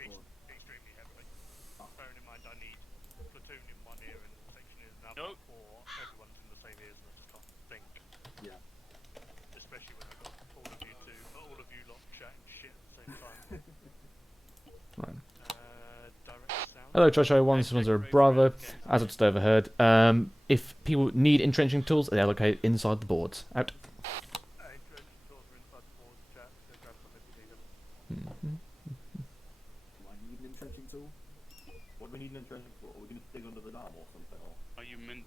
yet? Or? Extremely heavily. Bearing in mind I need platoon in one ear and section in another, or everyone's in the same ears and I just can't think. Yeah. Especially when I've got all of you lot chatting shit at the same time. Right. Direct sound. Hello, Joshua 110 Bravo. As I just overheard, if people need entrenching tools, they allocate inside the boards. Out. Entrenching tools are inside the boards, chat. Go grab some if you need them. Do I need an entrenching tool? What do we need an entrenching for? Are we going to dig under the dam or something? Or? Are you meant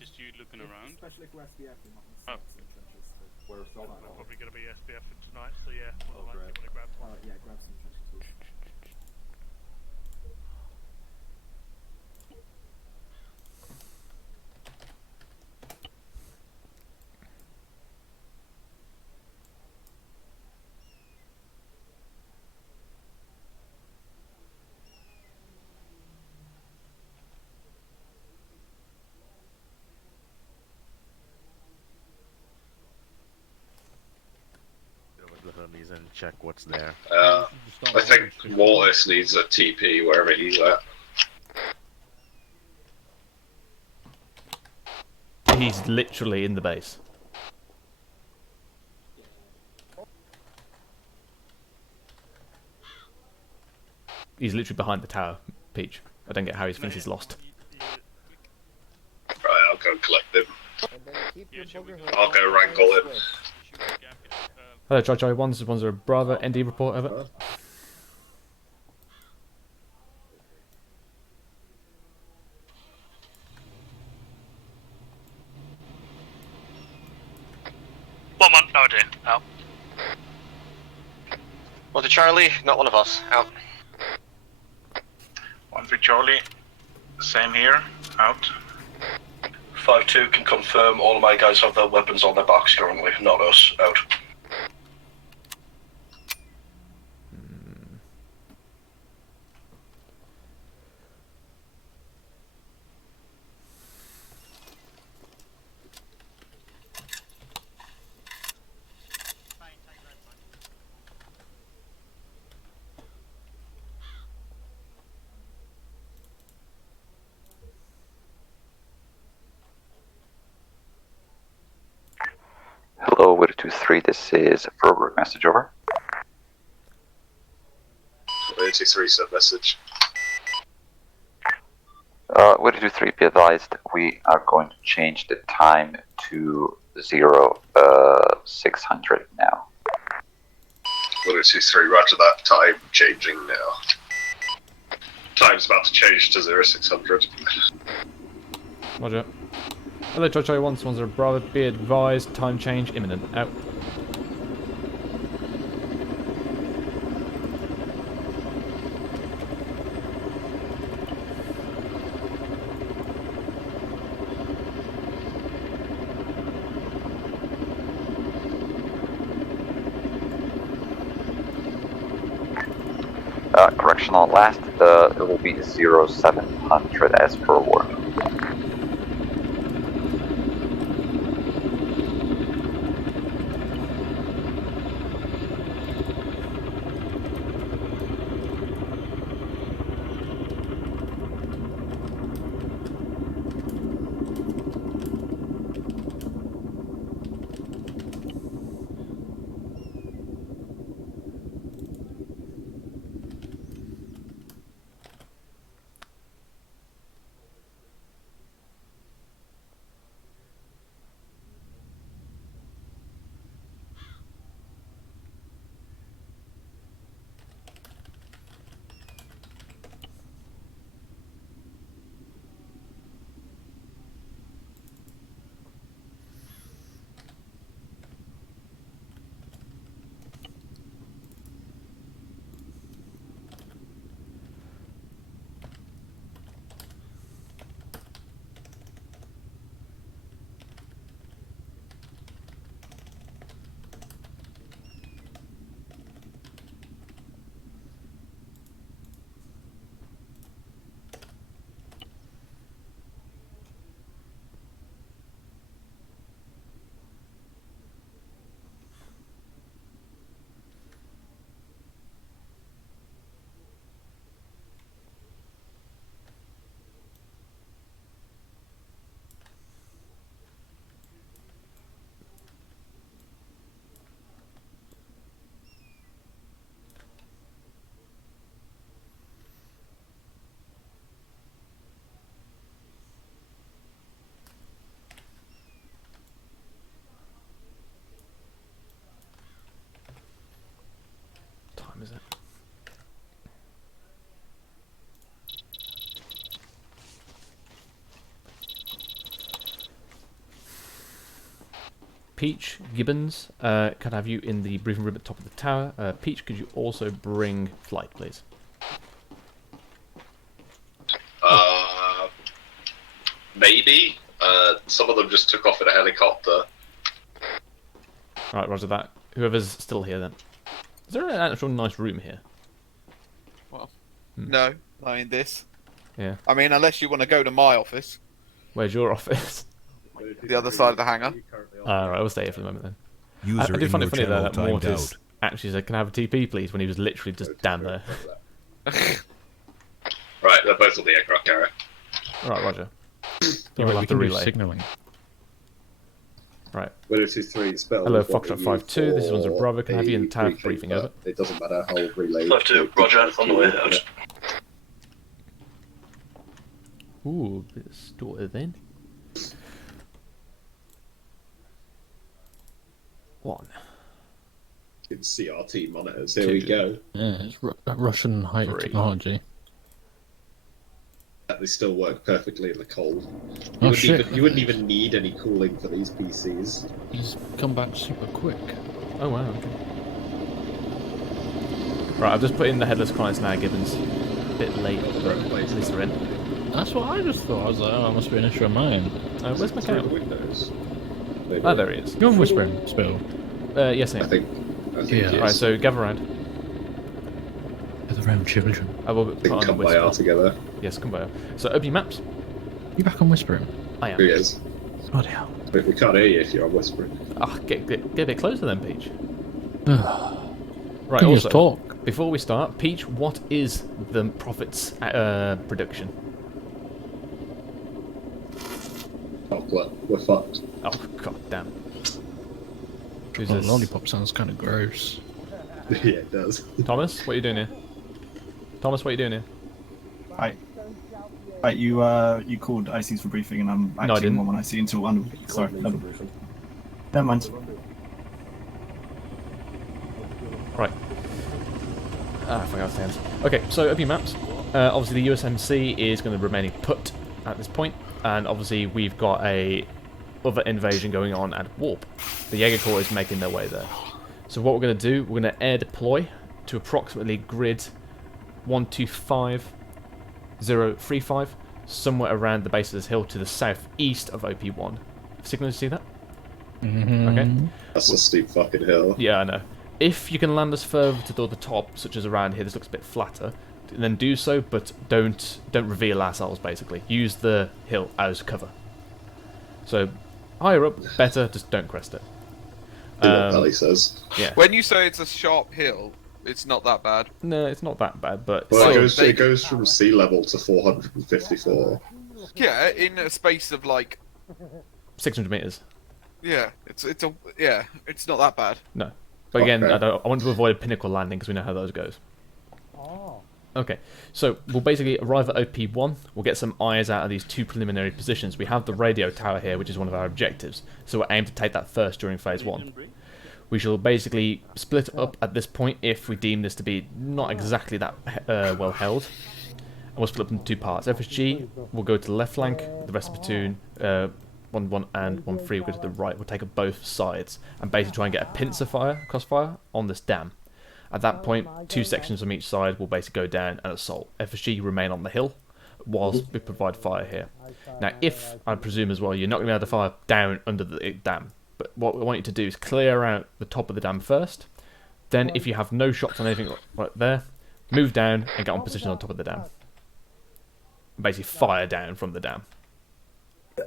just you looking around? Especially if we're SBF, we might want to set some trenches to... We're probably going to be SBF tonight, so yeah, Oh, you want to grab one. yeah, grab some entrenching tools. And check what's there. I think Wallace needs a TP wherever he's at. He's literally in the base. He's literally behind the tower, Peach. I don't get how he's finished his lost. Right, I'll go collect him. I'll go wrangle him. Hello, Joshua 110 Bravo. ND report, over. No idea. Out. Well, to Charlie, not one of us. Out. 1-3 Charlie. Same here. Out. 5-2 can confirm all of my guys have their weapons on their backs currently, not us. Out. Hello, Widow 23, this is a Froberg message, over. 83 sent message. Widow 23, be advised, we are going to change the time to 0600 now. Widow 23, roger that. Time changing now. Time's about to change to 0600. Roger. Hello, Joshua 110 Bravo. Be advised, time change imminent. Out. Correction on last, it will be 0700 as per word. time is it? Peach, Gibbons, can I have you in the briefing room at the top of the tower? Peach, could you also bring Flight, please? Maybe. Some of them just took off in a helicopter. Alright, roger that. Whoever's still here then. Is there an actual nice room here? Well, no, not in this. Yeah. I mean, unless you want to go to my office. Where's your office? The other side of the hangar. Alright, we'll stay here for the moment then. User I do find it funny channel that timed Mortis out. actually said, can I have a TP please, when he was literally just down there. Right, they're both on the aircraft carrier. Alright, roger. Yeah, We'll we have to can do relay. signalling. Right. Whether it's 3 spell. Hello, Foxtrot 5-2, this one's a Bravo, can I have you in the tower for briefing, over? It doesn't matter how relay. 5-2, roger, on the way out. Ooh, bit of stutter then. 1. In CRT monitors, here we go. Yeah, it's Russian high 3. technology. They still work perfectly in the cold. Oh, shit. You wouldn't even need any cooling for these PCs. He's come back super quick. Oh wow, okay. Right, I've just put in the headless clients now, Gibbons. A bit late, but at least they're in. That's what I just thought. I was like, oh, that must be an issue of mine. Where's my Through the count? windows. Oh, there he is. You're whispering, Spill. Yes, I am. I think Yeah. yes. Right, so gather round. Gather round, children. I will They put can on the come by whisper. out together. Yes, come by. So open your maps. You back on whispering? I am. Who is? Bloody hell. We can't hear you if you're on whispering. Ah, get a bit closer then, Peach. Right, Can you also, just talk? before we start, Peach, what is the profits prediction? Chocolate. We're fucked. Oh, god damn. Who's Oh, this? lollipop sounds kind of gross. Yeah, it does. Thomas, what are you doing here? Thomas, what are you doing here? Right, you called ICs for briefing, and I'm No, I didn't. on one IC until under. Sorry, never mind. Right. I forgot to stand. Okay, so open your maps. Obviously, the USMC is going to remain put at this point, and obviously we've got a other invasion going on at Warp. The Jaeger Corps is making their way there. So what we're going to do, we're going to air deploy to approximately grid 125035, somewhere around the base of this hill to the southeast of OP1. Signal to see that? Okay. That's a steep fucking hill. Yeah, I know. If you can land us further to the top, such as around here, this looks a bit flatter, then do so, but don't reveal ourselves, basically. Use the hill as cover. So, higher up, better, just don't crest it. See what Pally says. Yeah. When you say it's a sharp hill, it's not that bad. No, it's not that bad, but... Well, still, it goes from sea level to 454. Yeah, in a space of like 600 metres. yeah, it's not that bad. No. But again, Okay. I want to avoid pinnacle landing because we know how those goes. Okay, so we'll basically arrive at OP1. We'll get some eyes out of these 2 preliminary positions. We have the radio tower here, which is one of our objectives. So we'll aim to take that first during phase 1. We shall basically split up at this point if we deem this to be not exactly that well held. And we'll split up into 2 parts. FSG will go to the left flank, the rest of the platoon, 1-1 and 1-3 will go to the right. We'll take up both sides and basically try and get a pincer fire, crossfire, on this dam. At that point, 2 sections from each side will basically go down and assault. FSG remain on the hill whilst we provide fire here. Now, if, I presume as well, you're not going to be able to fire down under the dam, but what we want you to do is clear out the top of the dam first. Then, if you have no shots on anything right there, move down and get on position on top of the dam. Basically, fire down from the dam.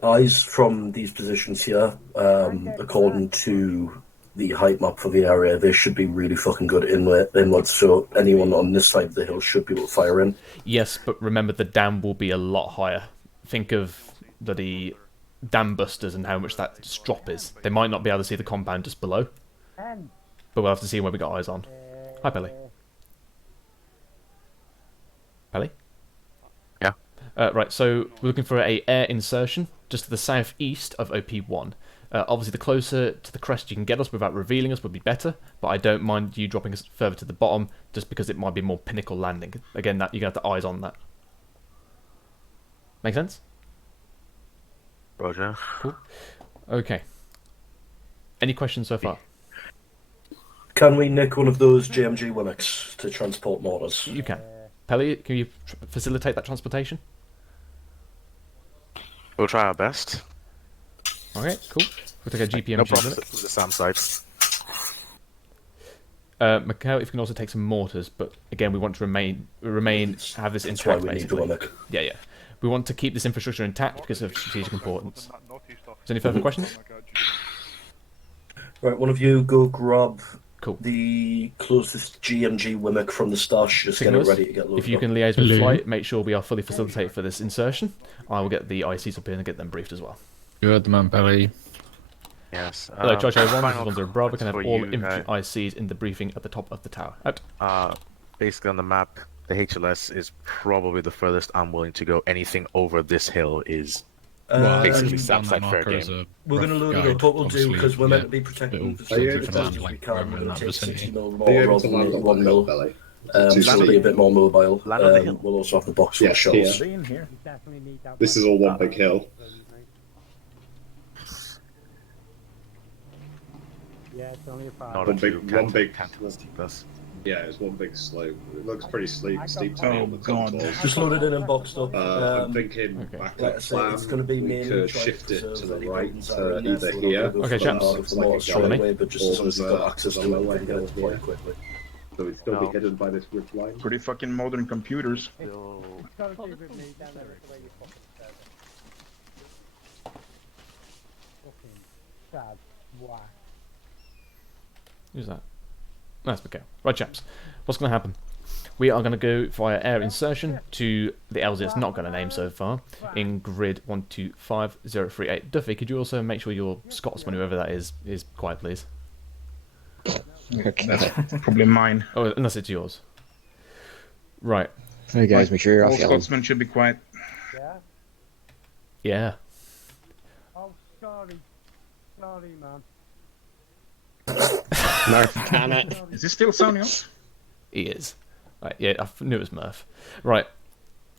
Eyes from these positions here, according to the height map for the area, they should be really fucking good inwards, so anyone on this side of the hill should be able to fire in. Yes, but remember the dam will be a lot higher. Think of the dam busters and how much that drop is. They might not be able to see the compound just below, but we'll have to see where we got eyes on. Hi, Pelly. Pelly? Yeah. Right, so we're looking for a air insertion just to the southeast of OP1. Obviously, the closer to the crest you can get us without revealing us would be better, but I don't mind you dropping us further to the bottom, just because it might be more pinnacle landing. Again, that you're going to have to eyes on that. Make sense? Roger. Cool. Okay. Any questions so far? Can we nick one of those JMG Wimmicks to transport mortars? You can. Pelly, can you facilitate that transportation? We'll try our best. Okay, cool. We'll take a GPMG. No problem with the SAM site. Mikhail, if you can also take some mortars, but again, we want to have this intact, basically. Yeah. We want to keep this infrastructure intact because of strategic importance. Is there any further questions? Right, one of you go grab the closest GMG Wimmick from the stash, just get it ready to get loaded. If you can liaise with flight, make sure we are fully facilitated for this insertion. I will get the ICs up here and get them briefed as well. You heard the man, Pelly. Yes. Hello, Charge 1, this is 1 Bravo. We can have all infantry ICs in the briefing at the top of the tower. Out. Basically on the map, the HLS is probably the furthest I'm willing to go. Anything over this hill is basically SAM site fair game. We're going to load it up. What we'll do, because we're meant to be protecting the facility as best as we can, we're going to take 60 mil more rather than 81 mil. So it'll be a bit more mobile. We'll also have the box full of shells. This is all one big hill. Yeah, it's only a Not one big. Plus. Yeah, it's one big slope. It looks pretty steep to me. Oh god! Just load it in and boxed up. I'm thinking back like I say, it's going to be we could shift it to the right, either here. Okay, chaps. But just as long as you've got access to it, we can get it quite quickly. So we'd still be hidden by this ridge line. Pretty fucking modern computers. Who's that? That's okay. Right, chaps. What's going to happen? We are going to go via air insertion to the LZ it's not going to name so far in grid 125038. Duffy, could you also make sure your Scotsman, whoever that is quiet, please? Okay, that's probably mine. Oh, unless it's yours. Right. Hey guys, make sure you're off. All Scotsmen should be quiet. Yeah. Oh, sorry, man. Murph, damn it. Is this still sounding off? He is. Right, yeah, I knew it was Murph. Right.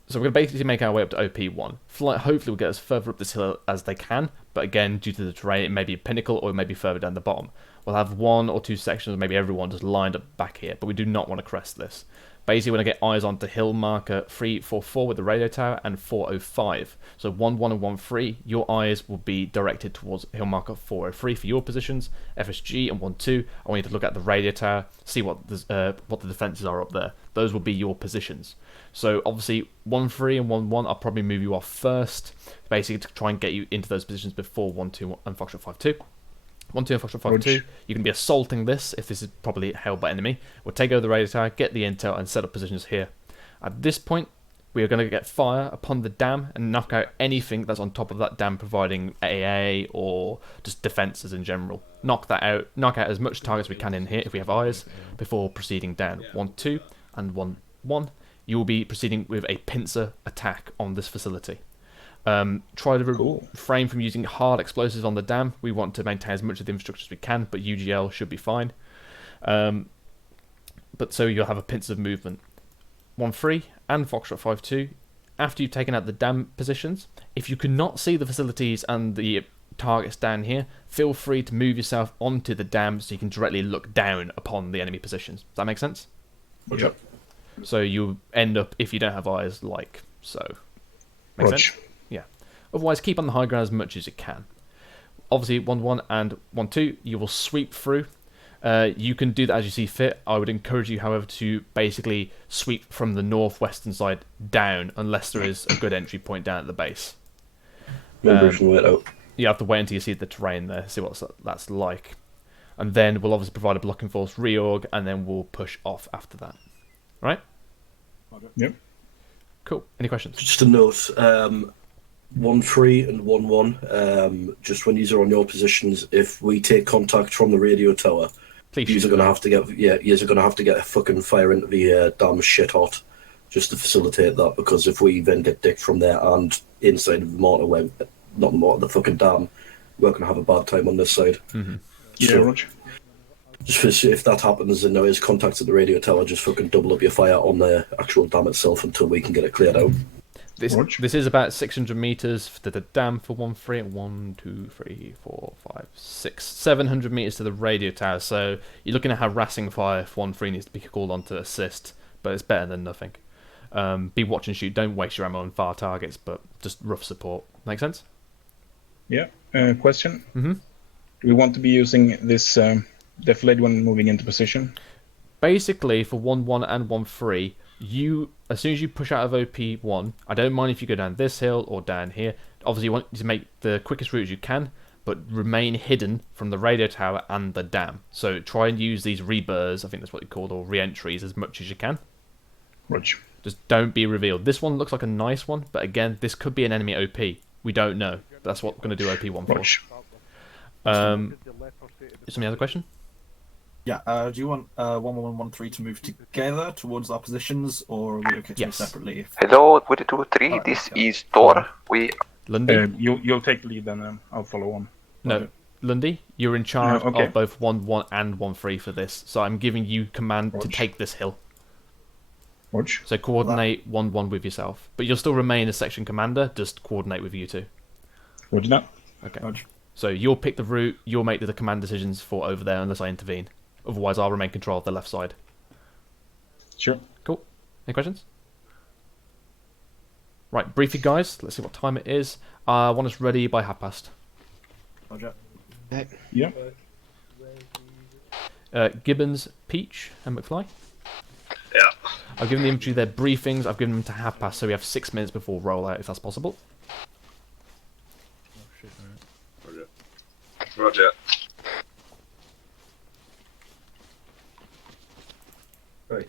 So we're going to basically make our way up to OP1. Flight hopefully will get us further up this hill as they can, but again, due to the terrain, it may be a pinnacle or it may be further down the bottom. We'll have 1 or 2 sections, maybe everyone just lined up back here, but we do not want to crest this. Basically, we're going to get eyes onto hill marker 344 with the radio tower and 405. So 11 and 13, your eyes will be directed towards hill marker 403 for your positions. FSG and 12, I want you to look at the radio tower, see what the defences are up there. Those will be your positions. So obviously 13 and 11, I'll probably move you off first, basically to try and get you into those positions before 12 and Foxtrot 52. 12 and Foxtrot 52, you can be assaulting this if this is properly held by enemy. We'll take over the radio tower, get the intel and set up positions here. At this point, we are going to get fire upon the dam and knock out anything that's on top of that dam providing AA or just defences in general. Knock out as much targets we can in here if we have eyes before proceeding down. 12 and 11, you will be proceeding with a pincer attack on this facility. Try to refrain from using hard explosives on the dam. We want to maintain as much of the infrastructure as we can, but UGL should be fine. But so you'll have a pincer of movement. 13 and Foxtrot 52, after you've taken out the dam positions, if you cannot see the facilities and the targets down here, feel free to move yourself onto the dam so you can directly look down upon the enemy positions. Does that make sense? Yep. So you end up, if you don't have eyes, like so. Make sense? Yeah. Otherwise, keep on the high ground as much as you can. Obviously, 11 and 12, you will sweep through. You can do that as you see fit. I would encourage you, however, to basically sweep from the northwestern side down, unless there is a good entry point down at the base. You have to wait until you see the terrain there, see what that's like. And then we'll obviously provide a blocking force reorg, and then we'll push off after that. Right? Yep. Cool. Any questions? Just a note, 13 and 11, just when these are on your positions, if we take contact from the radio tower, you're going to have to get a fucking fire into the dam shit hot just to facilitate that, because if we then get dicked from there and inside of the mortar, the fucking dam, we're going to have a bad time on this side. Mm-hmm. So, just if that happens and there is contact at the radio tower, just fucking double up your fire on the actual dam itself until we can get it cleared out. This is about 600 meters to the dam for 1-3. 1, 2, 3, 4, 5, 6, 700 meters to the radio tower. So you're looking at harassing fire if 1-3 needs to be called on to assist, but it's better than nothing. Be watch and shoot. Don't waste your ammo on far targets, but just rough support. Make sense? Yeah. Question. Mm-hmm. Do we want to be using this defilade when moving into position? Basically, for 1-1 and 1-3, as soon as you push out of OP1, I don't mind if you go down this hill or down here. Obviously, you want to make the quickest route as you can, but remain hidden from the radio tower and the dam. So try and use these reburs, I think that's what they're called, or re-entries, as much as you can. Roger. Just don't be revealed. This one looks like a nice one, but again, this could be an enemy OP. We don't know. That's what we're going to do OP1 for. Is any other question? Yeah, do you want 1-1-1-3 to move together towards our positions, or are we okay to move separately? Hello, 223, this is Thor. Lundy? You'll take the lead then, I'll follow on. No, Lundy, you're in charge of both 1-1 and 1-3 for this, so I'm giving you command to take this hill. So coordinate 1-1 with yourself. But you'll still remain a section commander, just coordinate with you two. Roger that. Okay. So you'll pick the route, you'll make the command decisions for over there unless I intervene. Otherwise, I'll remain control of the left side. Sure. Cool. Any questions? Right, briefly, guys. Let's see what time it is. I want us ready by past. Roger. Yeah. Gibbons, Peach, and McFly. Yeah. I've given the infantry their briefings. I've given them to past, so we have 6 minutes before rollout, if that's possible. Roger. Roger. Right.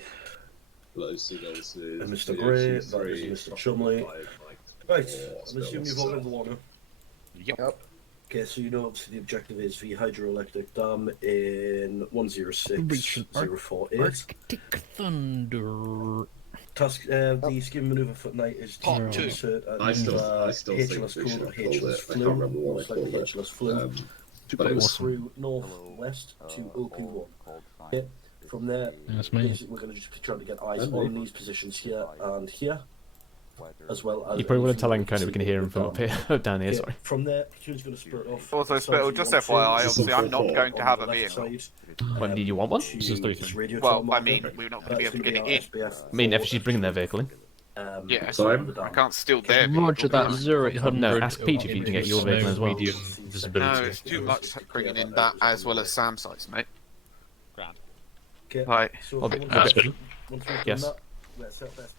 Hello, Seagulls. And Mr. Gray, that is Mr. Chumley. Right, I'm assuming you've all got the water. Yep. Okay, so you know obviously the objective is the hydroelectric dam in 106048. Arctic Thunder. Task, the scheme maneuver for tonight is to insert I still think HLS we cool should or have called it. HLS I can't remember flu, what I most likely called it. HLS flu, But it was through northwest to OP1. Okay. From there, That's me. basically we're going to just be trying to get eyes on these positions here and here, as well as. You probably want to tell Ancona we can hear him from up here, down here. Sorry. From there, platoon's going to split off. Also, Spittle, just FYI, obviously I'm not going to have a vehicle. When do you want one? Well, I mean, we're not going to be able to get it in. I mean, if she's bringing their vehicle in. Yeah, I can't steal their Roger vehicle. that, 0800. No, ask Peach if you can get your vehicle as well. Medium No, visibility. it's too much bringing in that as well as SAM sites, mate. Okay. Right. Yes.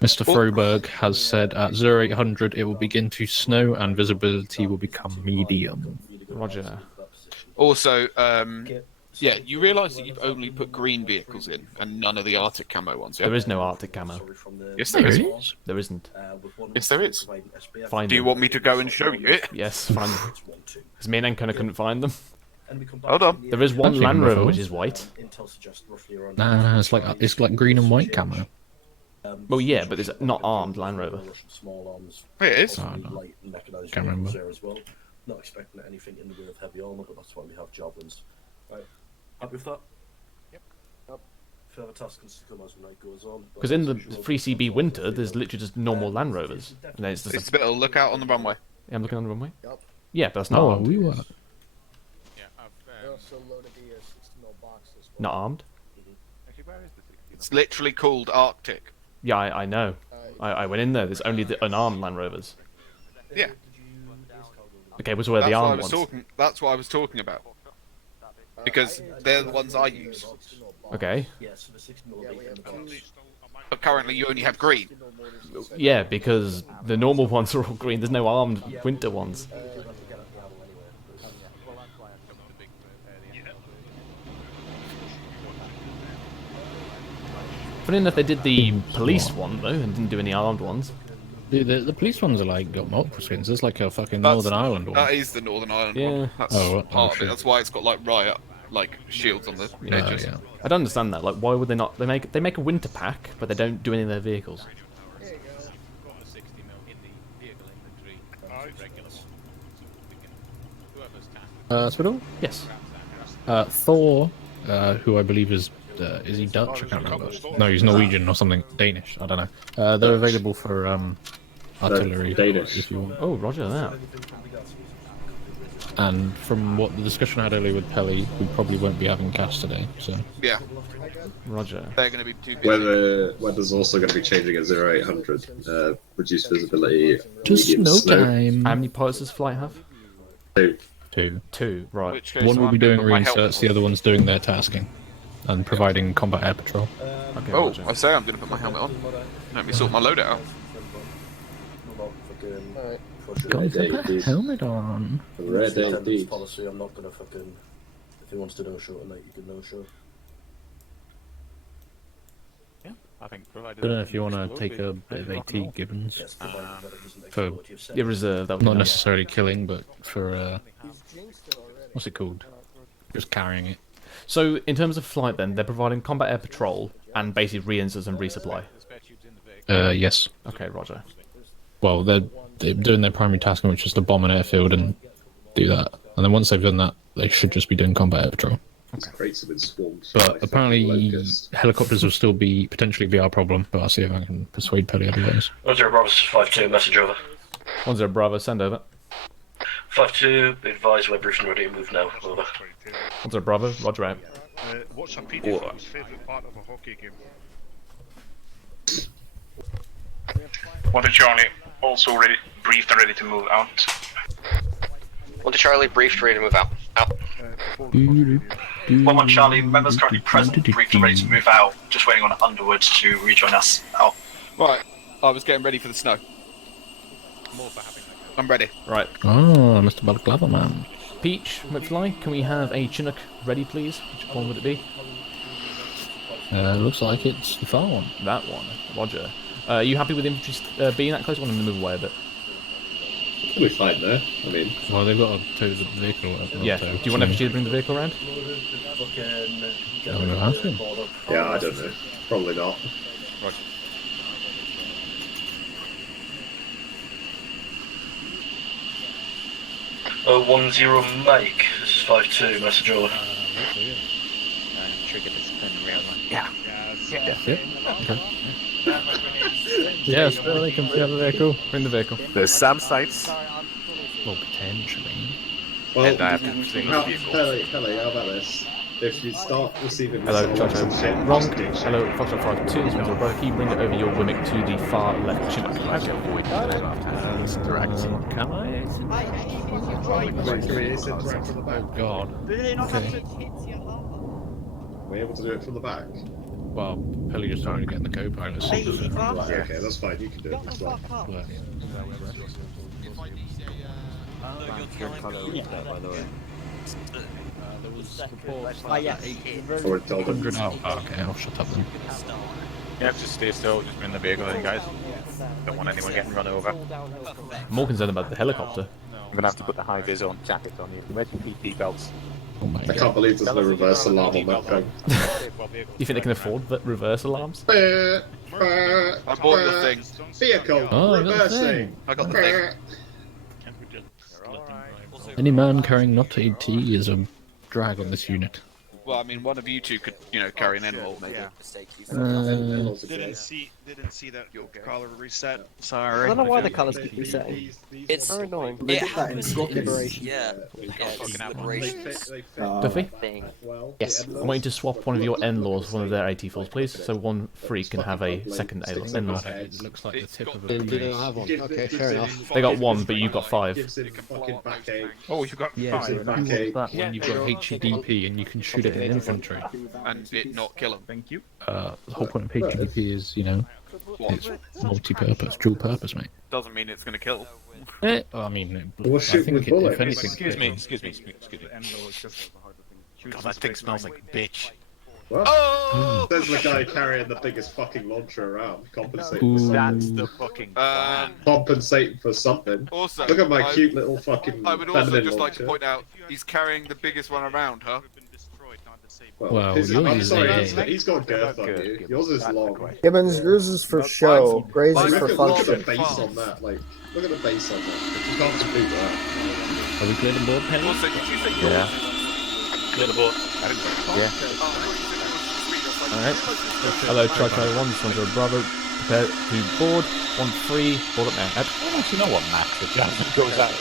Mr. Froberg has said at 0800 it will begin to snow and visibility will become medium. Roger. Also, yeah, you realise that you've only put green vehicles in and none of the Arctic camo ones, yeah? There is no Arctic camo. Yes, there is. There isn't. Yes, there is. Find Do you them. want me to go and show you it? Yes, find them. Because me and Ancona couldn't find them. Hold on. There is one I've seen Land them Rover before. which is white. Nah, it's like green and white camo. Well, yeah, but it's not armed Land Rover. It is. Oh, no. Can't remember. There as well. Not expecting anything in the way of heavy armor, but that's why we have javelins. Right. Happy with that? Yep. Further tasks to come as the night goes on. Because in the free CB winter, there's literally just normal Land Rovers. And then it's just Spittle, look out on the runway. Yeah, I'm looking on the runway. Yeah, but that's not Oh, armed. we were. Not armed? It's literally called Arctic. Yeah, I know. I went in there. There's only the unarmed Land Rovers. Yeah. Okay, which were the armed ones? That's what I was talking about. Because they're the ones I use. Okay. But currently you only have green. Yeah, because the normal ones are all green. There's no armed winter ones. Funny enough, they did the police one though, and didn't do any armed ones. The police ones are like got multiple skins. There's like a fucking Northern Ireland one. That is the Northern Ireland Yeah. one. That's part of it. That's why it's got like riot, like shields on the edges. Yeah. I don't understand that. Like, why would they not? They make a winter pack, but they don't do any of their vehicles. Hospital? Yes. Thor, who I believe is he Dutch? I can't remember. No, he's Norwegian or something. Danish. I don't know. They're available for artillery. Danish. If you want. Oh, roger that. And from what the discussion I had earlier with Pelly, we probably won't be having cast today. So Yeah, Roger. they're going to be too busy. Weather's also going to be changing at 0800. Reduced visibility. just medium no snow. time. How many pilots does flight have? 2. Two, right. Which case One will I'm be gonna doing put my helmet reinserts, the other one's doing their tasking and providing combat air patrol. Okay, Oh, roger. I say I'm going to put my helmet on. Let me sort my loadout out. Gotta put my helmet on. Red indeed. Policy. I'm not gonna fucking. If he wants to no show tonight, you can no show. I think I don't know if you want to take a bit of AT Gibbons for Yeah, reserve. That would be not nice. necessarily killing, but for what's it called? Just carrying it. So, in terms of flight, then they're providing combat air patrol and basically reinserts and resupply. Yes. Okay, roger. Well, they're doing their primary tasking, which is to bomb an airfield and do that. And then once they've done that, they should just be doing combat air patrol. Crates have been swarmed. But apparently, helicopters will still potentially be our problem. But I'll see if I can persuade Pelly otherwise. 10 Bravo 52, message over. 10 Bravo, send over. 52, be advised we're briefing ready to move now. Over. 10 Bravo, roger out. What's a PD5's favourite part of a hockey game? 1 to Charlie, also ready, briefed and ready to move out. 1 to Charlie, briefed, ready to move out. Out. 1 Charlie, members currently present, briefed and ready to move out. Just waiting on Underwood to rejoin us. Out. Right, I was getting ready for the snow. I'm ready. Right. Oh, Mr. Balaclava man. Peach, McFly, can we have a Chinook ready, please? Which one would it be? Looks like it's the far one. That one. Roger. Are you happy with infantry being that close? I want them to move away a bit. We'll be fine there. I mean, well, they've got to tow the vehicle. Yeah. Do you want FG to bring the vehicle around? yeah, I don't know. Probably not. Roger. Oh, 10 Mike. This is 52. Message over. Trigger discipline around one. Yeah. Okay. Yes, they can bring the vehicle. Bring the vehicle. There's some sites. Well, potentially. Well, And I have to bring the vehicle. Pelly, how about this? If you start receiving Hello, missiles and shit, Wrong. just do shit. Hello, Foxtrot 52, this one's brother. Can you bring it over your Wimmick to the far left Chinook? Okay, avoid directing. Can I? Oh god. Okay. We're able to do it from the back. Well, Pelly just told me to get in the co-pilot seat. Right, okay, that's fine. You can do it. That's fine. By the way. There was reports Oh, yeah. that Or tell them. 800 out. Oh, okay, I'll shut up then. Yeah, just stay still, just bring the vehicle in, guys. Don't want anyone getting run over. I'm more concerned about the helicopter. I'm gonna have to put the high vis on jacket on you. Wear some PT belts. Oh my I can't believe there's no reverse alarm on that thing. You think they can afford the reverse alarms? I bought the thing. Vehicle Oh, I got the reversing. I got the thing. Any man carrying not AT is a drag on this unit. Well, I mean, one of you two could, carry an N-Wall, maybe. Didn't see that your collar reset. Sorry. I don't know why the colours keep resetting. It's so annoying. It happens. Liberation. Yeah. It's Liberation's Duffy? thing. Yes. I'm waiting to swap one of your N-laws for one of their AT4s, please, so one freak can have a second N-law. It looks like the tip of a They don't have one. Okay, fair enough. They got one, but you've got 5. Oh, you got Yeah, 5. so who wants that when you've got HEDP and you can shoot it in infantry? And it not kill him. Thank you. The whole point of HEDP is, it's multi-purpose, dual purpose, mate. Doesn't mean it's gonna kill. I mean, We'll I shoot think with if bullets. anything, Excuse me. God, that thing smells like a bitch. What? Oh! There's the guy carrying the biggest fucking launcher around, compensating Ooh. for something. That's the fucking plan. Compensating for something. Also, Look at my cute little fucking I would also feminine just like to launcher. point out, he's carrying the biggest one around, huh? Well, his- yours I'm is sorry, a- he's got girth on you. Yours is long. Gibbons, yours is for show. Gray's is Look for at the function. base on that. Like, look at the base on that. You can't compete with that. Are we cleared on board, Penny? Also, did you say Yeah. Clear the board. Yeah. Alright. Hello, Tri-Tri 1, Sandra Bravo. Prepare to board. 1-3, board up now. Ed. Oh, you know what, Max? The Jasmine goes out.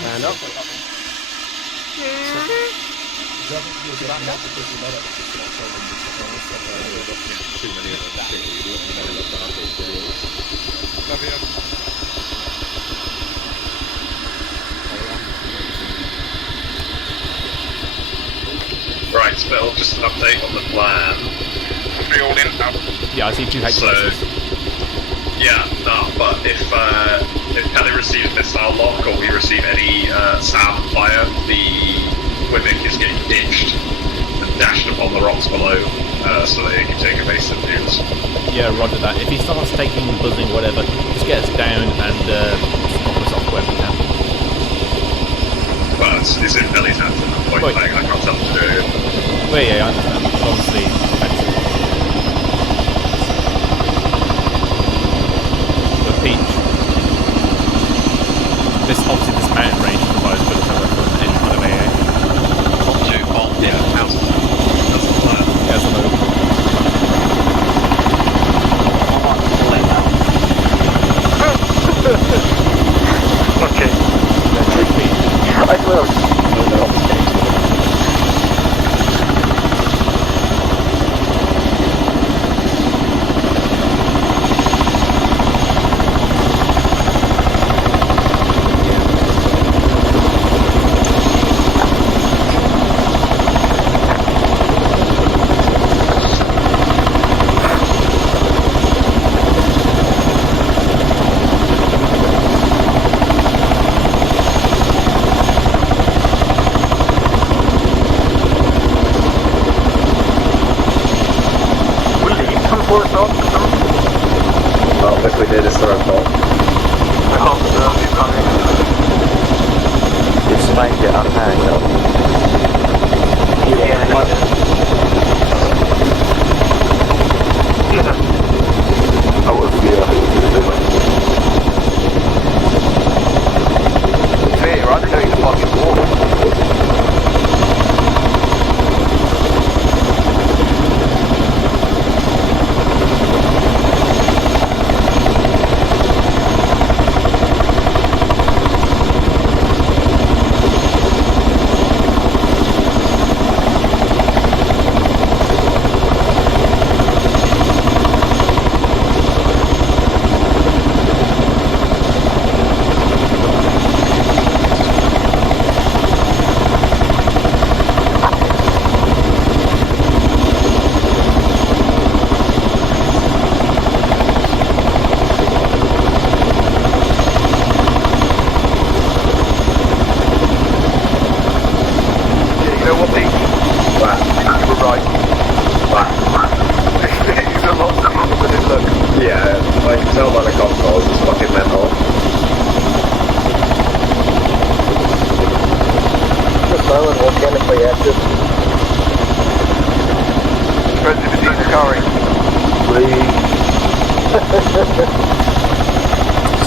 Stand up. Right, Spill, just an update on the plan. We all in now. Yeah, I see 2 HLSs. Yeah, no, but if Kelly receives missile lock or we receive any sound fire, the Wimmick is getting ditched and dashed upon the rocks below so that he can take evasive views. Yeah, roger that. If he starts taking, buzzing, whatever, just get us down and stop us off where we can. Well, it's in Kelly's hands at that point, Right. like, I can't tell him to do it. Well, yeah, I understand. But obviously, but Peach, this mountain range provides good cover from any kind of AA. That's the plan. Yeah, that's the move. Okay. I will. Well, if we did, it's our fault. I hope so. This might get untangled. Yeah, I would feel hey, Roger, you can fucking walk.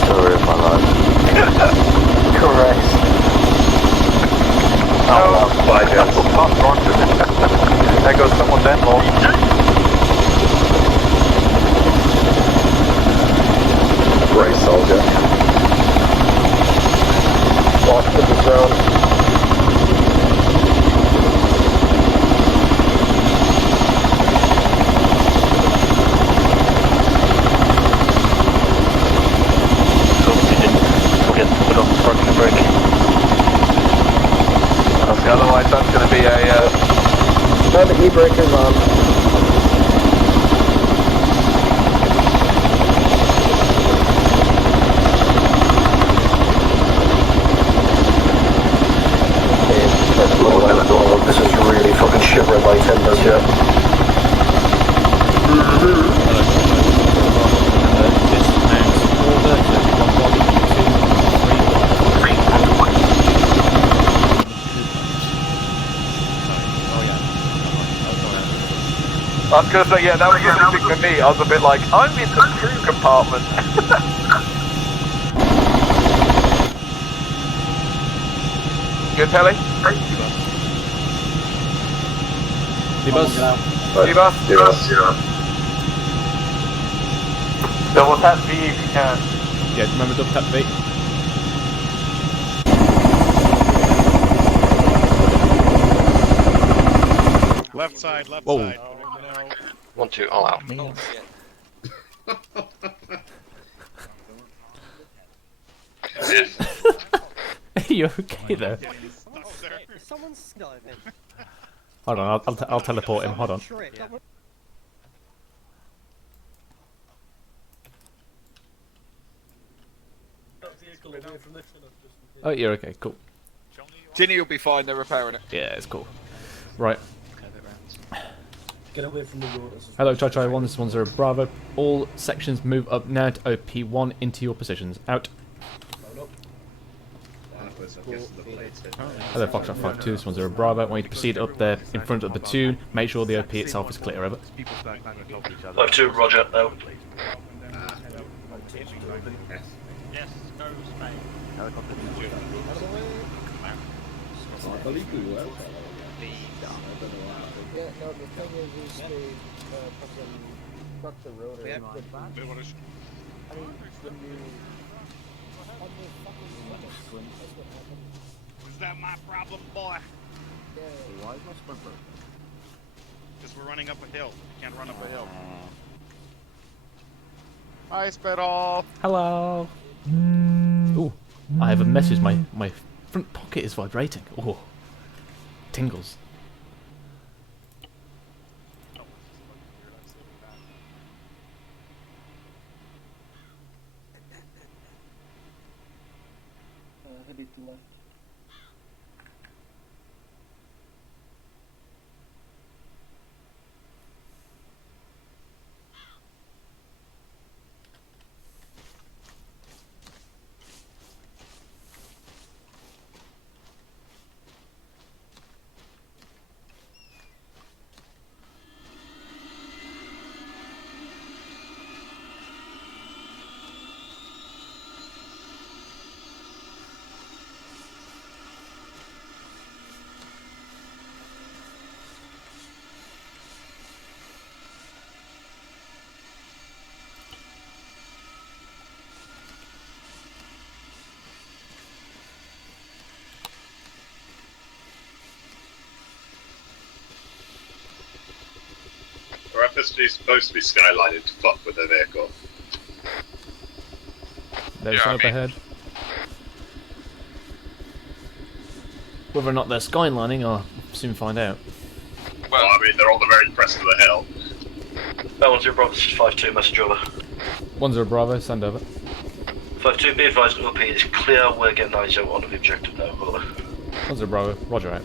Story of my life. Correct. Oh, bye, guys. There goes someone then, Lord. Brave soldier. Walk to the zone. Otherwise, that's going to be a. No, the e-breaker's on. This is really fucking shivering my timbers here. I was gonna say, yeah, that was the only thing for me. I was a bit like, I'm in the crew compartment. Good, Telly? D-Bus? D-Bus? Double tap V if you can. Yeah, remember double tap V. Left side, left Whoa. side. 1, 2, all out. Are you okay there? Someone's skiving. Hold on, I'll teleport him. Hold on. Oh, you're okay. Cool. Ginny will be fine. They're repairing it. Yeah, it's cool. Right. Get away from the waters. Hello, Chai 1, this is 10 Bravo. All sections move up now to OP1 into your positions. Out. Hello, Foxtrot 5-2, this is 10 Bravo. I want you to proceed up there in front of the platoon. Make sure the OP itself is clear, over. 5-2, roger, out. Yes, go Spain. I believe we were. Yeah, no, the thing is they fucking struck the rotor. I mean, when you... Is that my problem, boy? Yeah. Why is my sprint broken? Because we're running up a hill. You can't run up a hill. Hi, Spittle. Hello. Ooh, I have a message. My front pocket is vibrating. Oh, tingles. Heavy to left. Our FSG is supposed to be skylining to fuck with their vehicle. There's up ahead. Whether or not they're skylining, I'll soon find out. Well, I mean, they're on the very crest of the hill. That 10 Bravo, this is 5-2, message over. 10 Bravo, send over. 5-2, be advised, OP is clear, we're getting eyes out on the objective now, over. 10 Bravo, roger out.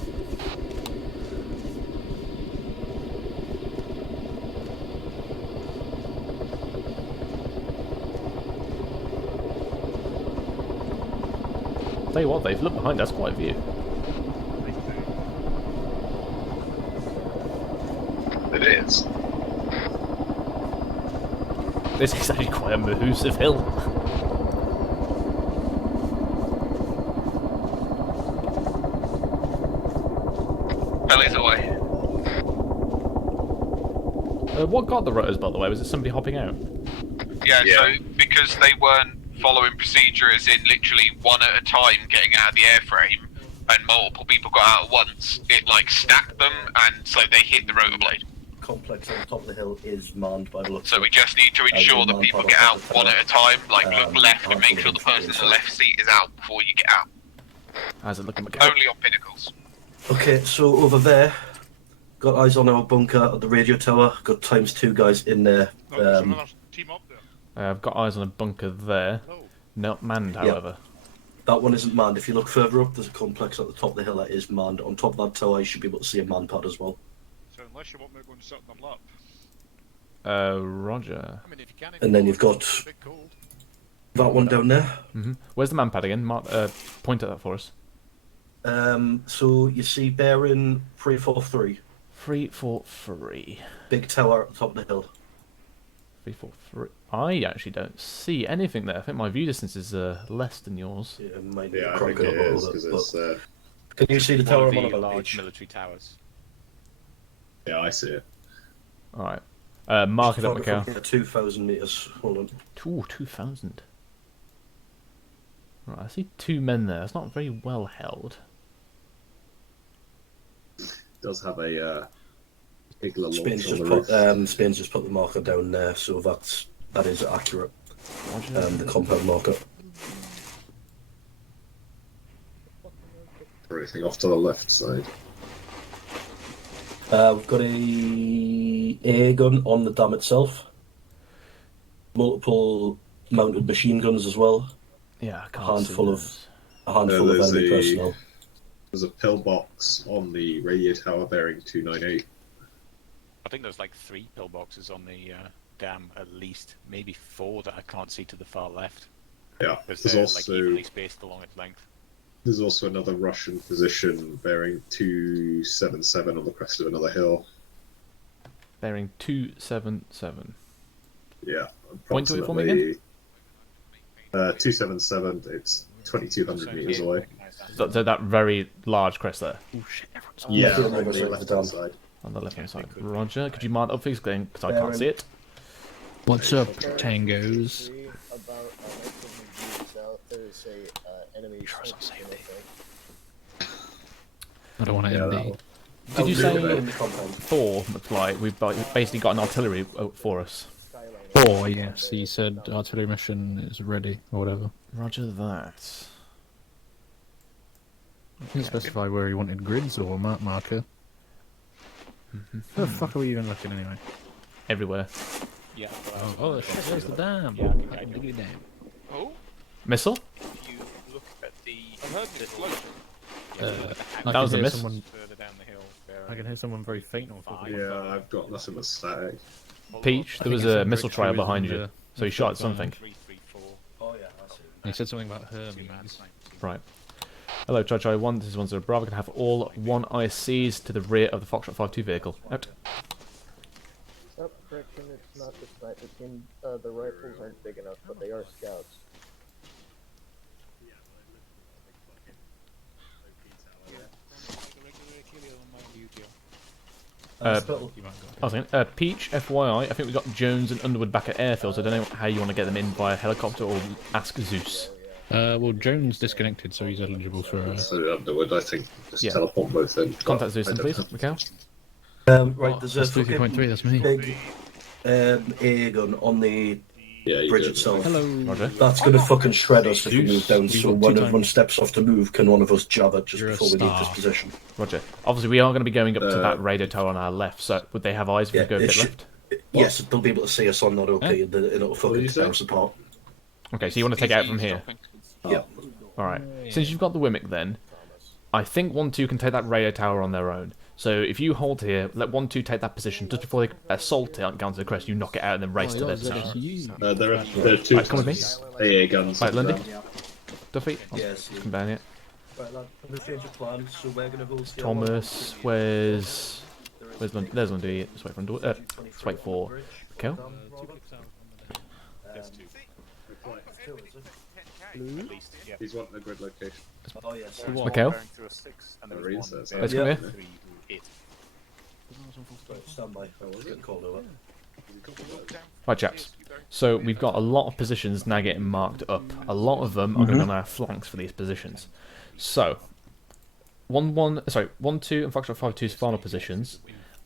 Tell you what, Dave, look behind us, quite a view. It is. This is actually quite a massive hill. Belly's away. What got the rotors, by the way? Was it somebody hopping out? Yeah, so because they weren't following procedure as in literally one at a time getting out of the airframe and multiple people got out at once, it like stacked them and so they hit the rotor blade. Complex on the top of the hill is manned by the looks. So we just need to ensure that people get out one at a time, like look left and make sure the person in the left seat is out before you get out. How's it looking? Only on pinnacles. Okay, so over there, got eyes on our bunker at the radio tower, got ×2 guys in there. I've got eyes on a bunker there. Not manned, however. That one isn't manned. If you look further up, there's a complex at the top of the hill that is manned. On top of that tower, you should be able to see a man pad as well. So unless you want me to go and set them up. Roger. I mean, if you can, And then you've got that one down there. Where's the man pad again? Mark, point at that for us. So you see bearing 343. 343. Big tower at the top of the hill. 343. I actually don't see anything there. I think my view distance is less than yours. Yeah, it might be Yeah, I cropping think up it a is, little 'cause bit. it's, Can you see the tower One I'm of on the about, large Peach? military towers. Yeah, I see it. Alright. Mark it up, Mikhail. 2,000 meters. Hold on. 2,000. Right, I see 2 men there. It's not very well held. It does have a particular Spain's launch on just the roof. put Spain's just put the marker down there, so that is accurate. The compound marker. Everything off to the left side. We've got a air gun on the dam itself. Multiple mounted machine guns as well. Yeah, I can't a handful see of there's enemy personnel. There's a pillbox on the radio tower bearing 298. I think there's like 3 pillboxes on the dam at least, maybe 4 that I can't see to the far left. Yeah, Because there's they're also like evenly spaced along its length. there's also another Russian position bearing 277 on the crest of another hill. Bearing 277. Yeah, Point to it for me again? 277. It's 2,200 meters away. So that very large crest there. Oh shit! Yeah, on the left-hand side. On the left-hand side. Roger. Could you mark up things again? Because I can't see it. What's up, tangos? I don't want to MD. Did you say 4, McFly? We've basically got an artillery for us. 4, yes. He said artillery mission is ready, or whatever. Roger that. He didn't specify where he wanted grids or marker. Where the fuck are we even looking anyway? Everywhere. Yeah. Oh shit, there's the dam. Yeah, Diggity dam. Oh? Missile? If you look at the... I've heard the explosion. That was a miss. Further down the hill. I can hear someone very faint or something. Yeah, I've got nothing but static. Peach, there was a missile trail behind you, so he shot at something. Oh yeah, I see. He said something about Hermes. Right. Hello, Chai 1, this is 10 Bravo. Can have all 1 ICs to the rear of the Foxtrot 5-2 vehicle. Out. Oh, correction, it's not the sniper team. The rifles aren't big enough, but they are scouts. Peach, FYI, I think we got Jones and Underwood back at airfield, so I don't know how you want to get them in via helicopter or ask Zeus. Well, Jones disconnected, so he's eligible for. So Underwood, I think, just teleport both in. Contact Zeus, then, please, Mikhail. Right, there's a 3.3, that's me. big air gun on the bridge itself. Hello. Roger. That's going to fucking shred us if we move down, We've so got when two everyone steps off to move, can one of us jab it just You're a before we leave this star. position? Roger. Obviously, we are going to be going up to that radio tower on our left, so would they have eyes if we go a bit left? Yes, they'll be able to see us on that okay, and it'll fucking tear us apart. Okay, so you want to take it out from here? Yeah. Alright. Since you've got the Wimmick then, I think 1-2 can take that radio tower on their own. So if you hold here, let 1-2 take that position, just before they assault it down to the crest, you knock it out and then race to their position. There are 2 Right, come with AA guns. Right, Lundy? Yeah. Duffy? Yes. Come down here. Right, lad, I'm going to change the plan, so we're going to hold still. Thomas, where's Lundy? There's Lundy. Let's wait for Lundy. Let's wait for Mikhail. He's wanting a grid location. Oh, yes. Mikhail? Let's Let's come here. Right, stand by. It's getting cold over. Right, chaps. So we've got a lot of positions now getting marked up. A lot of them are going to be on our flanks for these positions. So 1-2 and Foxtrot 5-2's final positions.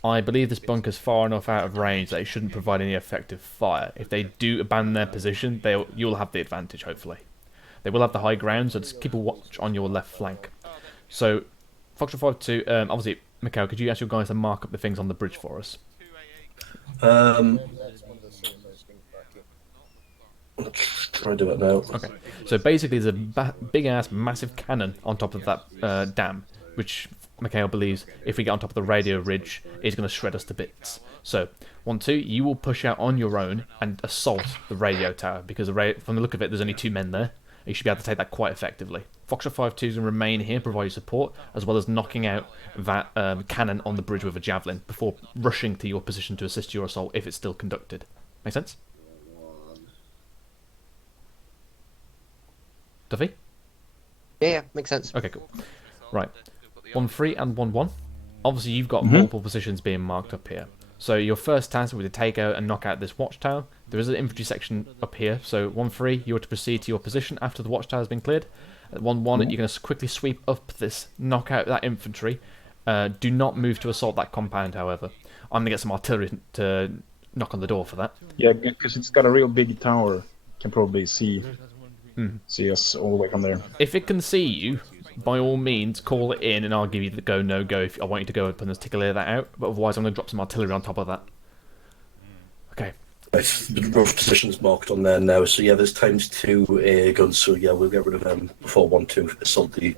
I believe this bunker's far enough out of range that it shouldn't provide any effective fire. If they do abandon their position, you'll have the advantage, hopefully. They will have the high ground, so just keep a watch on your left flank. So, Foxtrot 5-2, obviously, Mikhail, could you ask your guys to mark up the things on the bridge for us? Try to do it now. Okay. So basically, there's a big-ass, massive cannon on top of that dam, which Mikhail believes, if we get on top of the radio ridge, is going to shred us to bits. So, 1-2, you will push out on your own and assault the radio tower, because from the look of it, there's only 2 men there. You should be able to take that quite effectively. Foxtrot 5-2 is going to remain here, provide you support, as well as knocking out that cannon on the bridge with a javelin before rushing to your position to assist your assault if it's still conducted. Make sense? Duffy? Yeah, makes sense. Okay, cool. Right. 1-3 and 1-1. Obviously, you've got multiple positions being marked up here. So your first task will be to take out and knock out this watchtower. There is an infantry section up here, so 1-3, you're to proceed to your position after the watchtower has been cleared. At 1-1, you're going to quickly sweep up this, knock out that infantry. Do not move to assault that compound, however. I'm going to get some artillery to knock on the door for that. Yeah, because it's got a real big tower. Can probably see us all the way from there. If it can see you, by all means, call it in, and I'll give you the go, no go. If I want you to go up and just clear that out, but otherwise, I'm going to drop some artillery on top of that. Okay. Nice. The rough position's marked on there now, so yeah, there's times 2 air guns, so yeah, we'll get rid of them before 1-2 assault the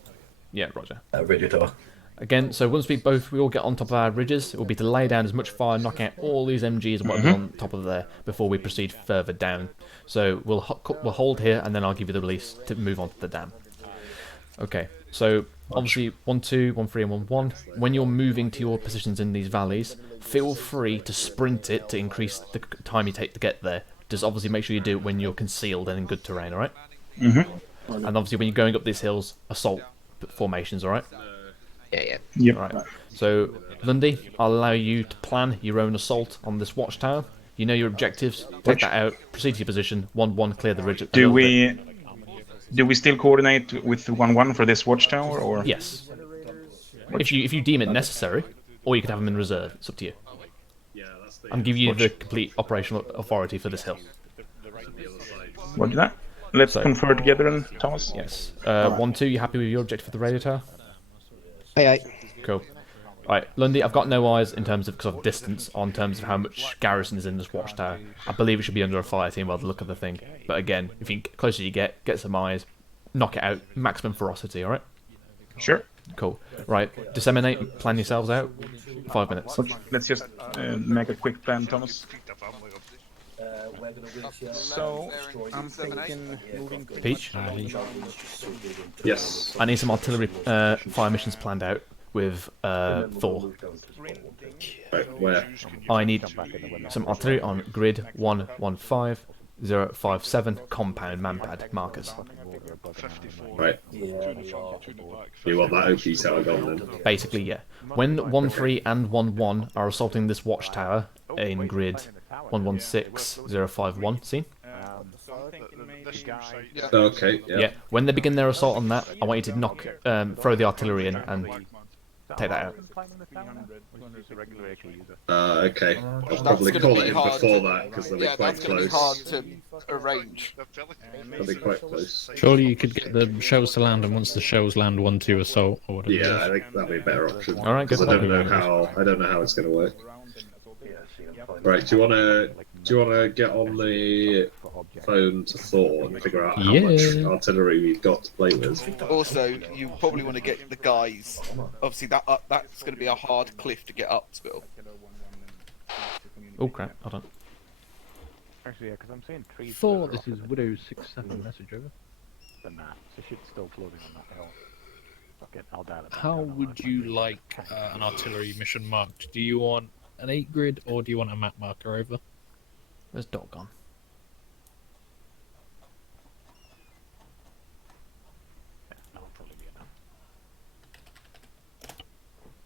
Roger. Radio tower. Again, so once we all get on top of our ridges, it will be to lay down as much fire, knocking out all these MGs and whatever on top of there before we proceed further down. So we'll hold here, and then I'll give you the release to move on to the dam. Okay, so obviously 1-2, 1-3, and 1-1. When you're moving to your positions in these valleys, feel free to sprint it to increase the time you take to get there. Just obviously make sure you do it when you're concealed and in good terrain, alright? And obviously when you're going up these hills, assault formations, alright? Yeah. Yep. Right. So, Lundy, I'll allow you to plan your own assault on this watchtower. You know your objectives, take that out, proceed to your position, 1-1, clear the ridge. Do we still coordinate with 1-1 for this watchtower, or? Yes. If you deem it necessary, or you could have them in reserve. It's up to you. I'm giving you the complete operational authority for this hill. Roger that. Let's confer together then, Thomas. Yes. 1-2, you happy with your objective for the radio tower? Aye. Cool. Right, Lundy, I've got no eyes in terms of distance, on terms of how much garrison is in this watchtower. I believe it should be under a fire team by the look of the thing. But again, if you closer you get some eyes, knock it out, maximum ferocity, alright? Sure. Cool. Right, disseminate, plan yourselves out. 5 minutes. Let's just make a quick plan, Thomas. So, I'm thinking moving... Peach? Yes. I need some artillery fire missions planned out with Thor. Right, where? I need some artillery on grid 115057 compound manpad markers. Right. You want that OP tower gone then? Basically, yeah. When 1-3 and 1-1 are assaulting this watchtower in grid 116051, see? Okay, yeah. When they begin their assault on that, I want you to throw the artillery in and take that out. Okay. I'll probably call it in before that, because they'll be quite close. Hard to arrange. They'll be quite close. Surely you could get the shells to land, and once the shells land, 1-2 assault or whatever. Yeah, I think that'd be a better option. Alright, because I don't know how it's going to work. Right, do you want to get on the phone to Thor and figure out how much artillery we've got to play with? Also, you probably want to get the guys. Obviously, that's going to be a hard cliff to get up still. Oh crap! Hold on. Actually, yeah, because I'm seeing trees. Thor, this is Widow 67 message over. The map, so shit's still floating on that hill. I'll dial it back. How would you like an artillery mission marked? Do you want an 8 grid or do you want a map marker over? Where's Dot gone?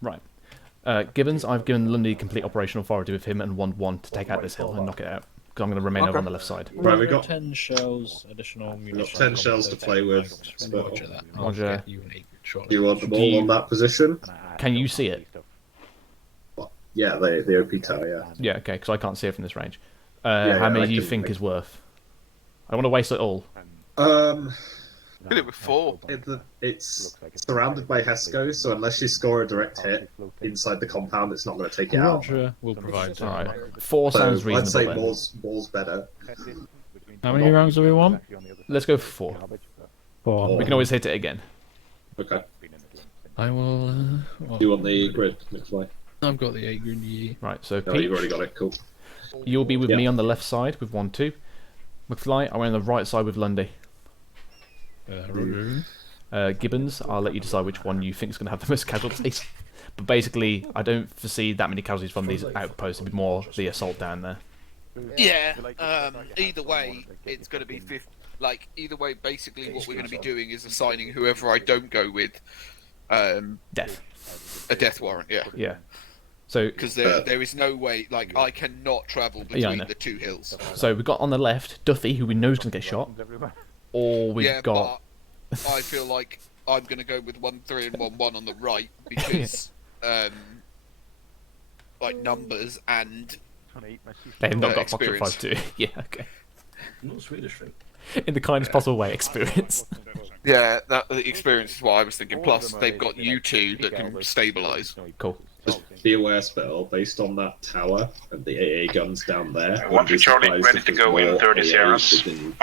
Right. Gibbons, I've given Lundy complete operational authority with him and 1-1 to take out this hill and knock it out. Because I'm going to remain over on the left side. Right, we got 10 shells, additional munitions. 10 shells to play with. Roger that. Roger. You an 8 grid shortly. Do you want them all on that position? Can you see it? Yeah, the OP tower, yeah. Yeah, okay, because I can't see it from this range. How many do you think is worth? I don't want to waste it all. Hit it with 4. It's surrounded by Hesco, so unless you score a direct hit inside the compound, it's not going to take it out. Roger, we'll provide. Alright, 4 sounds reasonable. I'd say then. more's better. How many rounds do we want? Let's go for 4. 4. We can always hit it again. Okay. I will. Do you want the grid, McFly? I've got the 8 grid. Yeah. Right, so Oh, Peach, you've already got it, cool. you'll be with me on the left side with 1-2. McFly, I'm on the right side with Lundy. Roger. Gibbons, I'll let you decide which one you think is going to have the most casualties. But basically, I don't foresee that many casualties from these outposts. It'd be more the assault down there. Yeah. Either way, it's going to be 50. Like either way, basically what we're going to be doing is assigning whoever I don't go with, death. A death warrant. Yeah. Yeah. So because there is no way, like I cannot travel between the two hills. So we've got on the left Duffy, who we know is going to get shot, or we've got. But I feel like I'm going to go with 1-3 and 1-1 on the right because, like numbers and. They've not got Fox 5-2. Yeah. Okay. Not Swedish thing. In the kindest possible way, experience. Yeah, the experience is what I was thinking. Plus, they've got you two that can stabilise. Cool. Just be aware, Spittle, based on that tower and the AA guns down there. One for Charlie, ready to go in 30 Sierras. You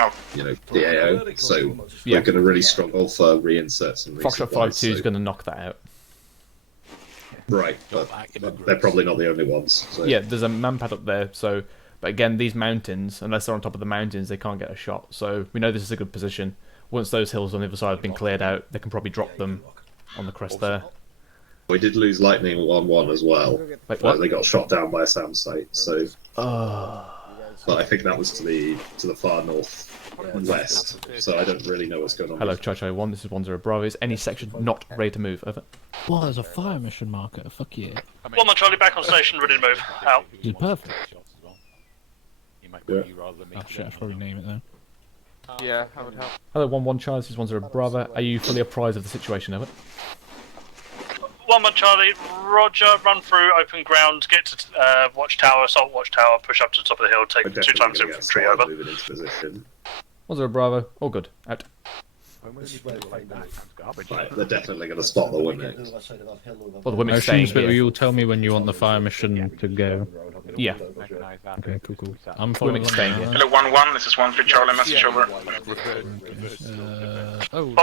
know, the AO. So we're going to really struggle for reinserts and Foxtrot 5-2 is going to knock that out. Right, but they're probably not the only ones. So. Yeah, there's a manpad up there, so... But again, these mountains, unless they're on top of the mountains, they can't get a shot. So we know this is a good position. Once those hills on the other side have been cleared out, they can probably drop them on the crest there. We did lose Lightning 1-1 as well. Wait, what? They got shot down by a SAM site, so... But I think that was to the far north-west, so I don't really know what's going on. Hello, Chai 1, this is 10 Bravo. Is any section not ready to move? Over. Well, there's a fire mission marker. Fuck yeah. 1 Charlie back on station, ready to move. Out. This is perfect. Yeah. Oh shit, I should probably name it then. Yeah, that would help. Hello, 1-1 Charlie, this is 10 Bravo. Are you fully apprised of the situation, over? 1 Charlie, Roger, run through open ground, get to watchtower, assault watchtower, push up to the top of the hill, take 2 times infantry over. 10 Bravo, all good, out. Right, they're definitely going to spot the women. Well, the women staying here. You'll tell me when you want the fire mission to go. Yeah. Okay, cool. I'm women staying here. Hello, 1-1, this is 1 for Charlie, message over. 1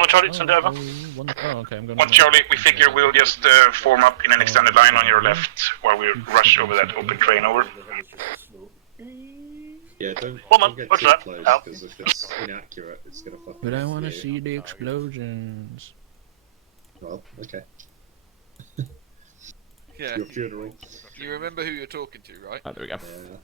Charlie, send it over. Okay, I'm going 1 Charlie, we figure we'll just form up in an extended line on your left while we rush over that open train over. Yeah, don't get too close, because if it's inaccurate, it's going to fuck But I want to see the explosions. Well, okay. Yeah. Your funeral. You remember who you're talking to, right? Oh, there we go. Yeah.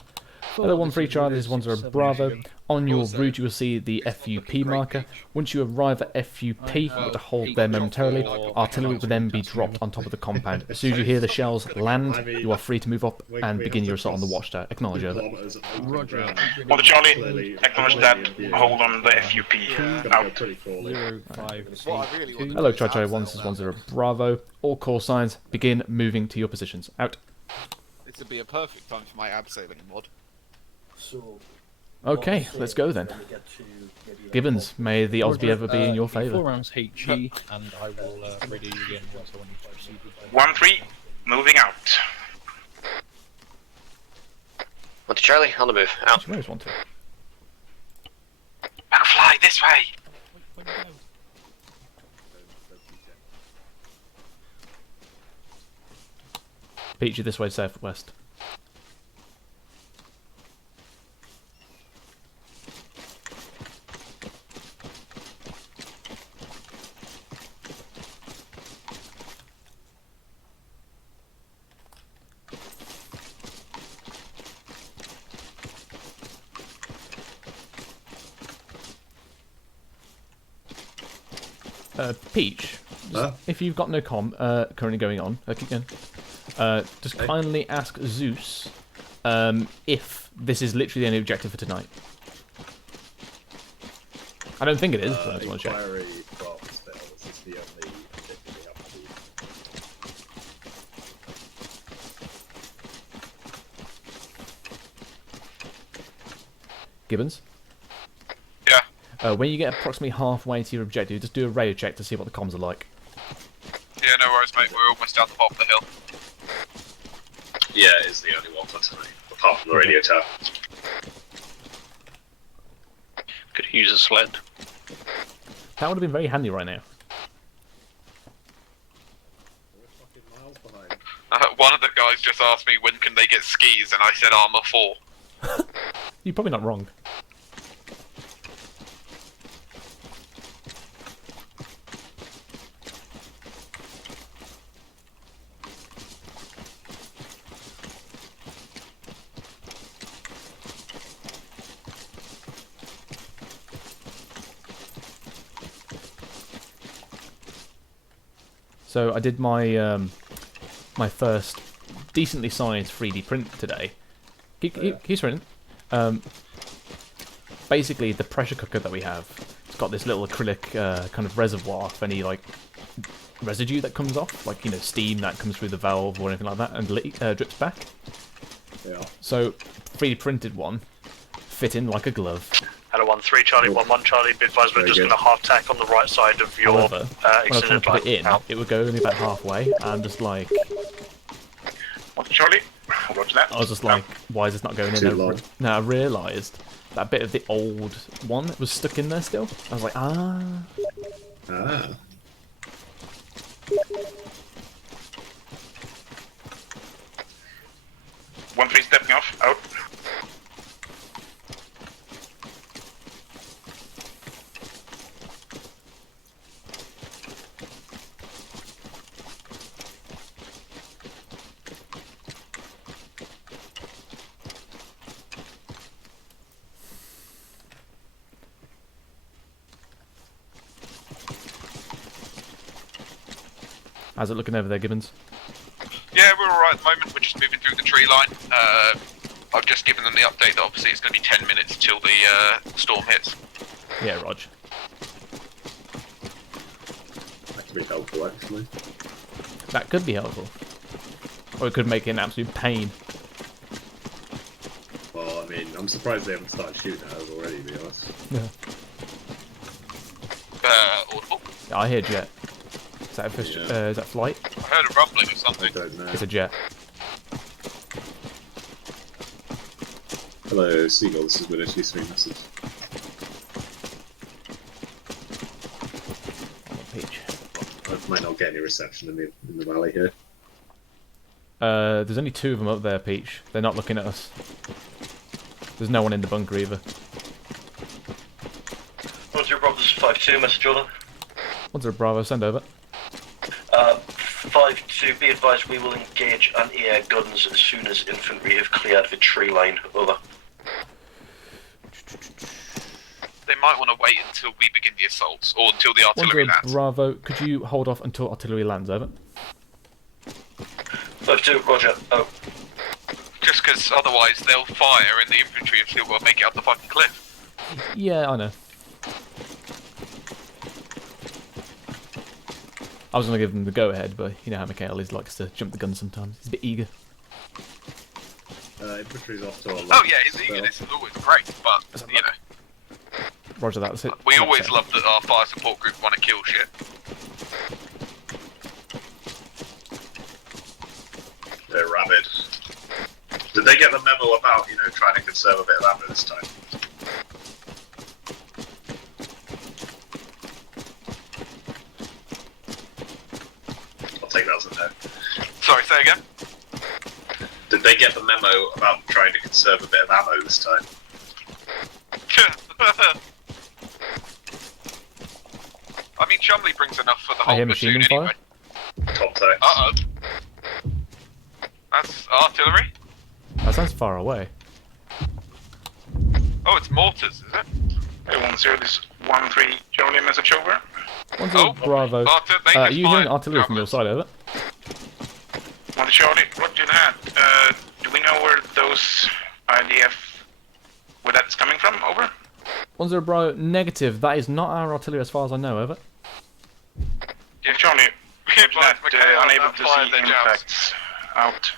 Hello, 1-3 Charlie, this is 10 Bravo. On your route, you will see the FUP marker. Once you arrive at FUP, you have to hold there momentarily. Artillery will then be dropped on top of the compound. As soon as you hear the shells land, you are free to move up and begin your assault on the watchtower. Acknowledge over. Roger. 1 Charlie, acknowledge that. Hold on the FUP. Out. Hello, Chai 1, this is 10 Bravo. All call signs, begin moving to your positions. Out. This would be a perfect time for my abseiling mod. Okay, let's go then. Gibbons, may the odds be ever be in your favour. 4 rounds HE, and I will ready again once I want you to proceed with 1-3, moving out. 1 Charlie, on the move. Out. Where's 1-2? Backfly, this way! Peachy, this way, southwest. Peach, if you've got no comm currently going on, keep going. Just kindly ask Zeus if this is literally the only objective for tonight. I don't think it is, but I just want to check. Gibbons? Yeah. When you get approximately halfway to your objective, just do a radio check to see what the comms are like. Yeah, no worries, mate. We're almost down the bottom of the hill. Yeah, it is the only one for tonight, apart from the radio tower. Could use a sled. That would have been very handy right now. One of the guys just asked me when can they get skis, and I said Arma 4. You're probably not wrong. So I did my my first decently sized 3D print today. Keep running. Basically, the pressure cooker that we have, it's got this little acrylic kind of reservoir for any like residue that comes off, like steam that comes through the valve or anything like that, and drips back. Yeah. So 3D printed one, fit in like a glove. Hello, 1-3 Charlie, 1-1 Charlie. Be advised, we're just going to half tack on the right side of your However, when I was trying to put it in, it would go only about halfway, and I'm just like... 1 Charlie, roger that. I was just like, why is this not going in? Now I realised that bit of the old one was stuck in there still. I was like, ah. 1-3 stepping off, out. How's it looking over there, Gibbons? Yeah, we're alright at the moment. We're just moving through the tree line. I've just given them the update that obviously it's going to be 10 minutes till the storm hits. Yeah, Rog. That could be helpful, actually. That could be helpful. Or it could make it an absolute pain. Well, I mean, I'm surprised they haven't started shooting at us already, to be honest. Yeah. Audible? Yeah, I hear jet. Is that a fish? Is that flight? I heard a rumbling or something. I don't know. It's a jet. Hello, Seagull, this is Winner 23 message. Peach. I might not get any reception in the valley here. There's only 2 of them up there, Peach. They're not looking at us. There's no one in the bunker either. Roger, Brothers 5-2, message order. 1-0 Bravo, send over. 5-2, be advised we will engage anti-air guns as soon as infantry have cleared the tree line. Over. They might want to wait until we begin the assaults, or until the artillery 1-0 lands. Bravo, could you hold off until artillery lands, over? 5-2, roger, oh. Just because otherwise they'll fire and the infantry have still got to make it up the fucking cliff. Yeah, I know. I was going to give them the go-ahead, but you know how Mikhail is, likes to jump the gun sometimes. He's a bit eager. Infantry's off to our left. Oh yeah, his eagerness is always great, but, you know. Roger that, that's it. We always love that our fire support group want to kill shit. They're rabid. Did they get the memo about, trying to conserve a bit of ammo this time? I'll take that as a no. Sorry, say again? Did they get the memo about trying to conserve a bit of ammo this time? I mean, Chumley brings enough for the I whole hear machine platoon gun anyway. fire. Contact. Uh-oh. That's artillery? That sounds far away. Oh, it's mortars, is it? 1-0, this 1-3 Charlie, message over. 1-0 Bravo. Are you hearing artillery from your side, over? 1 Charlie, roger that. Do we know where those IDF, where that's coming from, over? 1-0 Bravo, negative. That is not our artillery as far as I know, over. Yeah, Charlie, roger that, unable to see impacts out.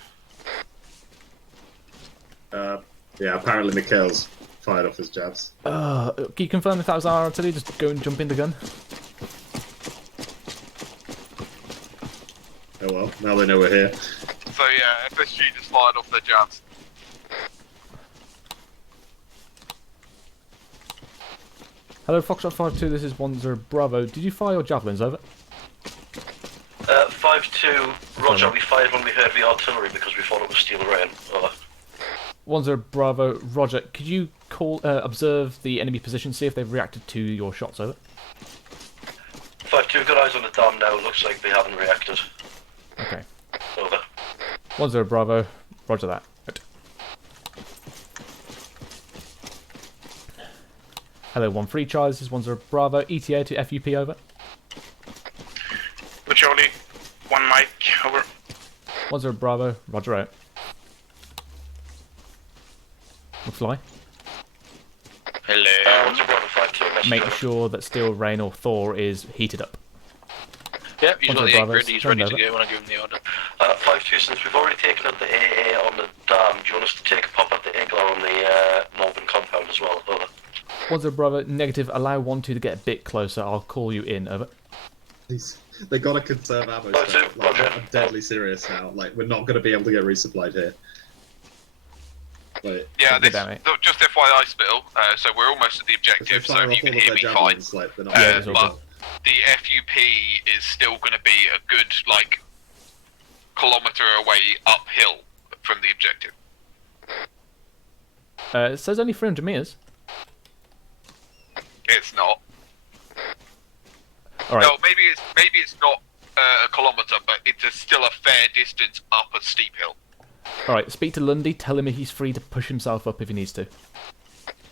Yeah, apparently Mikhail's fired off his jabs. Can you confirm if that was our artillery? Just go and jump in the gun. Oh well, now they know we're here. So yeah, FSG just fired off their jabs. Hello, Foxtrot 5-2, this is 1-0 Bravo. Did you fire your javelins, over? 5-2, roger, we fired when we heard the artillery because we thought it was steel rain. Over. 1-0 Bravo, Roger. Could you observe the enemy position, see if they've reacted to your shots, over? 5-2, good eyes on the dam now, looks like they haven't reacted. Okay. Over. 1-0 Bravo, Roger that. Right. Hello, 1-3 Charlie, this is 1-0 Bravo. ETA to FUP, over. But Charlie, 10 Bravo, roger out. McFly. Hello. 10 Bravo, 5-2, message Make over. sure that Steel, Rain or Thor is heated up. Yep, he's 10 got the Bravo, grid, he's send ready to over. go when I give him the order. 5-2, since we've already taken out the AA on the dam, do you want us to take a pop at the igloo on the northern compound as well? Over. 10 Bravo, negative, allow 1-2 to get a bit closer, I'll call you in, over. They gotta conserve ammo. So, like, I'm deadly serious now. Like, we're not gonna be able to get resupplied here. Like, Yeah, this, just FYI, Spill. So we're almost at the objective, so you can hear me fine. Like, they're not But the FUP is still going to be a good, like, kilometre away uphill from the objective. It says only 300 metres. It's not. Alright. No, maybe it's not a kilometre, but it's still a fair distance up a steep hill. Alright, speak to Lundy, tell him he's free to push himself up if he needs to.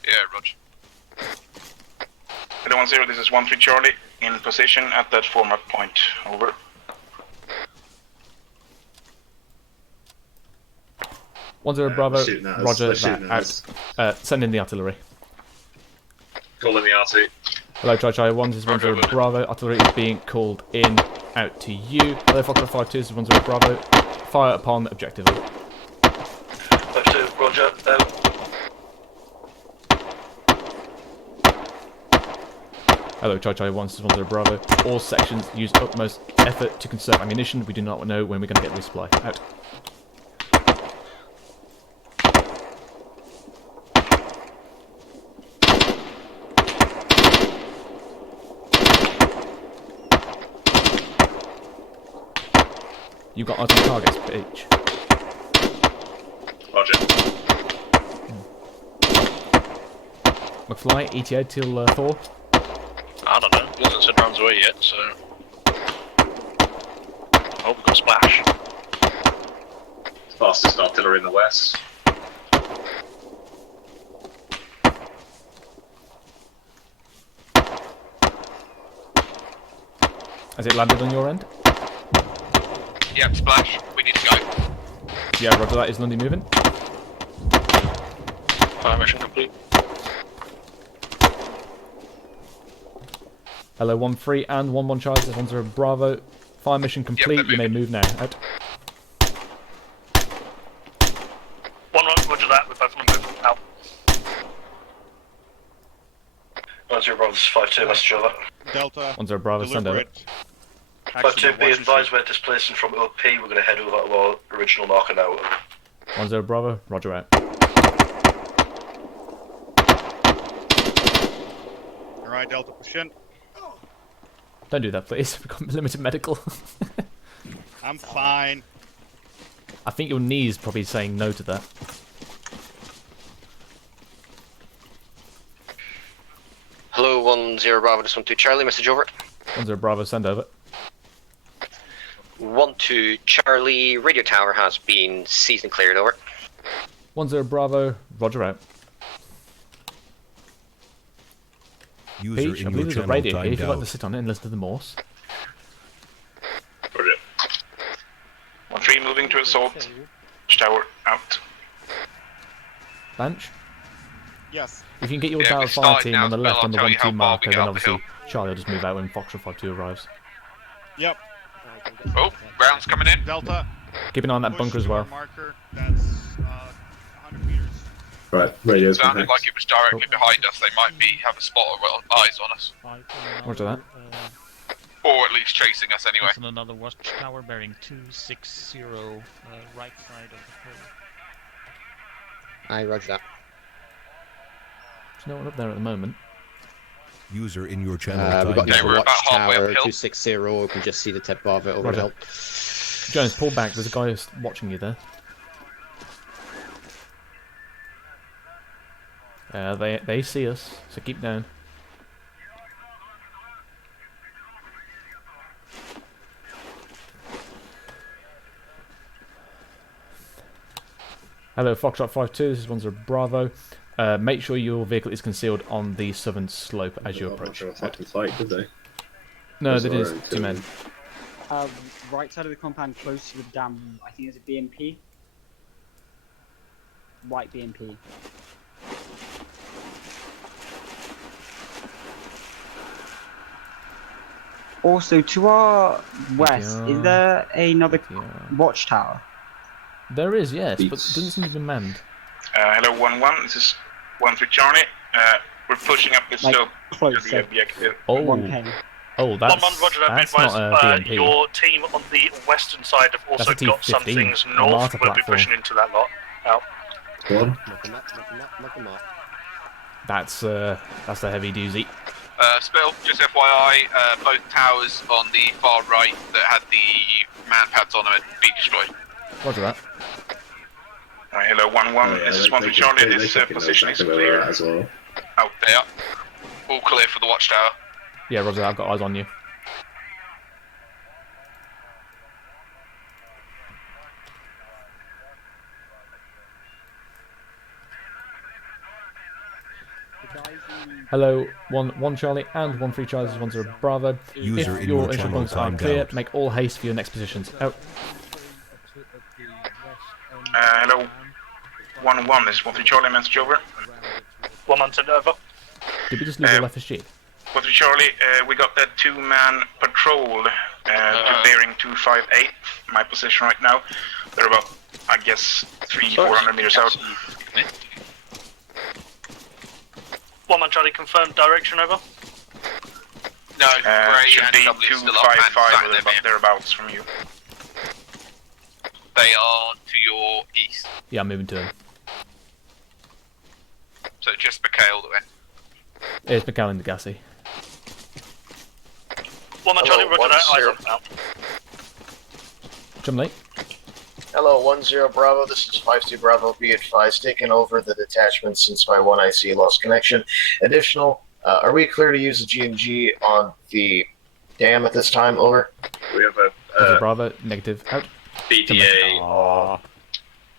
Yeah, Roger. 10, this is 1-3 Charlie, in position at that format point. Over. One zero Bravo, shooting at us, roger they're shooting that, at out. Send in the artillery. Calling the RT. Hello, Chai 1, this is 10 Bravo, artillery is being called in, out to you. Hello, Foxtrot 5-2, this is 10 Bravo, fire upon objective. 5-2, roger, Hello, Chai 1, this is 10 Bravo, all sections use utmost effort to conserve ammunition, we do not know when we're going to get resupply. Out. You've got item targets, bitch. Roger. McFly, ETA till Thor. I don't know. He hasn't said rounds away yet, so. Oh, we've got splash. Fastest artillery in the west. Has it landed on your end? Yep, splash. We need to go. Yeah, roger that. Is Lundy moving? Fire mission complete. Hello, 1-3 and 1-1 charge. This one's a Bravo. Fire mission complete. You may move now. Out. 1-1, roger that. We're both on the move. Out. 10 Bravo, this is 5-2, message over. Delta. 10 Bravo, send over. 5-2, be advised we're displacing from OP, we're going to head over to our original marker now. 10 Bravo, roger out. Alright, Delta, push in. Don't do that, please. We've got limited medical. I'm fine. I think your knee's probably saying no to that. Hello, 10 Bravo, this 1-2 Charlie, message over. 10 Bravo, send over. 1-2 Charlie, radio tower has been seized and cleared, over. 10 Bravo, roger out. User Peach, in I believe your there's a channel radio here if timed you'd like out. to sit on it and listen to the Morse. Roger. 1-3 moving to assault. Tower out. Bench? Yes. If you can get your Yeah, Tower we're 5 starting team now, on the Bill, left I'll on the tell you 1-2 how far we marker, get then up the obviously hill. Charlie will just move out when Foxtrot 5-2 arrives. Yep. Oh, rounds coming in. Delta. Keep an eye on that bunker as well. Marker. That's 100 meters. Right, radio's been Sounded hacked. like it was directly behind us. They might have a spot of eyes on us. Roger that. Or at least chasing us anyway. On another watchtower bearing 260 right side of the hill. Aye, roger that. There's no one up there at the moment. User in your channel We've got timed another out. watchtower, 260, we can just see the tip of it over Roger. the hill. Jones, pull back. There's a guy who's watching you there. They see us, so keep down. Hello, Foxtrot 5-2, this is 10 Bravo. Make sure your vehicle is concealed on the southern slope as you approach. They were fucking fight, did they? No, That's they didn't. alright, Two men. Right side of the compound, close to the dam. I think there's a BMP. White BMP. Also, to our west, is there another watchtower? There is, yes, but it doesn't seem to be manned. Hello, 1-1. This is 1-3 Charlie. We're pushing up the slope to the objective. Oh, oh, that's Roger, that's not a BMP. Your team on the western side have also That's a got some T-15, things a north. Marta We'll be platform. pushing into that lot. Out. One. Look 'em up. That's a heavy doozy. Spill, just FYI, both towers on the far right that had the man pads on them had been destroyed. Roger that. Hello, 1-1. This is 1-3 Charlie. This position is clear. As well. Out there. All clear for the watchtower. Yeah, Roger that. I've got eyes on you. Hello, 1 Charlie and 1-3 Charlie. This is 1-0 Bravo. User if in your your initial channel points are timed clear, out. make all haste for your next positions. Out. Hello, 1-1. This is 1-3 Charlie. Message over. 1-1 send over. Did we just lose our FSG? 1-3 Charlie. We got that 2-man patrol to bearing 258. My position right now. They're about, I guess, 300-400 meters out. 1-1 Charlie, confirmed direction over. No, should be 255 or thereabouts from you. They are to your east. Yeah, I'm moving to him. So just Bacay all the way. It's McCall and Degassi. 1-1 Charlie, roger that. Eyes on out. Chumley. Hello, 1-0 Bravo. This is 5-2 Bravo. Be advised, taking over the detachment since my 1 IC lost connection. Additional, are we clear to use the GMG on the dam at this time? Over. We have a Bravo, negative. Out. BDA.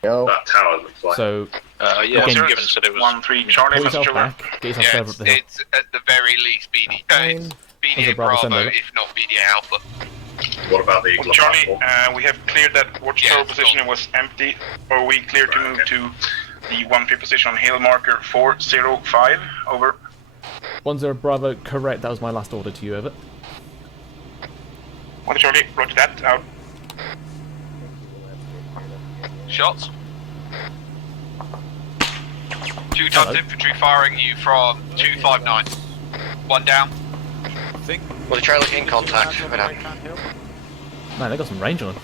Go. That tower looks like. So, yeah, again, given said it was 1-3 Charlie. pull Message yourself over. back, get yourself further up the hill. It's at the very least BD. It's BDA Bravo, send Bravo, over. if not BDA Alpha. What about the Well, Charlie, we have cleared that watchtower position. It was empty. Are we clear to move to the 1-3 position on hill marker 405? Over. 1-0 Bravo, correct. That was my last order to you, over. 1 Charlie, roger that. Out. Shots. 2 tons infantry firing you from 259. 1 down. Well, the Charlie in contact. Right now. Man, they got some range on them.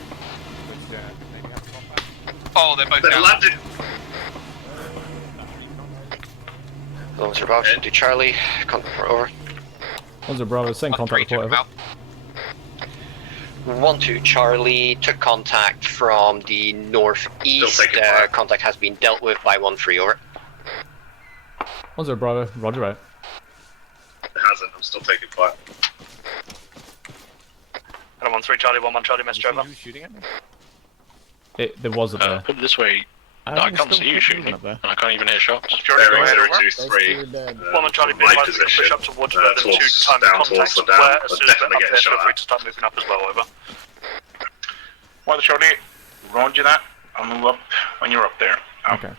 Oh, they're both down. Landed. Hello, Mr. Bravo. To Charlie. Over. 1-0 Bravo, same contact report, over. 1-2 Charlie took contact from the northeast. Contact has been dealt with by 1-3. Over. 1-0 Bravo, roger out. It hasn't. I'm still taking fire. Hello, 1-3 Charlie, 1-1 Charlie, message over. Who's shooting at me? There was a there. Put it this way, I can't see you shooting, and I can't even hear shots. Charlie, go ahead, over. 1-1 Charlie, be my advised to position, push up towards the towards- 2 times down towards contacts, the dam. where as soon as they're Definitely up getting there, shot feel free at. to start moving up as well, over. 1 Charlie, roger that. I'll move up when you're up there. Out. Okay.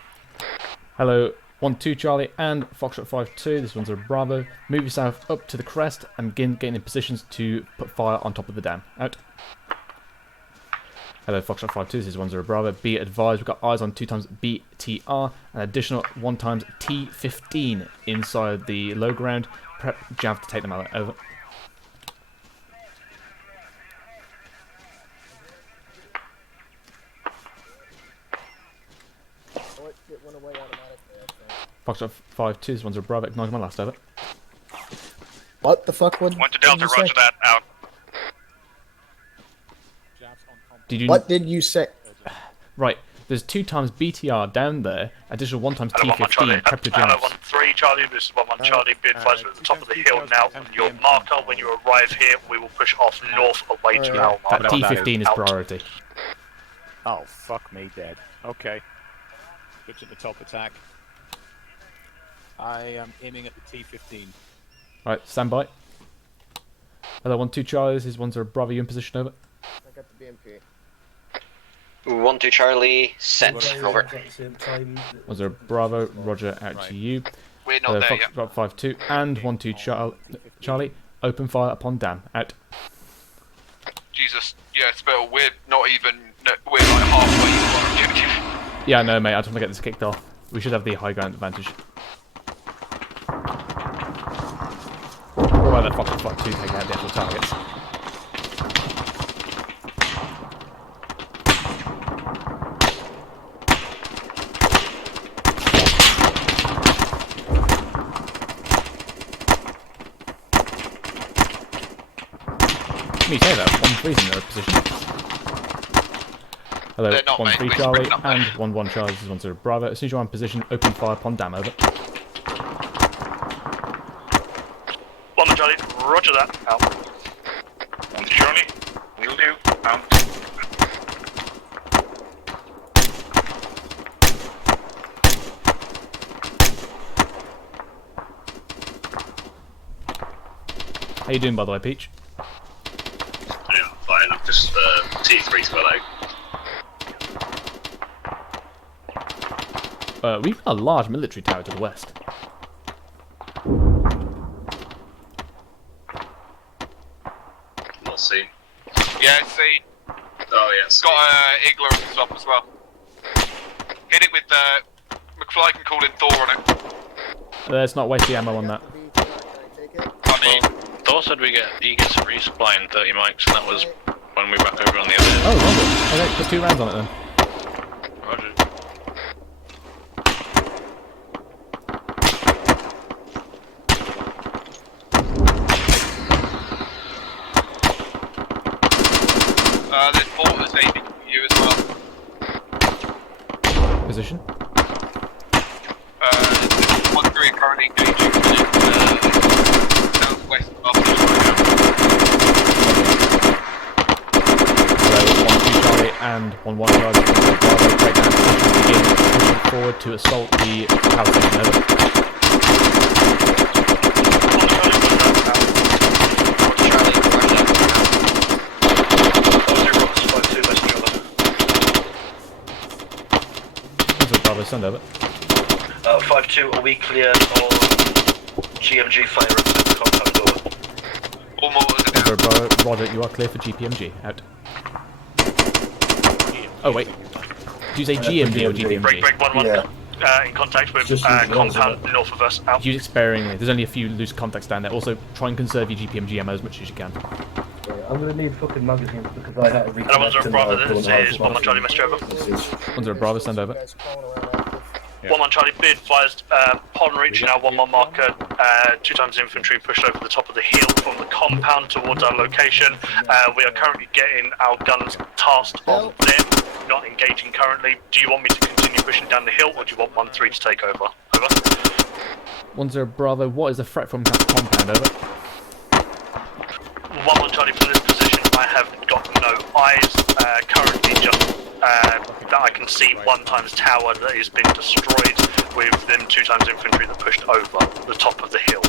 Hello, 1-2 Charlie and Foxtrot 5-2. This one's a Bravo. Move yourself up to the crest and begin getting in positions to put fire on top of the dam. Out. Hello, Foxtrot 5-2. This is 1-0 Bravo. Be advised, we've got eyes on 2 times BTR, an additional 1 times T15 inside the low ground. Prep Jav to take them out. Over. Foxtrot 5-2. This one's a Bravo. Acknowledge my last. Over. What the fuck? What? Went to Delta, did you roger say? that. Out. Did you? What did you say? Right. There's 2 times BTR down there. Additional 1 times Hello, 1-1 Charlie. T15. Prep your Hello, jabs. 1-3 Charlie. This is 1-1 Charlie. Be advised, we're at the top of the hill now. On your marker, when you arrive here, we will push off north away to our That marker. T15 is Out. priority. Oh, fuck me dead. Okay. Switch at the top attack. I am aiming at the T15. Alright, stand by. Hello, 1-2 Charlie. This is 1-0 Bravo. You in position, over. at the BMP. 1-2 Charlie, set, over. Was there Bravo, Roger, out to you. We're not there yet. Fox 5-2 and 1-2 Charlie, open fire upon dam, out. Jesus, yeah, Spittle, we're not even, we're like halfway to our objective. Yeah, no mate, I just want to get this kicked off. We should have the high ground advantage. What about the Fox 5-2 take out the actual targets? Can you say that? 1-3's in their position. Hello, 1-3 Charlie and 1-1 Charlie. This is 1-0 Bravo. As soon as you're in position, open fire upon dam, over. 1 Charlie, roger that, out. 1 Charlie, will do, out. How you doing, by the way, Peach? Yeah, fine. I'm just T3's got out. We've got a large military tower to the west. Not seen. Yeah, see. Oh, yeah. It's got Igler at the top as well. Hit it with McFly can call in Thor on it. Let's not waste the ammo on that. I mean, Thor said he gets a resupply in 30 mics, and that was when we were back over on the other end. Oh, Roger. Okay, put 2 rounds on it then. Roger. there's mortars aiming for you as well. Position? 1-3 currently engaging southwest of the So 1-2 Charlie and 1-1 Charlie. Bravo, break down position, begin pushing forward to assault the power station, over. Bravo, send over. 5-2, are we cleared on GMG fire up to the compound door? All mortars are down. Bravo, Roger, you are clear for GPMG. Out. Oh, wait. Did you say GMG or GPMG? Break 1-1. Yeah. In contact with compound north of us. Out. Use it sparingly. There's only a few loose contacts down there. Also, try and conserve your GPMG ammo as much as you can. I'm gonna need fucking magazines because I had to reconnect. And 1-0 Bravo, this is 1-1 Charlie, Mr. Over. 1-0 Bravo, send over. 1-1 Charlie, be advised, upon reaching our 1-1 marker, 2 times infantry pushed over the top of the hill from the compound towards our location. We are currently getting our guns tasked on them, not engaging currently. Do you want me to continue pushing down the hill, or do you want 1-3 to take over? Over. 1-0 Bravo, what is the threat from compound, over? 1-1 Charlie, from this position I have got no eyes, currently just that I can see 1 times tower that has been destroyed with them 2 times infantry that pushed over the top of the hill.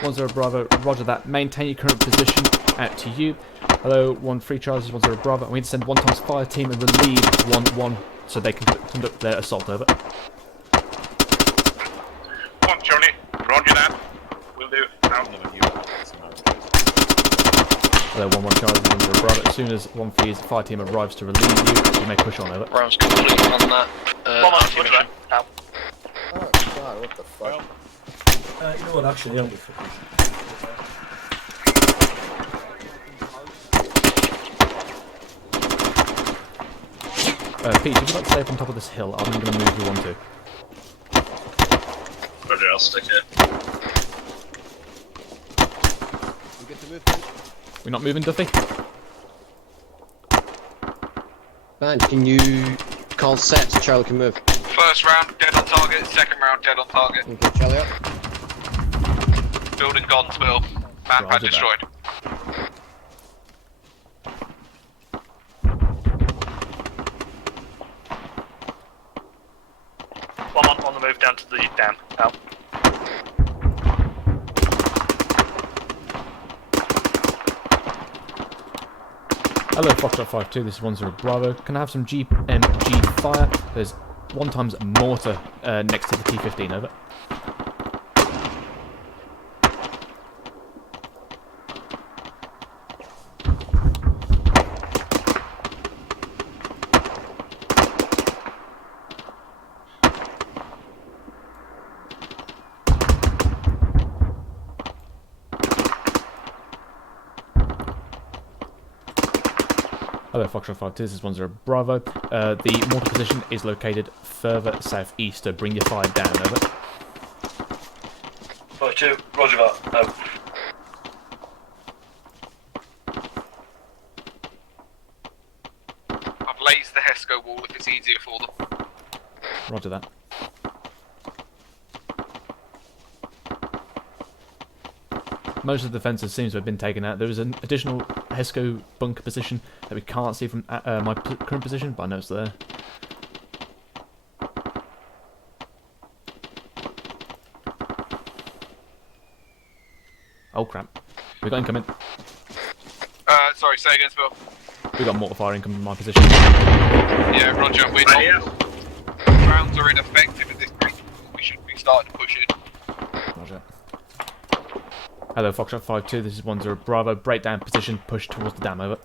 1-0 Bravo, roger that. Maintain your current position, out to you. Hello, 1-3 Charles, 1-0 Bravo. We need to send 1 times fire team and relieve 1-1 so they can conduct their assault, over. 1 Charlie, roger that. Will do. Out. Hello, 1-1 Charles, 1-0 Bravo. As soon as 1-3's fire team arrives to relieve you, you may push on, over. Rounds complete on that. 1-1, roger that. Out. Oh god, what the fuck? You know what, actually, I'm just fucking... Peach, if you'd like to stay up on top of this hill, I'm going to move you 1-2. Roger, I'll stick it. You get to move. We're not moving, Duffy? Fine, can you call set so Charlie can move? First round dead on target, second round dead on target. Okay, Charlie up. Building gone, Spill. Manpad destroyed. On the move down to the dam. Out. Hello, Foxtrot 5-2, this is 10 Bravo. Can I have some GMG fire? There's 1 times mortar next to the T-15, over. Hello, Foxtrot 5-2, this is 10 Bravo. The mortar position is located further southeast, so bring your fire down, over. 5-2, roger that, out. I've lazed the HESCO wall if it's easier for them. Roger that. Most of the defences seems to have been taken out. There is an additional HESCO bunker position that we can't see from my current position, but I know it's there. Oh crap. We got incoming. Sorry, say again, Phil. We got mortar fire incoming in my position. Yeah, roger, we're not. Rounds are ineffective at this point. We should be starting to push in. Roger. Hello, Foxtrot 5-2, this is 10 Bravo. Breakdown position, push towards the dam, over.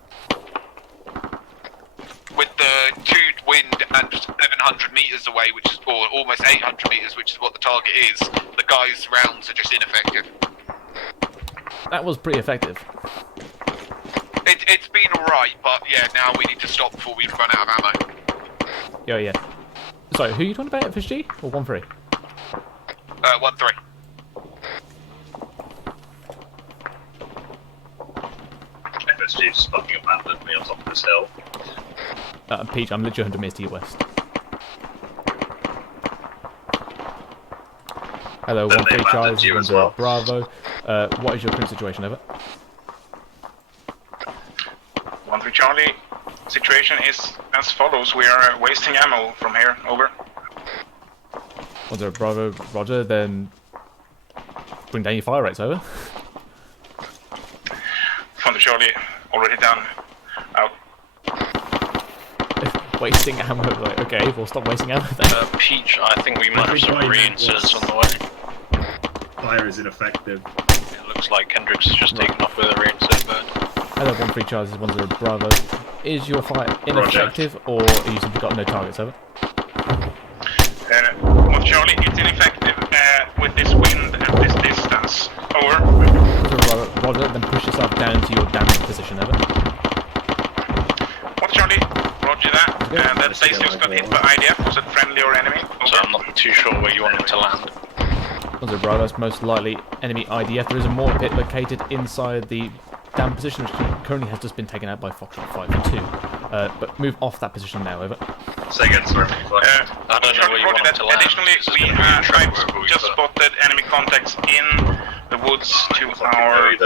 With the 2 wind and 700 metres away, which is, or almost 800 metres, which is what the target is, the guys' rounds are just ineffective. That was pretty effective. It's been alright, but yeah, now we need to stop before we run out of ammo. Yeah. Sorry, who are you talking about, FSG? Or 1-3? 1-3. FSG's fucking abandoned me on top of this hill. Peach, I'm literally 100 metres to your west. Hello, 1-3 Charlie, this is 10 Bravo. What is your current situation, over? 1-3 Charlie, situation is as follows. We are wasting ammo from here, over. 10 Bravo, roger, then bring down your fire rates, over. 1-3 Charlie, already done. Out. Wasting ammo, like, okay, we'll stop wasting ammo then. Peach, I think we might have some reinserts on the way. Fire is ineffective. It looks like Kendrick's has just taken off with a reinsert bird. Hello, 1-3 Charles, this is 10 Bravo. Is your fire ineffective, or are you simply got no targets, over? 1 Charlie, it's ineffective with this wind at this distance. Over. Roger, then push yourself down to your damaged position, over. 1 Charlie, roger that. That Stacy's got hit by IDF. Was it friendly or enemy? Over. So I'm not too sure where you want him to land. 10 Bravo, that's most likely enemy IDF. There is a mortar pit located inside the dam position, which currently has just been taken out by Foxtrot 5-2. But move off that position now, over. Say again, sorry. I don't know where you want him to land. Additionally, we just spotted enemy contacts in the woods to our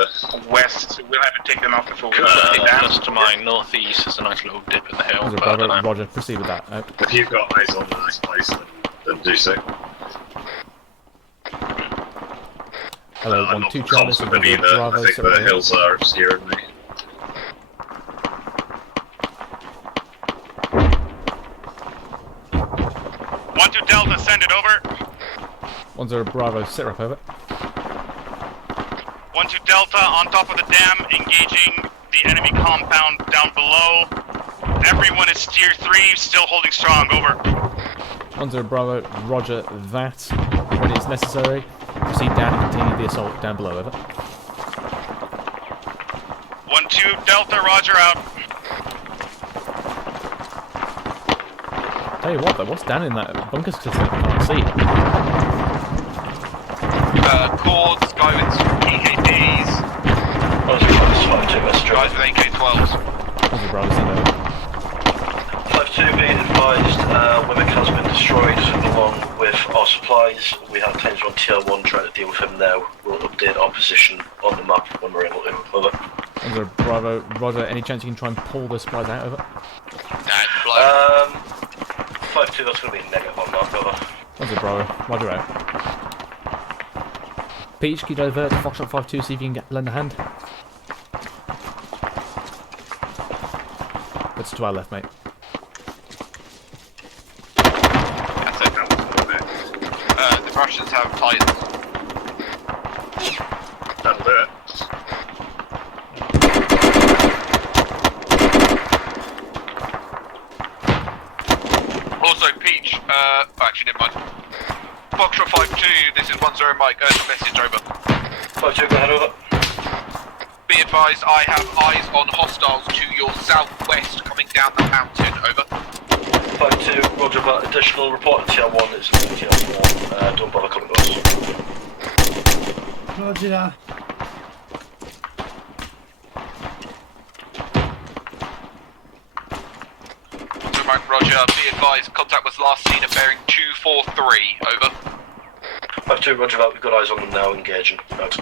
west, so we'll have to take them out before we just to my northeast, there's a nice little dip in the hill. 10 Bravo, roger, proceed with that. Out. If you've got eyes on this place, then do so. Hello, I'm 1-2 not Charlie, confident either. Bravo, I think the hills are obscuring me. Delta, send it over. 10 Bravo, sit rep, over. 1-2 Delta, on top of the dam, engaging the enemy compound down below. Everyone is Steer 3, still holding strong, over. 10 Bravo, roger that. When it's necessary, proceed down and continue the assault down below, over. 1-2 Delta, roger, out. Tell you what, though, what's down in that bunker system I can't see? Cords, guys with PKDs. Guys with AK-12s. 10 Bravo, send over. 5-2 being advised, Wimmick has been destroyed along with our supplies. We have Taser on TR1 trying to deal with him now. We'll update our position on the map when we're able to. Over. 10 Bravo, roger, any chance you can try and pull the supplies out, over? 5-2, that's going to be a negative on that, over. 10 Bravo, roger out. Peach, can you divert to Foxtrot 5-2, see if you can lend a hand? It's to our left, mate. That's it. The Russians have Titans. That'll do it. Also, Peach, actually, never mind. Foxtrot 5-2, this is 1-0 Mike, message over. 5-2, go ahead, over. Be advised, I have eyes on hostiles to your southwest coming down the mountain, over. 5-2, roger that. Additional report to Tier 1 is Tier 4. Don't bother coming to us. Roger that. Mike, roger, be advised, contact was last seen at bearing 243, over. 5-2, roger that. We've got eyes on them now, engaging. Out.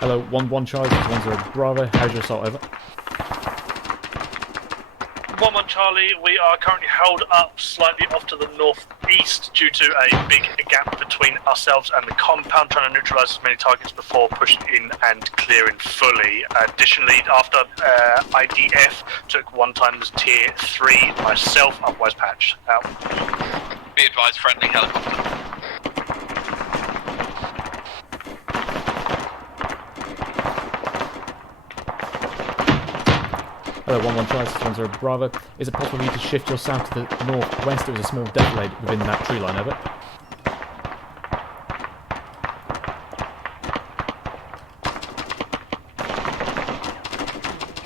Hello, 1-1 Charlie, 1-0 Bravo. How's your assault, over? 1-1 Charlie, we are currently held up slightly off to the northeast due to a big gap between ourselves and the compound, trying to neutralise as many targets before pushing in and clearing fully. Additionally, after IDF took 1 times Tier 3, myself, otherwise patched. Out. Be advised, friendly helicopter. Hello, 1-1 Charlie, 1-0 Bravo. Is it possible for you to shift your south to the northwest? There was a small defilade within that tree line, over.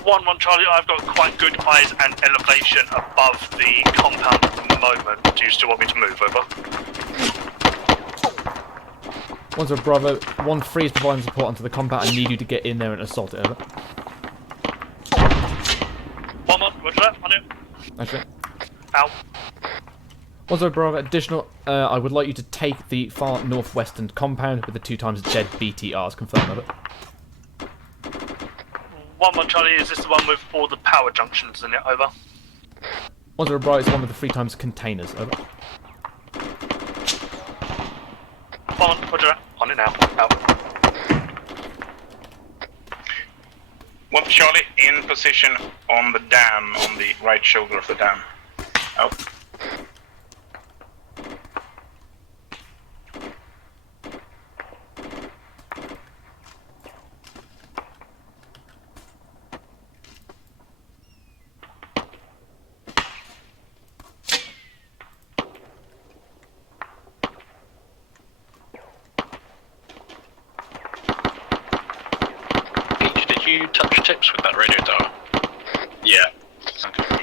1-1 Charlie, I've got quite good eyes and elevation above the compound at the moment. Do you still want me to move, over? 1-0 Bravo. 1-3 is providing support onto the compound. I need you to get in there and assault it, over. 1-1, roger that, on it. Actually. Out. 1-0 Bravo. Additional, I would like you to take the far northwestern compound with the 2 times dead BTRs. Confirm, over. 1-1 Charlie, is this the one with all the power junctions in it, over? 1-0 Bravo is one with the 3 times containers, over. 1-1, roger that, on it now, out. 1 Charlie, in position on the dam, on the right shoulder of the dam. Out. Did you touch tips with that radio tower? Yeah. Okay.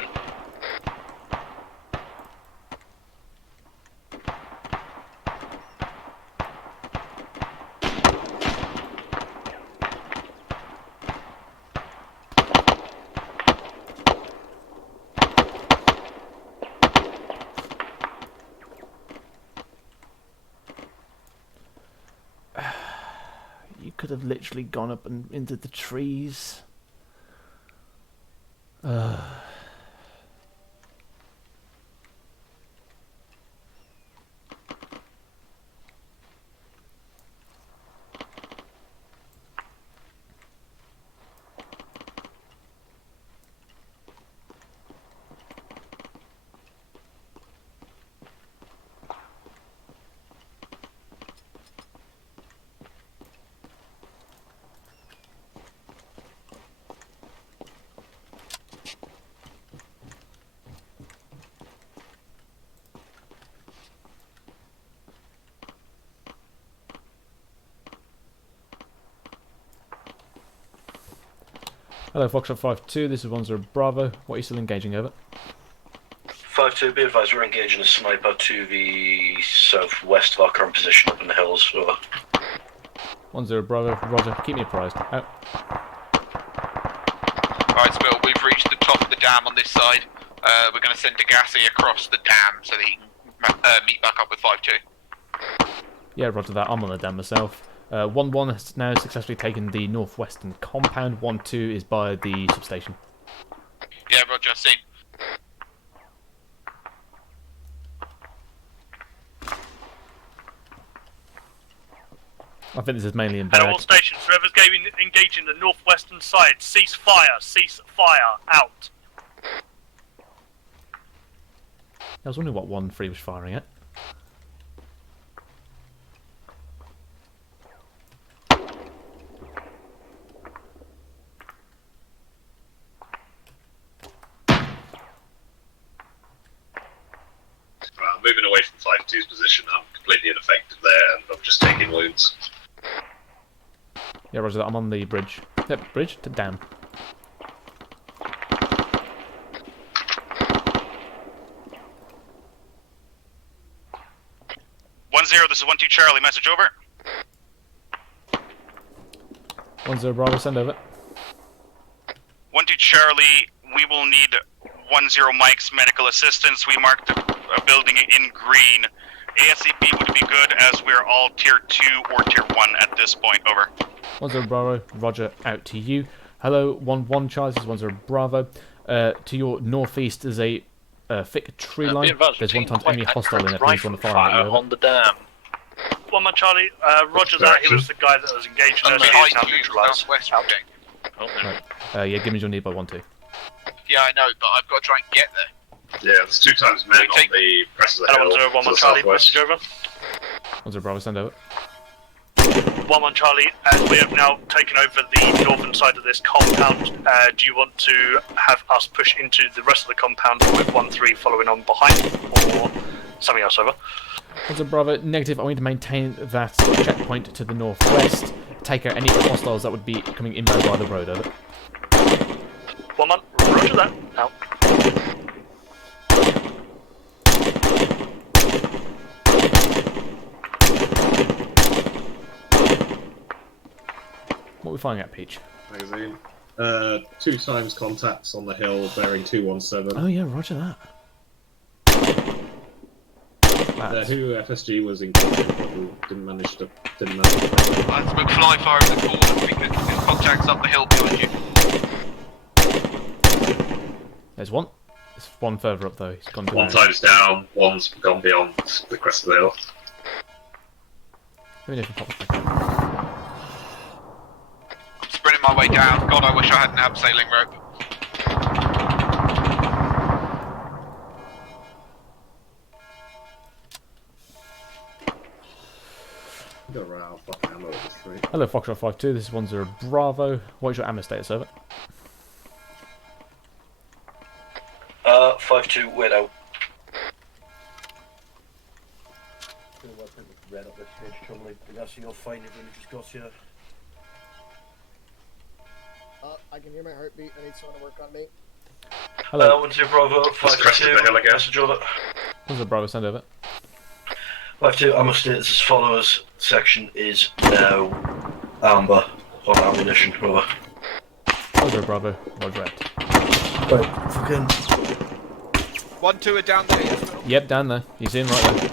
You could have literally gone up and into the trees. Hello, Foxtrot 5-2, this is 1-0 Bravo. What are you still engaging, over? 5-2, be advised, we're engaging a sniper to the southwest of our current position up in the hills, over. 1-0 Bravo, roger, keep me apprised. Out. Alright, Spill, we've reached the top of the dam on this side. We're going to send Degassi across the dam so that he can meet back up with 5-2. Yeah, roger that, I'm on the dam myself. 1-1 has now successfully taken the northwestern compound. 1-2 is by the substation. Yeah, roger, seen. I think this is mainly in And barracks. all stations, whoever's engaging the northwestern side, cease fire, out. I was wondering what 1-3 was firing at. I'm moving away from 5-2's position. I'm completely ineffective there, and I'm just taking wounds. Yeah, roger that. I'm on the bridge. Yep, bridge to dam. This is 1-2 Charlie. Message over. 1-0 Bravo, send over. 1-2 Charlie. We will need 1-0 Mike's medical assistance. We marked a building in green. ASAP would be good as we're all tier 2 or tier 1 at this point. Over. 1-0 Bravo, roger, out to you. Hello, 1-1 Charlie, this is 1-0 Bravo. To your northeast there's a thick tree line. There's one times enemy hostile in there, please run the fire at you. On the dam. 1-1 Charlie, Roger that, he was the guy that was engaged in us, he is now neutralised. Right. Yeah, give me your need by 1-2. Yeah, I know, but I've got to try and get there. Yeah, there's 2 times men on the crest of the hill. 1-1 Charlie, message over. 1-0 Bravo, send over. 1-1 Charlie, we have now taken over the northern side of this compound. Do you want to have us push into the rest of the compound with 1-3 following on behind, or something else? Over. 1-0 Bravo, negative. I need to maintain that checkpoint to the northwest. Take out any hostiles that would be coming inbound by the road. Over. 1-1, roger that. Out. What are we firing at, Peach? Magazine. 2 times contacts on the hill bearing 217. Oh yeah, roger that. Who FSG was in contact with, who didn't manage to. That's McFly firing the call because his contact's up the hill behind you. There's one. There's one further up though. He's gone to 1 time's down, 1's gone beyond the crest of the hill. Let me know if you pop back. I'm sprinting my way down. God, I wish I had an abseiling rope. Hello, Foxtrot 5-2. This is 1-0 Bravo. What is your ammo status, over? 5-2, wait out. Red up this stage, Chumley. That's your fine, it really just got here. I can hear my heartbeat. I need someone to work on me. Hello. 1-2 Bravo, 5-2, message over. 1-0 Bravo, send over. 5-2, ammo status as follows. Section is now amber on ammunition, over. 1-0 Bravo, roger that. Right, fucking... 1-2 are down there. Yep, down there. He's in right there.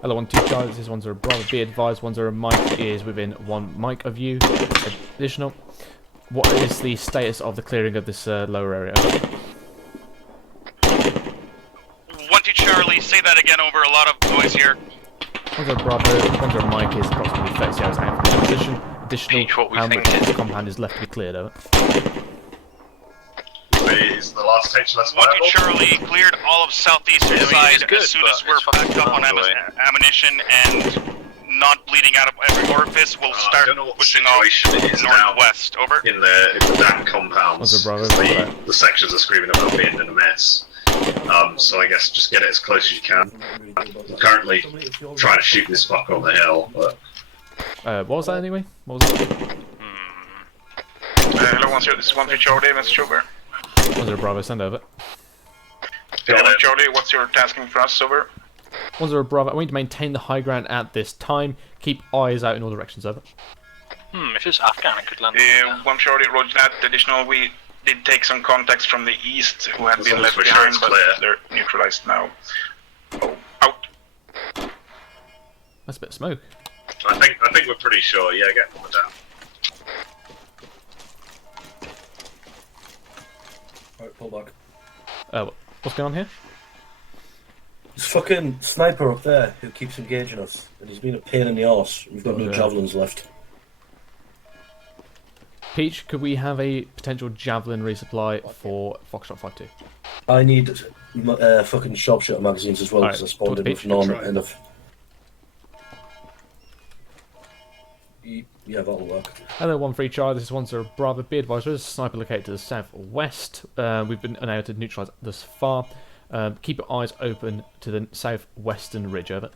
Hello, 1-2 Charlie. This is 1-0 Bravo. Be advised, 1-0 Mike is within 1 mic of you. Additional. What is the status of the clearing of this lower area? 1-2 Charlie, say that again, over. A lot of noise here. 1-0 Bravo. 1-0 Mike is approximately 30 hours out from the position. Additional. How much of this compound is left to be cleared? Over. Is the last station less 1-2 Charlie, cleared all of southeastern side as soon as we're backed up on ammunition and not bleeding out of every orifice. We'll start pushing off northwest. Over. In the dam compounds, the sections are screaming about being in a mess. So I guess just get it as close as you can. I'm currently trying to shoot this fucker on the hill, but... what was that anyway? What was that? Hello, 1-0, this is 1-2 Charlie, message over. 1-0 Bravo, send over. Hello, Charlie, what's your tasking for us, over? 1-0 Bravo, I want you to maintain the high ground at this time. Keep eyes out in all directions, over. If it's Afghan, it could land. 1 Charlie, roger that. Additional, we did take some contacts from the east who had been left behind, but they're neutralized now. Oh, out. That's a bit of smoke. I think we're pretty sure. Yeah, get one down. Alright, pull back. What's going on here? This fucking sniper up there who keeps engaging us, and he's been a pain in the arse. We've got no javelins left. Peach, could we have a potential javelin resupply for Foxtrot 5-2? I need fucking sharpshooter magazines as well, because I spawned in with none enough. Yeah, that'll work. Hello, 1-3 Charlie, this is 1-0 Bravo. Be advised, there is a sniper located to the southwest. We've been unable to neutralise thus far. Keep your eyes open to the southwestern ridge, over.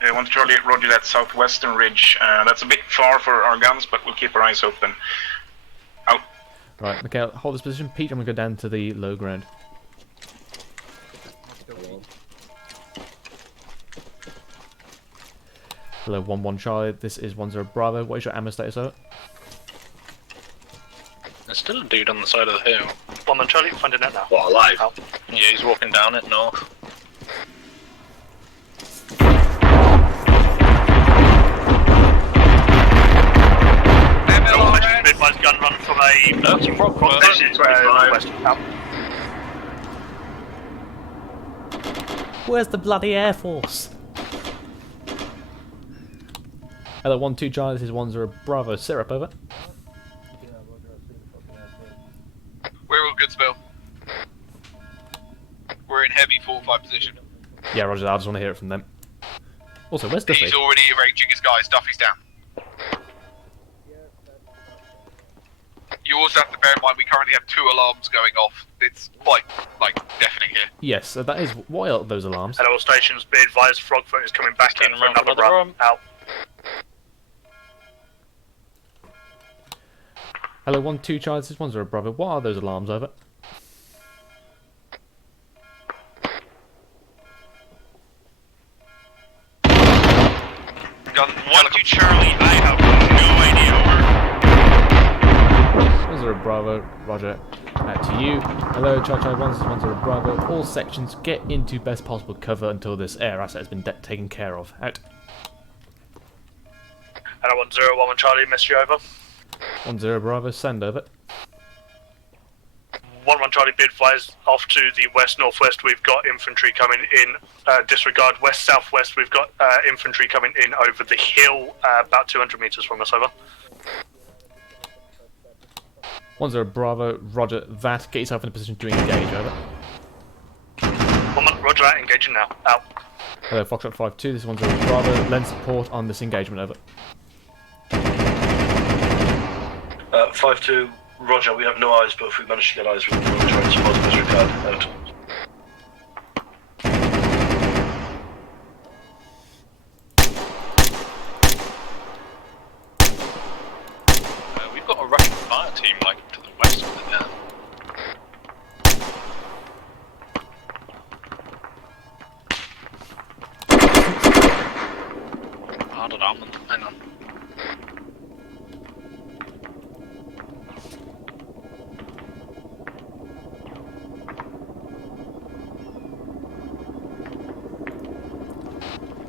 1 Charlie, roger that southwestern ridge. That's a bit far for our guns, but we'll keep our eyes open. Out. Right, Mikhail, hold this position. Pete, I'm going to go down to the low ground. Hello, 1-1 Charlie, this is 1-0 Bravo. What is your ammo status, over? There's still a dude on the side of the hill. 1-1 Charlie, finding it now. What, alive? Out. Yeah, he's walking down it north. Gun run from a west. Out. Where's the bloody Air Force? Hello, 1-2 Charlie, this is 1-0 Bravo. Syrup, over. We're all good, Spill. We're in heavy fortified position. Yeah, roger, I just want to hear it from them. Also, where's Duffy? He's already arranging his guys. Duffy's down. You also have to bear in mind we currently have 2 alarms going off. It's quite, deafening here. Yes, that is. What are those alarms? Hello, all stations. Be advised, Frogfoot is coming back in for another run. Out. Hello, 1-2 Charlie, this is 1-0 Bravo. What are those alarms, over? Gun 1-2 Charlie, I have no idea, over. 1-0 Bravo, roger. Out to you. Hello, Charlie 1, this is 1-0 Bravo. All sections get into best possible cover until this air asset has been taken care of. Out. Hello, 1-0 Charlie, missed you, over. 1-0 Bravo, send over. 1-1 Charlie, be advised, off to the west-northwest we've got infantry coming in, disregard west-southwest we've got infantry coming in over the hill, about 200 metres from us, over. 1-0 Bravo, roger that, get yourself in a position to engage, over. 1-1, roger that, engaging now, out. Hello, Foxtrot 5-2, this is 1-0 Bravo, lend support on this engagement, over. 5-2, roger, we have no eyes, but if we manage to get eyes, we'll try and support in this regard. Out. We've got a Russian fire team, to the west of the dam. Hold on, hang on.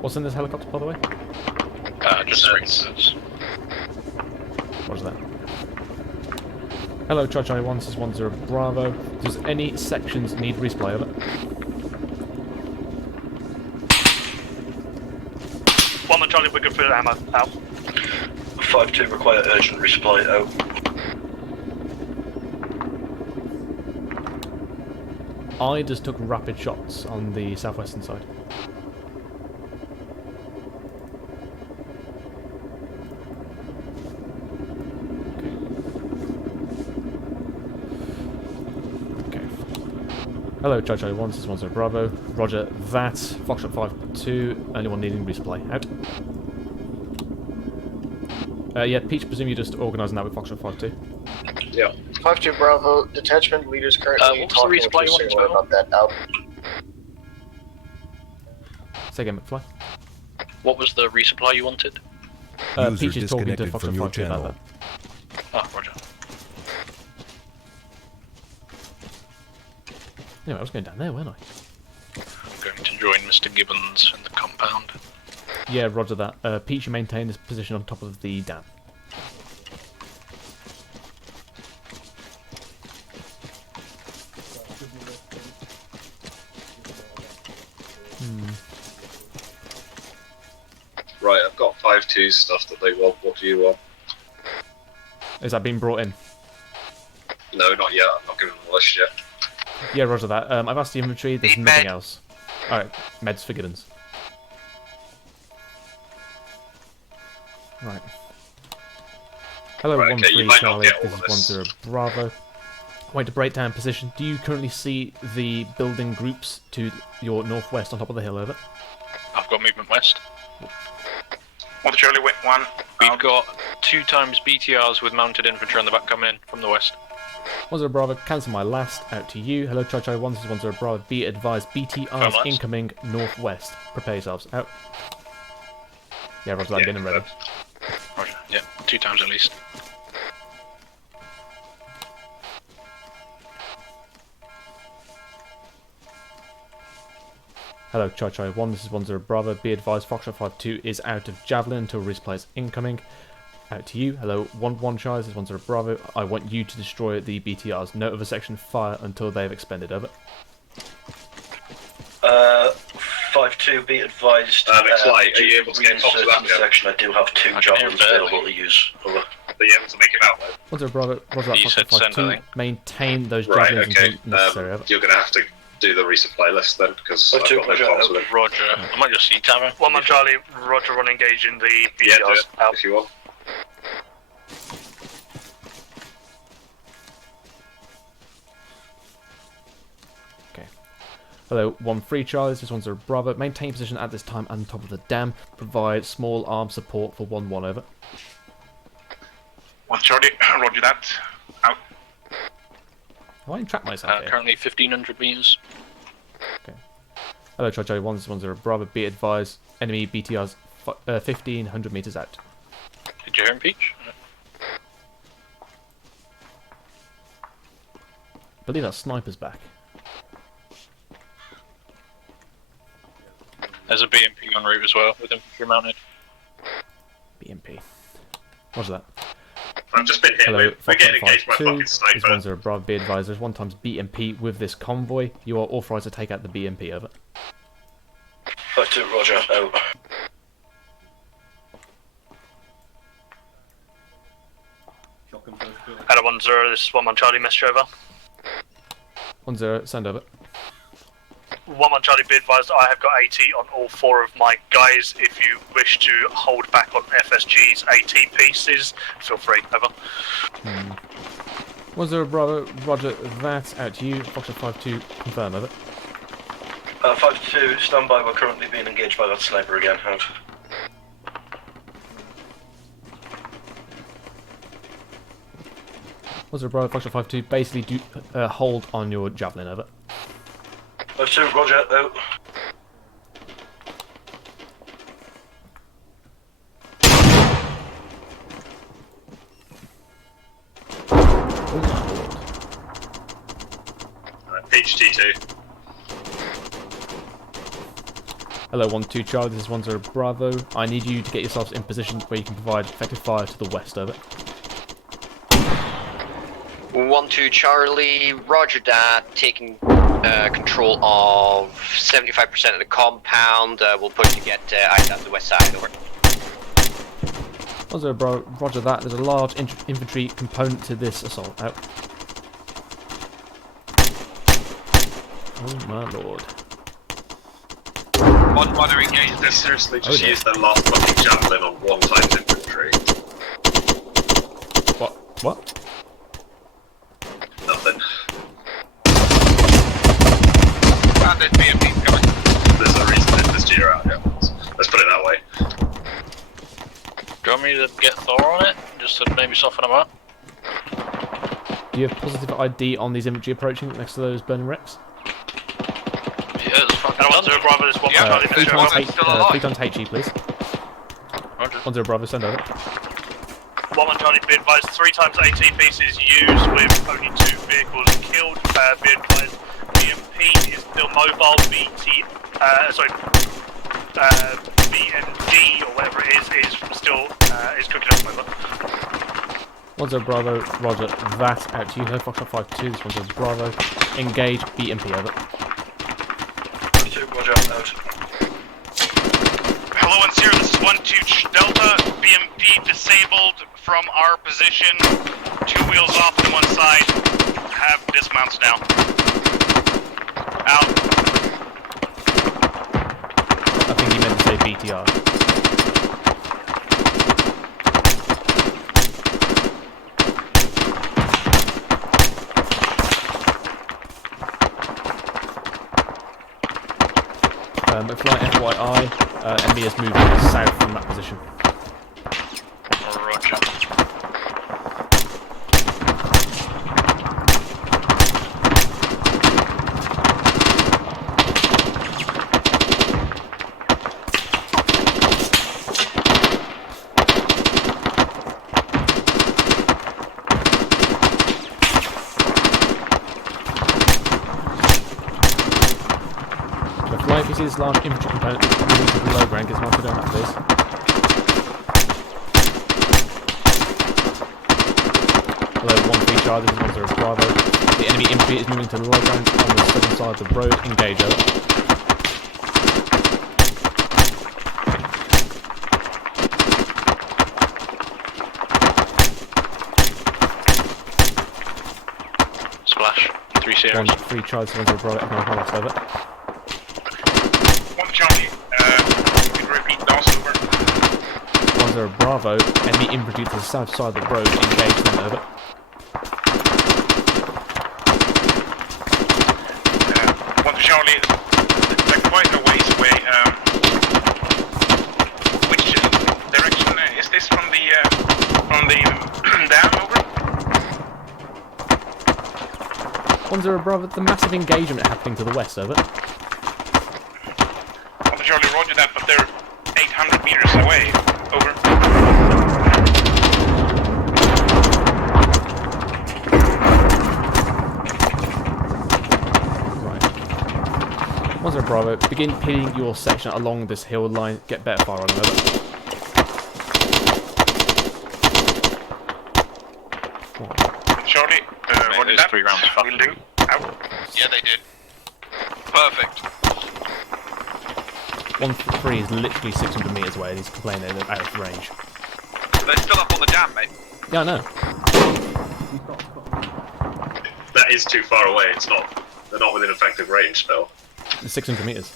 What's in this helicopter, by the way? Just rings. What's that? Hello, Charlie 1, this is 1-0 Bravo. Does any sections need resupply, over? 1-1 Charlie, we're good for ammo, out. 5-2, require urgent resupply, out. I just took rapid shots on the southwestern side. Hello, Charlie 1, this is 1-0 Bravo. Roger that. Foxtrot 5-2, only one needing resupply. Out. Yeah, Peach, presume you're just organising that with Foxtrot 5-2. Yeah. 5-2 Bravo, detachment leaders currently what's talking the resupply you with wanted, Sigma about that. Out. Say again, McFly. What was the resupply you wanted? Peach is talking to Foxtrot 5-2 about that. Ah, roger. Anyway, I was going down there, weren't I? I'm going to join Mr. Gibbons in the compound. Yeah, roger that. Peach, you maintain this position on top of the dam. Right, I've got 5-2 stuff that they want. What do you want? Is that being brought in? No, not yet. I'm not giving them a list yet. Yeah, roger that. I've asked the inventory, there's nothing else. Alright, meds for Giddens. Right. Hello, Right, 1-3 Charlie, this is 1-0 Bravo. Wait to break down position. Do you currently see the building groups to your northwest on top of the hill, over? I've got movement west. 1 Charlie, 1. We've got 2 times BTRs with mounted infantry on the back coming in from the west. 1-0 Bravo, cancel my last, out to you. Hello, Chai 1, this is 1-0 Bravo. Be advised, BTRs incoming northwest. Prepare yourselves, out. Yeah, roger that, getting ready. Roger, yeah, 2 times at least. Hello, Chai 1, this is 1-0 Bravo. Be advised, Foxtrot 5-2 is out of Javelin until resupplies incoming. Out to you. Hello, 1-1 Chai, this is 1-0 Bravo. I want you to destroy the BTRs. No other section fire until they have expended, over. 5-2, be advised. McFly, are you able to get top of that section? I do have 2 javelins available to use. Over. Are you able to make it out there? 1-0 Bravo, roger that, Foxtrot 5-2. Maintain those javelins until necessary, over. You're going to have to do the resupply list then, because I've got no problems with it. Roger. I might just see Tavern. 1-1 Charlie, roger, run engage in the BTRs. Yeah, do it, if you want. Okay. Hello, 1-3 Charlie, this is 1-0 Bravo. Maintain position at this time on top of the dam. Provide small arm support for 1-1, over. 1 Charlie, roger that. Out. Have I trapped myself here? Currently 1500 meters. Okay. Hello, Chai 1, this is 1-0 Bravo. Be advised, enemy BTRs 1500 meters out. Did you hear him, Peach? I believe that sniper's back. There's a BMP en route as well, with infantry mounted. BMP. What's that? I've just been hit. Hello, We're getting engaged by a fucking Is sniper. 1-0 Bravo. Be advised, there's 1 times BMP with this convoy. You are authorised to take out the BMP, over. 5-2, roger, out. Hello, 1-0, this is 1-1 Charlie, message over. 1-0, send over. 1-1 Charlie, be advised, I have got 80 on all 4 of my guys. If you wish to hold back on FSG's 80 pieces, feel free, over. 1-0 Bravo, roger that, out to you. Foxtrot 5-2, confirm, over. 5-2, stand by, we're currently being engaged by that sniper again, out. Was there Bravo, Foxtrot 5-2, basically do hold on your javelin, over. 5-2, roger, out. HT2. Hello, 1-2 Charlie, this is 1-0 Bravo. I need you to get yourselves in position where you can provide effective fire to the west, over. 1-2 Charlie, roger that, taking control of 75% of the compound. We'll push to get eyes out the west side, over. 1-0 Bravo, roger that. There's a large infantry component to this assault, out. Oh my lord. 1-1 are engaged. They seriously just used their last fucking javelin on 1 times infantry. What? Nothing. And there's BMPs coming. There's no reason that this year out here. Let's put it that way. Do you want me to get Thor on it? Just to maybe soften them up? Do you have positive ID on these infantry approaching next to those burning wrecks? Yeah, it's fucking done. 1-0 Bravo, this 1-1 Charlie, Three times, still alive. 3 times HE, please. 1-0 Bravo, send over. 1-1 Charlie, be advised, 3 times 18 pieces used with only 2 vehicles killed. Be advised, BMP is still mobile. B and D or whatever it is still is cooking up. Over. 1-0 Bravo, roger that, out to you, Foxtrot 5-2, this 1-0 Bravo, engage, B and P, over. 2, roger, out. Hello 1-0, this is 1-2 Delta, BMP disabled from our position, 2 wheels off on one side, have dismounts now. Out. I think he meant to say BTR. McFly FYI, enemy has moved south from that position. Roger. If you see this large infantry component moving to the low ground, gets marked on that, please. Hello, 1-3 Charlie, this is 1-0 Bravo. The enemy infantry is moving to the low ground on the southern side of the road. Engage, over. Splash. 3 Sierras. 1-3 Charlie, this is 1-0 Bravo. Economic loss, over. 1 Charlie, you can repeat DOS, over. 1-0 Bravo, enemy infantry to the south side of the road, engage them, over. 1 Charlie, they're quite a ways away. Which direction is this from the dam, over? 1-0 Bravo, the massive engagement happening to the west, over. 1 Charlie, roger that, but they're 800 meters away, over. Right. 1-0 Bravo, begin pitting your section along this hill line, get better fire on them, over. Charlie, roger that. 3 rounds. Will do. Out. Yeah, they did. Perfect. 1-3 is literally 600 meters away, and he's complaining they're out of range. They're still up on the dam, mate. Yeah, I know. That is too far away. It's not. They're not within effective range, Phil. It's 600 meters.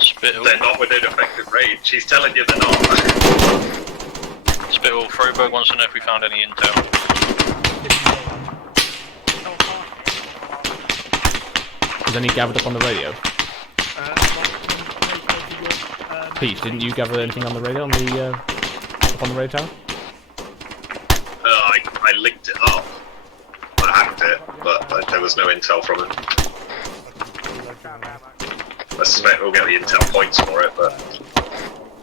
Spittle. They're not within effective range. He's telling you they're not. Spittle. Froberg wants to know if we found any intel. Has any gathered up on the radio? Peach, didn't you gather anything on the radio on the up on the radio tower? I linked it up. I hacked it, but there was no intel from it. I suspect we'll get the intel points for it, but...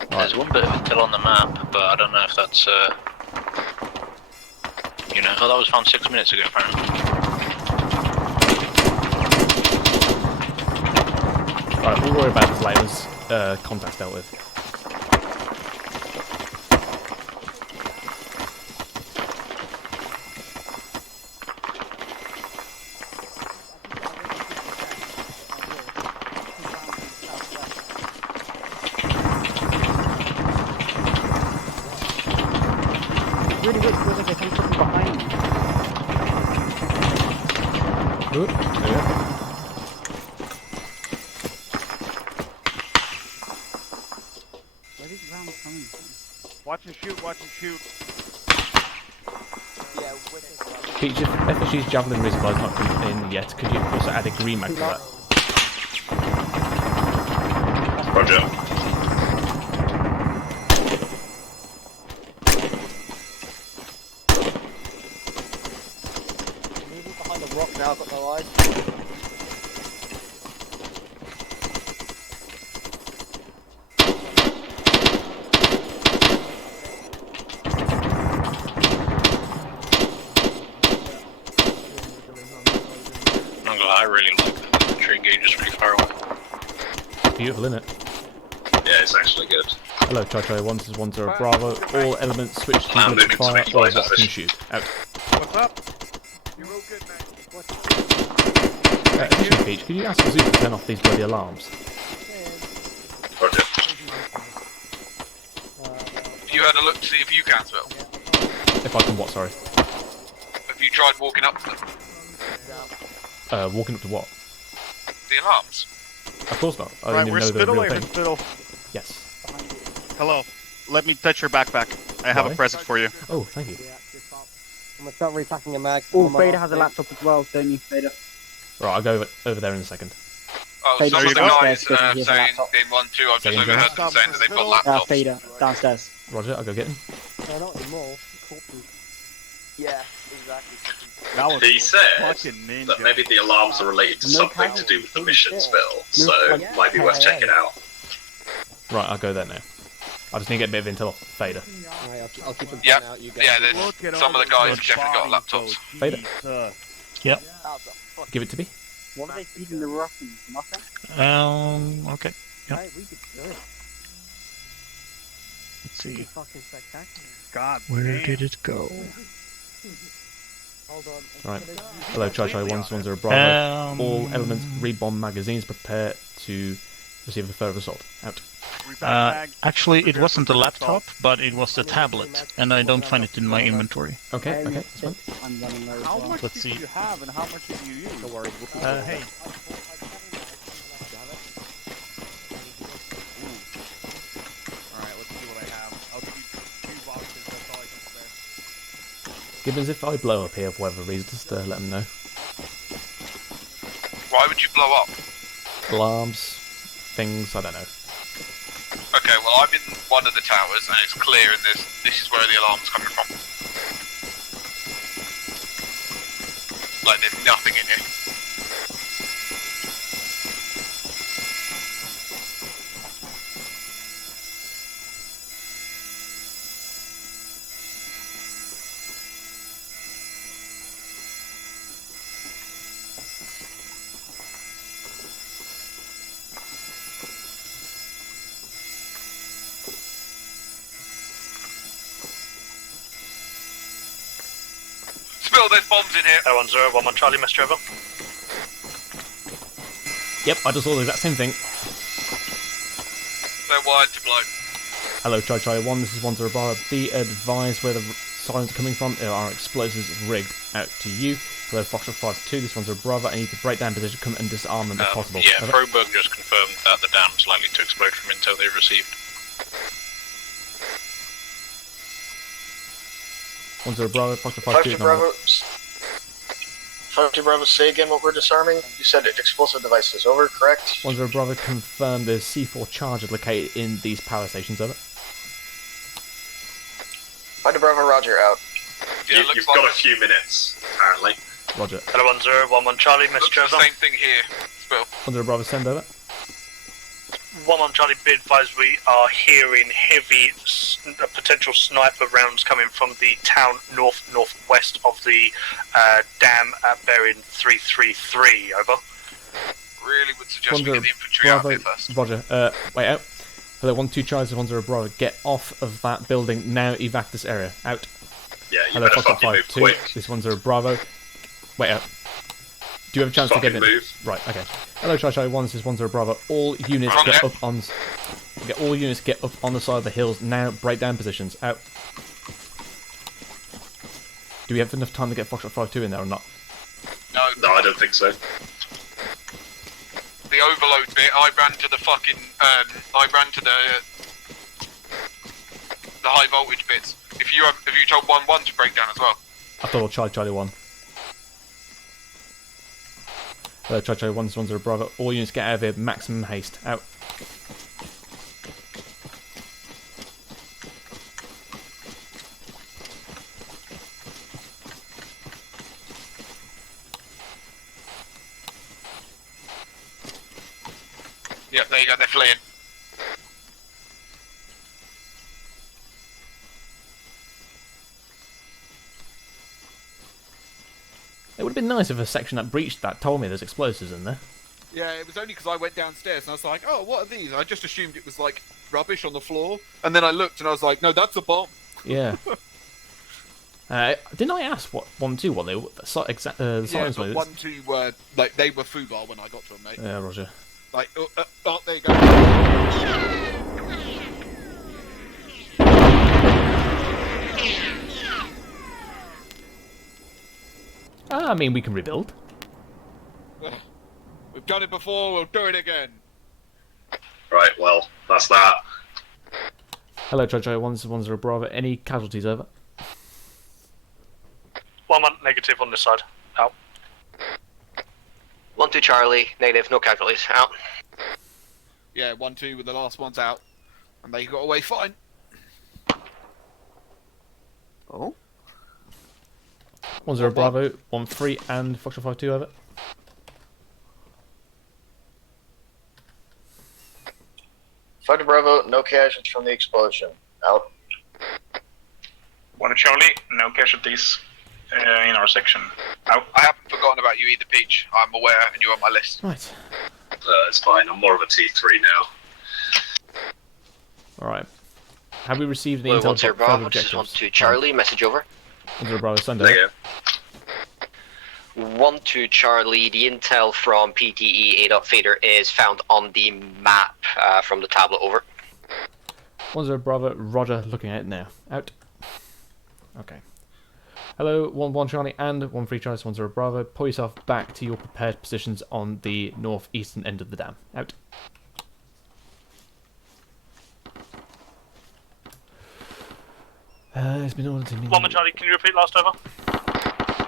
There's one bit of intel on the map, but I don't know if that's, you know, oh, that was found 6 minutes ago, apparently. Alright, we'll worry about this later once contact's dealt with. Really good because they come from behind you. Oop, there we go. Where these rounds coming from? Watch and shoot, watch and shoot. Peach, if FSG's Javelin resupply is not come in yet, could you also add a green mag to that? Roger. Moving behind the rock now, I've got no eyes. I really like that the tree gauge is pretty far away. Beautiful, isn't it? Yeah, it's actually good. Hello, Charlie 1, this is 10 Bravo. All elements switch to I'm deliberate moving to fire make or light watch and position. shoot. Out. What's up? You're all good, mate. Additionally, Peach, could you ask Zoo to turn off these bloody alarms? Roger. Have you had a look to see if you can, Spill? If I can what, sorry? Have you tried walking up to them? Walking up to what? The alarms? Of course not. I Right, didn't we're even know they Spittle were a away real from thing. Spittle. Yes. Hello. Let me touch your backpack. I have Why? a present for you. Oh, thank you. I'm gonna start repacking a mag. Oh, Vader has a laptop as well, don't you, Vader? Right, I'll go over there in a second. Oh, Hey, some there of the you go. guys Upstairs, he has a saying laptop. in 1-2, I've Say just again, overheard them saying that they've got laptops. Vader, downstairs. Roger, I'll go get him. No, not anymore. Corpses. Yeah, exactly. That was He said fucking ninja. that maybe the alarms are related to No something cover. to do with the mission spill, No so cover. it might be worth checking out. Right, I'll go there now. I just need to get a bit of intel off Vader. Alright, I'll keep an Yep. eye out. You guys. Yeah, Look at some all of the guys have those definitely got bodies, laptops. though. Vader. Jesus. Yep. Give it to me. What are they feeding the Russians? Nothing? Okay. Yep. Hey, we could do it. Let's see. Fucking spectacular. God Where damn. did it go? Hold on. Right. Hello, Charlie 1, 10 Bravo. All elements, rebomb magazines, prepare to receive a further assault. Out. Actually, it wasn't the laptop, but it was the tablet, and I don't find it in my inventory. Okay, okay, that's fine. I'm running low as How well. much Let's did see. you have and how much did you use? Don't worry. Hey. Alright, let's see what I have. I'll give you 2 boxes, that's all I can spare. Gibbons, if I blow up here for whatever reason, just let them know. Why would you blow up? Alarms, things, I don't know. Okay, well I'm in one of the towers and it's clear and this is where the alarm's coming from. Like there's nothing in it. Spill, there's bombs in here. 1-0, 1 Charlie, Mr. Trevor. Yep, I just saw the exact same thing. They're wired to blow. Hello, Charlie 1, this is 10 Bravo. Be advised where the sirens are coming from. There are explosives rigged out to you. Hello, Foxtrot 5-2, this 10 Bravo. I need to break down position, come and disarm them if possible. Yeah, Over. Froberg just confirmed that the dam's likely to explode from intel they've received. 10 Bravo, Foxtrot 5-2. 5-2 Bravo. 5-2 Bravo, say again what we're disarming. You said explosive devices, over, correct? 10 Bravo, confirm there's C4 charges located in these power stations, over. 5-2 Bravo, roger, out. Yeah, You've got a few minutes, apparently. Roger. Hello, 1-0, 1 Charlie, Mr. Looks Trevor. the same thing here. Spill. 10 Bravo, send over. 1 Charlie, be advised we are hearing heavy potential sniper rounds coming from the town northwest of the dam at bearing 333, over. Really would suggest we 10 get the infantry out Bravo, here first. Roger, wait out. Hello, 1-2 Charlie, 10 Bravo, get off of that building now, evac this area. Out. Yeah, you Hello, better Foxtrot fucking move 5-2, quick. this 10 Bravo. Wait out. Do you have a chance to get in? Fucking move. Right, okay. Hello, Charlie 1, this is 10 Bravo. All units Wrong get there. up on... all units get up on the side of the hills now. Break down positions. Out. Do we have enough time to get Foxtrot 5-2 in there or not? No, I don't think so. The overload bit, I ran to the fucking, I ran to the high voltage bits. If you told 1-1 to break down as well. I thought Charlie 1. Hello, Charlie 1, 10 Bravo. All units get out of here. Maximum haste. Out. Yep, there you go, they're fleeing. It would have been nice if a section that breached that told me there's explosives in there. Yeah, it was only because I went downstairs and I was like, oh, what are these? I just assumed it was like rubbish on the floor, and then I looked and I was like, no, that's a bomb. Yeah. Didn't I ask what 1-2 what they were? Yeah, Sirens but were? 1-2 were like they were foobar when I got to them, mate. Yeah, Roger. Like, oh, there you go. I mean, we can rebuild. We've done it before. We'll do it again. Right, well, that's that. Hello, Jojo. 1-0 Bravo. Any casualties over? 1-1 negative on this side. Out. 1-2 Charlie. Negative. No casualties. Out. Yeah, 1-2 with the last ones out, and they got away fine. Oh. 1-0 Bravo. 1-3 and Foxtrot 5-2 over. Fighter Bravo, no casualties from the explosion. Out. 1 Charlie, no casualties in our section. Out. I haven't forgotten about you either, Peach. I'm aware, and you're on my list. Right. It's fine. I'm more of a T3 now. Alright. Have we received the Blue intel 1-0 Bravo, this is objectives? 1-2 Charlie, message over. 1-0 Bravo, send There you out. go. 1-2 Charlie, the intel from PTE A. Fader is found on the map from the tablet, over. 1-0 Bravo, Roger, looking at it now. Out. Okay. Hello, 1-1 Charlie and 1-3 Charlie, 1-0 Bravo. Pull yourself back to your prepared positions on the northeastern end of the dam. Out. It's been ordered to me. 1-1 Charlie, can you repeat last over?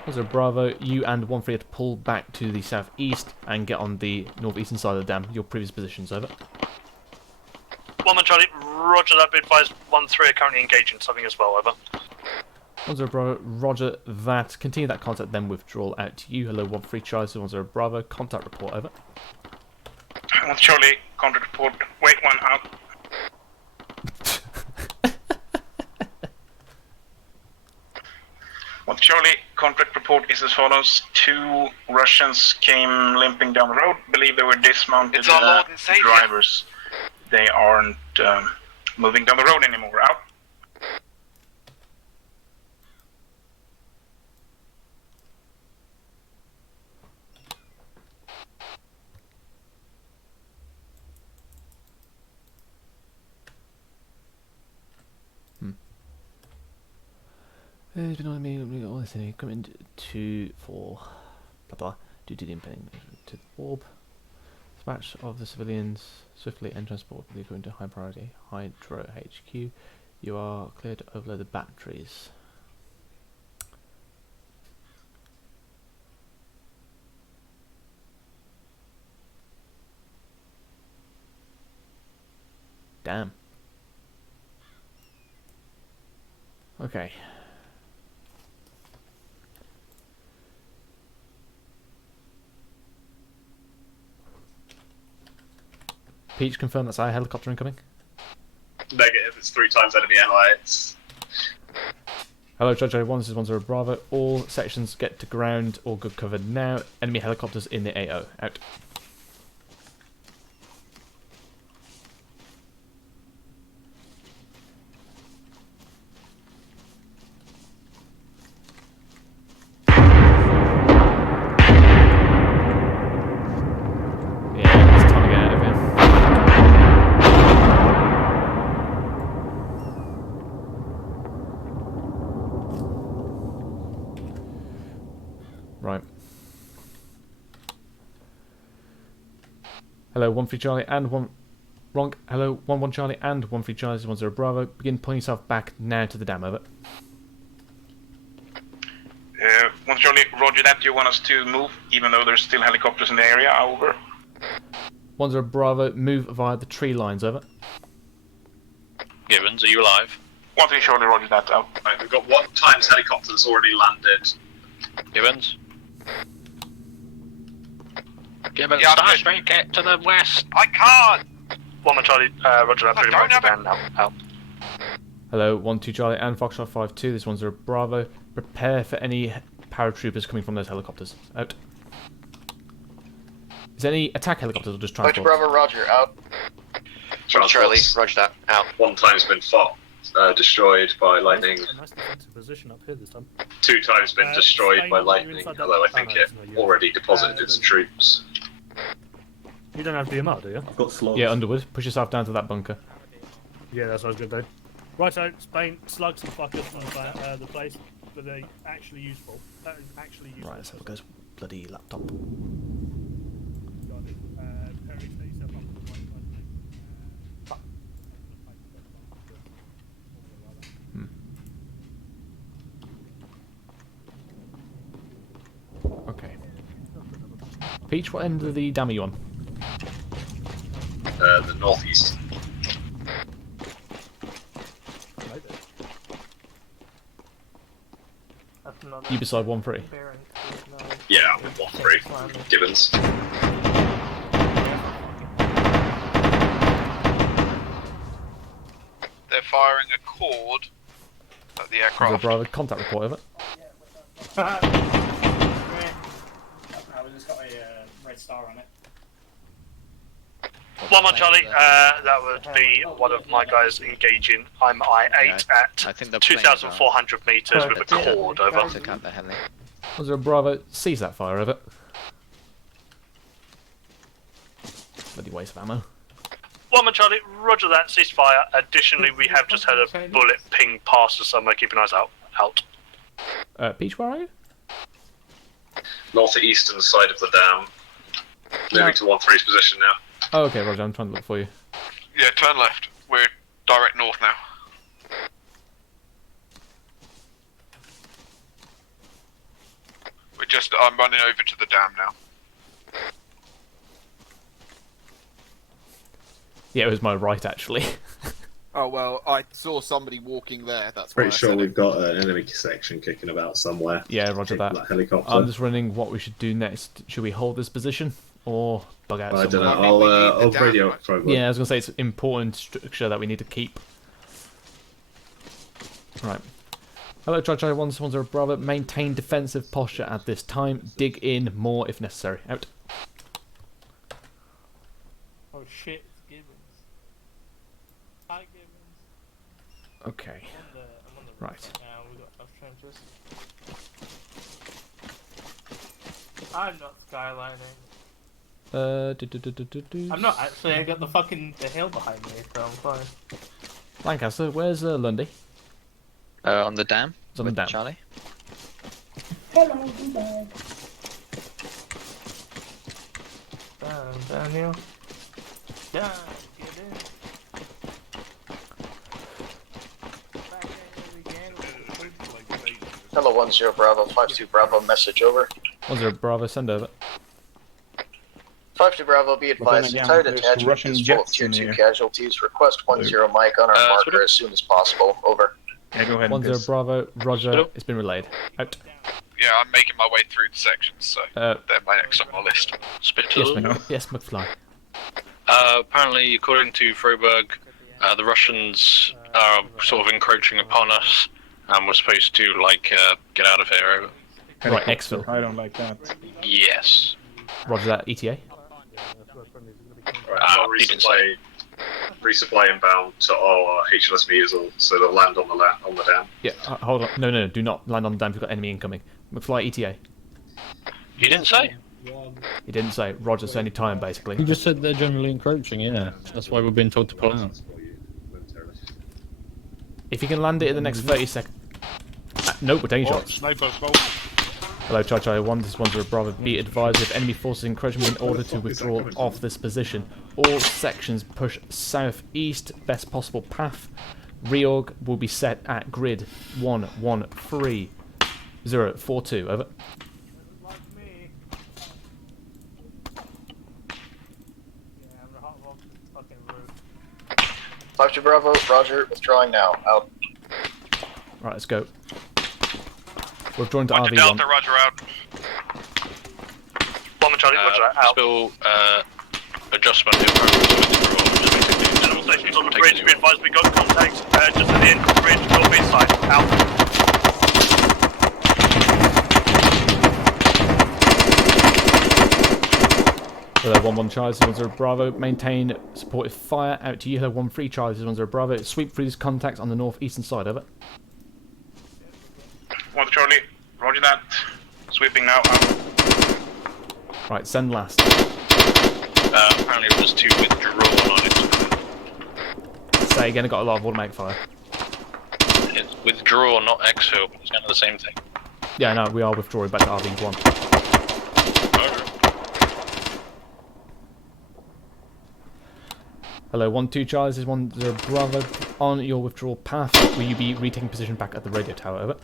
1-0 Bravo, you and 1-3 have to pull back to the southeast and get on the northeastern side of the dam. Your previous positions, over. 1-1 Charlie, Roger that, be advised. 1-3 are currently engaged in something as well, over. 1-0 Bravo, Roger that. Continue that contact, then withdrawal out to you. Hello, 1-3 Charlie, 1-0 Bravo. Contact report, over. 1 Charlie, contact report. Wait, 1 out. Well, Charlie, contract report is as follows. 2 Russians came limping down the road. Believe they were dismounted It's our Lord and Savior. drivers. They aren't moving down the road anymore. Out. There's been on me all this equipment for blah blah due to the impending to the orb. Dispatch of the civilians swiftly and transport the equipment to high priority Hydro HQ. You are cleared to overload the batteries. Damn. Okay. Peach, confirm that's our helicopter incoming. Negative, it's 3 times enemy allies. Hello, Jojo 1, this is 1-0 Bravo. All sections get to ground, all good covered now. Enemy helicopters in the AO. Out. Right. Hello, 1-3 Charlie and 1... Wrong. Hello, 1-1 Charlie and 1-3 Charlie, 1-0 Bravo. Begin pulling yourself back now to the dam, over. 1 Charlie, roger that. You want us to move, even though there's still helicopters in the area, over. 1-0 Bravo, move via the tree lines, over. Gibbons, are you alive? 1-3 Charlie, roger that, out. Right, we've got 1 times helicopters already landed. Gibbons? Gibbons, Yeah, Star Strike, get to the west! I can't! 1-1 Charlie, Roger that, pretty much don't down, out. Hello, 1-2 Charlie and Foxtrot 5-2, this 1-0 Bravo. Prepare for any paratroopers coming from those helicopters. Out. Is there any attack helicopters or just Five transport? Bravo, Roger, out. Charlie, roger that, out. One time's been destroyed by lightning. A nice defensive position up here this time. 2 times been destroyed Spain, by you're lightning, inside that- although I think no, it it's not you. already deposited its troops. You don't have DMR, do you? I've got slugs. Yeah, Underwood. Push yourself down to that bunker. Yeah, that's what I was going to do. Right, so Spain, slugs and fuckers from the place, but they actually useful. Actually useful. Right, so it goes bloody laptop. Perry, stay yourself up to the right side, mate. Okay. Peach, what end of the dam are you on? The northeast. You beside 1-3. Yeah, I'm in 1-3. Gibbons. They're firing a cord at the Is there a aircraft. Bravo contact report of it? It's got a red star on it. 1-1 Charlie, that would be one of my guys engaging. I'm I-8 I think the at 2,400 metres with a cord, over. Took out the heli. Was there a Bravo sees that fire of it? Bloody waste of ammo. 1-1 Charlie, roger that, ceasefire. Additionally, we have just had a bullet ping past us somewhere, keep an eye out. Peach, where are you? Northeastern side of the dam. Moving to 1-3's position now. Oh, okay, Roger, I'm trying to look for you. Yeah, turn left. We're direct north now. I'm running over to the dam now. Yeah, it was my right, actually. Oh well, I saw somebody walking there. That's Pretty why I sure said we've got an enemy section kicking about somewhere. Yeah, roger that. Helicopter. I'm just running what we should do next. Should we hold this position or bug out I don't somewhere? know. I'll radio it for Yeah, I was going to say it's important structure that we need to keep. Right. Hello, Charlie 110 Bravo. Maintain defensive posture at this time. Dig in more if necessary. Out. Oh shit, it's Gibbons. Hi Gibbons. Okay. I'm on the Right. now, we got enough trenches. I'm not skylining. I'm not actually, I got the hill behind me, so I'm fine. Lancaster, where's Lundy? On the dam. It's on the dam. Charlie. Hello, goodbye. Down here. Down, get in. Hello, 10 Bravo, 52 Bravo, message over. 10 Bravo, send over. 52 Bravo, be advised, again, entire there's detachment Russian is full of jets tier in 2 here. casualties. Request 10 Mike on our marker as soon as possible. Over. Yeah, go ahead. 10 Bravo, Roger, it's been relayed. Out. Yeah, I'm making my way through the sections, so they're my next on my list. Yes, McFly. Apparently, according to Froberg, the Russians are sort of encroaching upon us, and we're supposed to, get out of here. Over. Right, exfil. I don't like that. Yes. Roger that, ETA. Right, resupply inbound to all HLS meters, so they'll land on the dam. Yeah, hold on. No, do not land on the dam if you've got enemy incoming. McFly, ETA. You didn't say? He didn't say. Roger, so any time, basically. You just said they're generally encroaching, yeah. That's why we've been told to pull out. If you can land it in the next 30 seconds... nope, we're taking shots. Sniper, Hello, Charlie 1, this is 10 Bravo. Be advised if enemy forces encroaching in order to withdraw off this position. All sections push southeast, best possible path. Reorg will be set at grid 113042. Over. 52 Bravo, Roger, withdrawing now. Out. Right, let's go. We're withdrawing to Roger RV1. Delta, Roger out. 1 Charlie, Roger out. Spill adjustment. General stations on the bridge, be advised we got contact just at the end of the bridge, northeast side. Out. Hello, 1-1 Charlie, 1-0 Bravo. Maintain supportive fire out to you. Hello, 1-3 Charlie, 1-0 Bravo. Sweep through these contacts on the northeastern side, over. 1 Charlie, roger that. Sweeping now, out. Right, send last. Apparently it was 2 withdrawn on it. Say again, I got a lot of automatic fire. It's withdraw, not exfil, but it's kind of the same thing. Yeah, no, we are withdrawing back to RV1. Hello, 1-2 Charlie, this is 1-0 Bravo. On your withdrawal path, will you be retaking position back at the radio tower, over?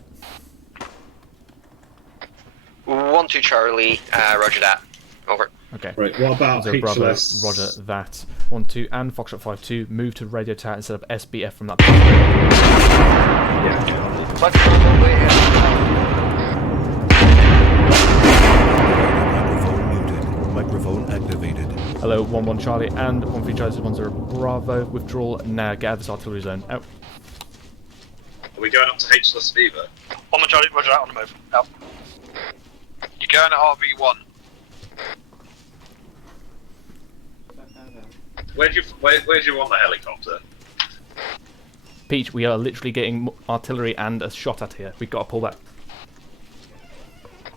1-2 Charlie, roger that. Over. Okay. Right, what about 1-0 Bravo, HLS? roger that. 1-2 and Foxtrot 5-2, move to radio tower and set up SBF from that point. Yeah. Microphone activated. Hello, 1-1 Charlie and 1-3 Charlie, 1-0 Bravo. Withdrawal now, get out of this artillery zone. Out. Are we going up to HLS Fever? 1-1 Charlie, roger that, on the move. Out. You're going to RV1. Where do you want the helicopter? Peach, we are literally getting artillery and a shot at here. We've got to pull back.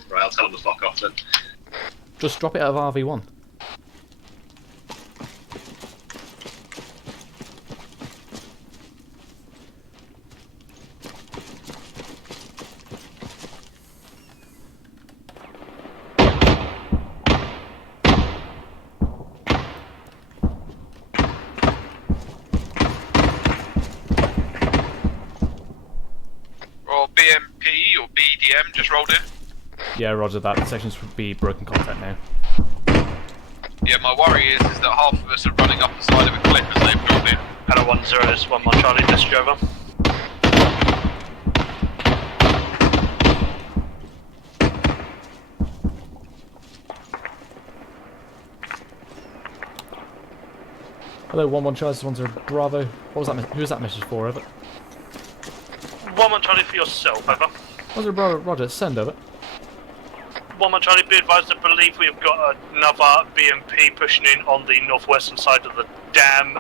Right, I'll tell them to fuck off then. Just drop it out of RV1. Or BMP or BDM just rolled in. Yeah, roger that. The sections would be broken contact now. Yeah, my worry is that half of us are running up the side of a cliff as they've dropped in. Hello, 1-0, this is 1-1 Charlie, message over. Hello, 1-1 Charlie, 1-0 Bravo. What was that? Who was that message for? Over. 1-1 Charlie for yourself, over. 1-0 Bravo, roger. Send over. 1-1 Charlie, be advised, I believe we have got another BMP pushing in on the northwestern side of the dam,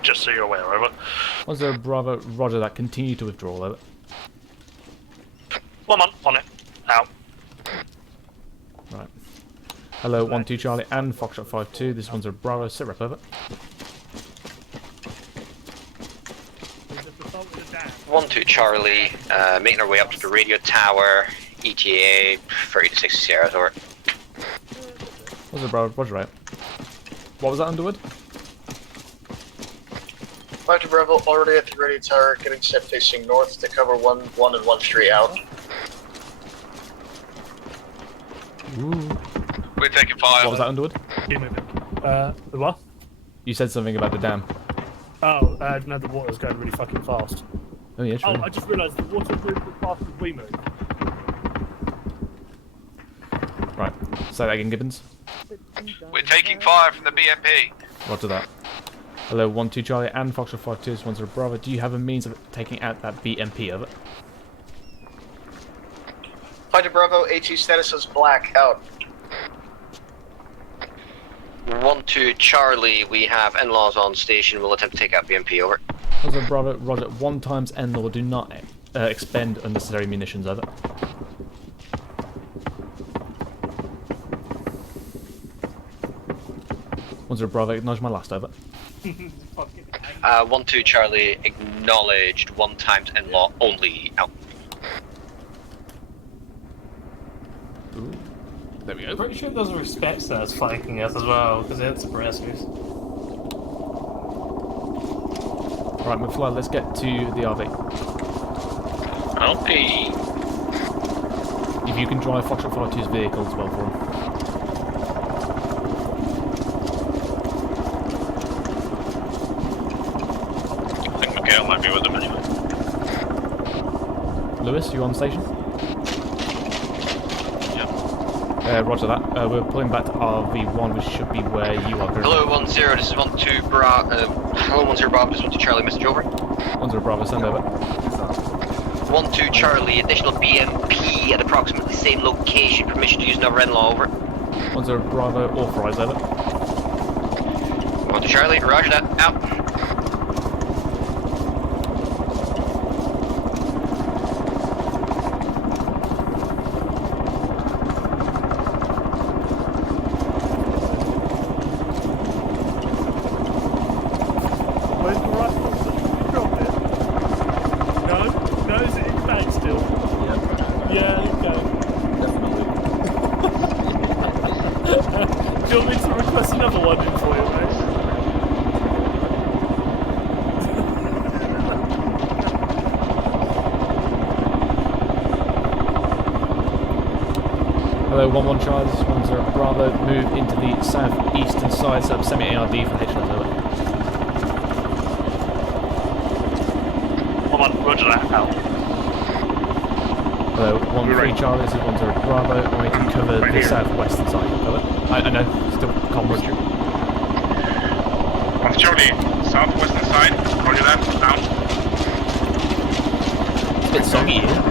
just so you're aware, over. 1-0 Bravo, roger that. Continue to withdraw, over. 1-1, on it. Out. Right. Hello, 1-2 Charlie and Foxtrot 5-2. This one's a Bravo. Sit rep, over. 1-2 Charlie, making our way up to the radio tower. ETA 30 to 60 Sierras, over. What's it, Bravo? Roger, right. What was that, Underwood? 5 Bravo, already at the radio tower, getting set facing north to cover 1 and 1 straight out. Ooh. We're taking fire. What was that, Underwood? The what? You said something about the dam. Oh, no, the water's going really fucking fast. Oh, yeah, true. Oh, I just realised the water moved as fast as we move. Right. Say that again, Gibbons. We're taking fire from the BMP. Roger that. Hello, 1-2 Charlie and Foxtrot 5-2. This one's a Bravo. Do you have a means of taking out that BMP, over? 5 Bravo, AT status is black, out. 1-2 Charlie, we have in-laws on station. We'll attempt to take out BMP, over. Also, Bravo, roger. 1 times N-law. Do not expend unnecessary munitions, over. Bravo, acknowledge my last, over. 1-2 Charlie, acknowledged. 1 times in-law only, out. Ooh. There we go. I'm pretty sure there's a respect that's flanking us as well, because they had suppressors. Right, McFly, let's get to the RV. Okay. If you can drive Foxtrot 5-2's vehicle as well for him. I think Miguel might be with them anyway. Lewis, you on station? Roger that. We're pulling back to RV1, which should be where you are. Hello, 1-0, this is 1-2 Bravo. Hello, 1-0 Bravo, this is 1-2 Charlie, message over. 1-0 Bravo, send over. 1-2 Charlie, additional BMP at approximately the same location. Permission to use another in-law, over. 10 Bravo, authorise, over. 1 to Charlie, roger that, out. Where's the rifle? Drop it. No? No, is it in the bag still? Yeah, okay. Do you want me to request another one in for you, mate? Hello, 1-1 Charlie, this is 10 Bravo, move into the southeastern side, set up semi-ARD for HLS, over. 1-1, roger that, out. Hello, 1-3 Charlie, this is 10 Bravo, I need to cover the southwestern side, over. I know, still can't roger. 1 Charlie, southwestern side, roger that, down. It's a bit soggy here.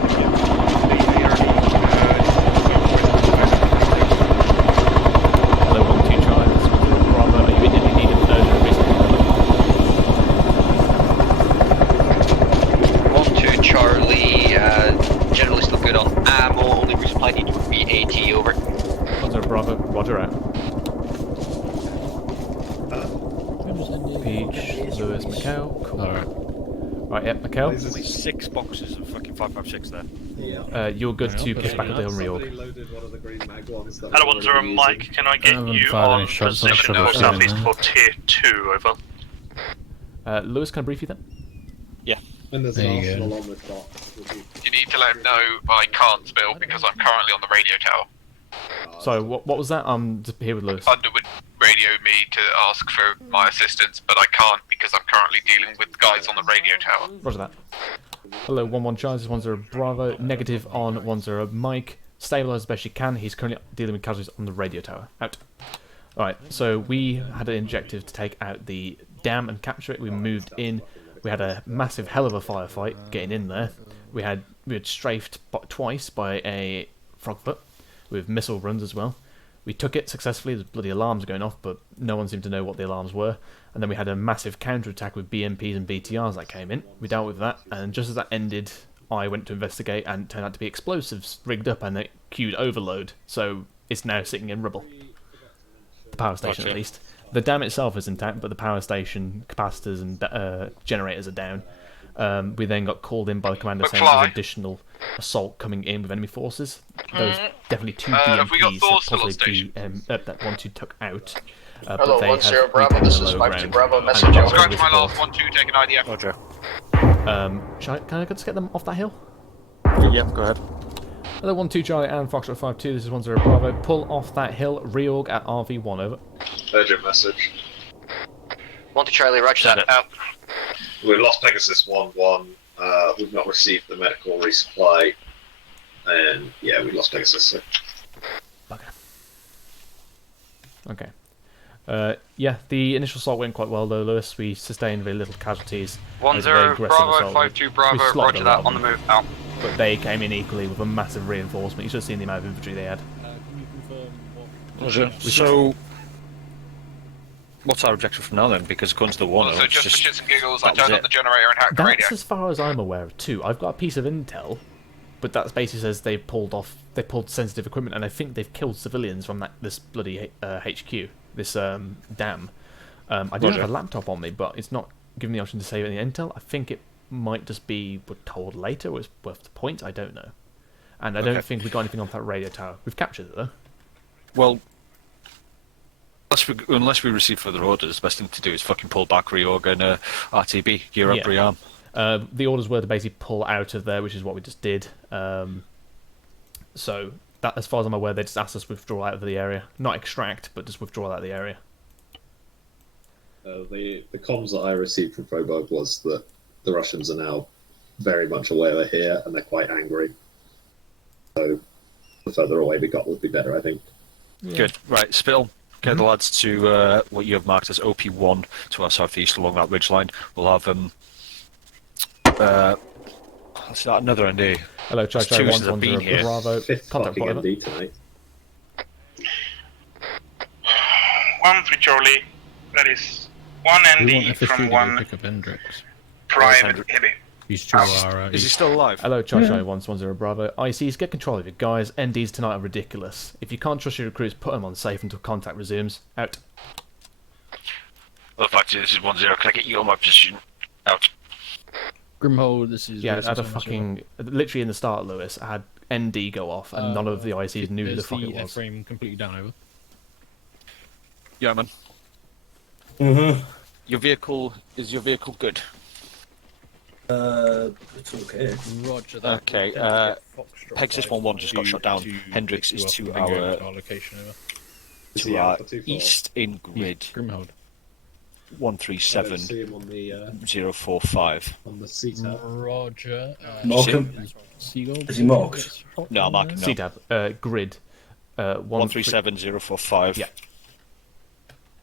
Hello, 1-2 Charlie, this is 10 Bravo, are you in any need of urgent recently, over? 1-2 Charlie, generally still good on ammo, only resupply need would be AT, over. 10 Bravo, roger out. Peach, Lewis, Macau, cool. Alright. Right, yep, Macau. There's only 6 boxes of fucking 5.56 there. You're good to push back up the hill and reorg. Hello, 1-0 Mike, can I get you on position for southeast for tier 2, over? Lewis, can I brief you then? Yeah. And there's There an you go. arsenal on the clock. You need to let him know I can't spill because I'm currently on the radio tower. Sorry, what was that? I'm just here with Lewis. Underwood radioed me to ask for my assistance, but I can't because I'm currently dealing with guys on the radio tower. Roger that. Hello, 1-1 Charles, 10 Bravo, negative on 10 Mike. Stabilise as best you can. He's currently dealing with casualties on the radio tower. Out. Alright, so we had an objective to take out the dam and capture it. We moved in. We had a massive hell of a firefight getting in there. We had strafed twice by a frogfoot with missile runs as well. We took it successfully. There's bloody alarms going off, but no one seemed to know what the alarms were. And then we had a massive counter-attack with BMPs and BTRs that came in. We dealt with that, and just as that ended, I went to investigate, and it turned out to be explosives rigged up, and it queued overload. So it's now sitting in rubble. The power station, at least. The dam itself is intact, but the power station capacitors and generators are down. We then got called in by the commander saying there's additional assault coming in with enemy forces. Those definitely 2 BMPs possibly that 1-2 took out. Hello, but they 1-0 Bravo, this is 5-2 Bravo, message Subscribe to my last 1-2, take an IDF. Roger. Can I just get them off that hill? Yeah, go ahead. Hello, 1-2 Charlie and Foxtrot 5-2, this is 10 Bravo. Pull off that hill, reorg at RV1, over. Urgent message. 1 to Charlie, roger that, out. We've lost Pegasus 1-1. We've not received the medical resupply. And yeah, we lost Pegasus. So. Okay. Yeah, the initial assault went quite well though, Lewis. We sustained very little casualties. 1-0 Bravo, 5-2 Bravo, roger that, on the move, out. But they came in equally with a massive reinforcement. You should have seen the amount of infantry they had. Roger. So, what's our objective from now then? Because according to the warner, So just for shits and giggles, I turned on the generator and hacked the radio. That's as far as I'm aware of too. I've got a piece of intel, but that basically says they pulled sensitive equipment, and I think they've killed civilians from this bloody HQ, this dam. I do have a laptop on me, but it's not giving me the option to save any intel. I think it might just be we're told later, or it's worth the point. I don't know, and I don't think we got anything on that radio tower. We've captured it though. Well, unless we receive further orders, the best thing to do is fucking pull back, reorg, and RTB, gear up, rearm. The orders were to basically pull out of there, which is what we just did. So, that, as far as I'm aware, they just asked us to withdraw out of the area. Not extract, but just withdraw out of the area. The comms that I received from Freiburg was that the Russians are now very much aware they're here, and they're quite angry. So, the further away we got would be better, I think. Yeah. Good. Right, Spill. Get the lads to what you have marked as OP1 to our southeast along that ridge line. We'll have let's start another ND. Hello, Charlie 1-1 Bravo. Fifth fucking ND tonight. 1 3 Charlie. That is 1 We want ND FSG from to go 1 pick up Hendrix. Private Heavy. These two are. Is he still alive? Hello, Charlie Yeah. 110 Bravo. ICs, get control of your guys. NDs tonight are ridiculous. If you can't trust your recruits, put them on safe until contact resumes. Out. Well, fact this is 1-0. Can I get you on my position? Out. Grimhold, this is. Yeah, I had a fucking. Literally in the start, Lewis, I had ND go off, and none of the ICs knew who the fuck it was. F-frame completely down over. Yeah, man. Your vehicle is your vehicle good? It's okay. Roger that. Okay. Pegasus 1-1 just got shot down. Hendrix is to our location over. to our east in grid. Grimhold. 137-045. On the CTAB. Roger. Mark him. Seagull. Is he marked? No, I'm marking no. CTAB, grid. 137-045. Yeah.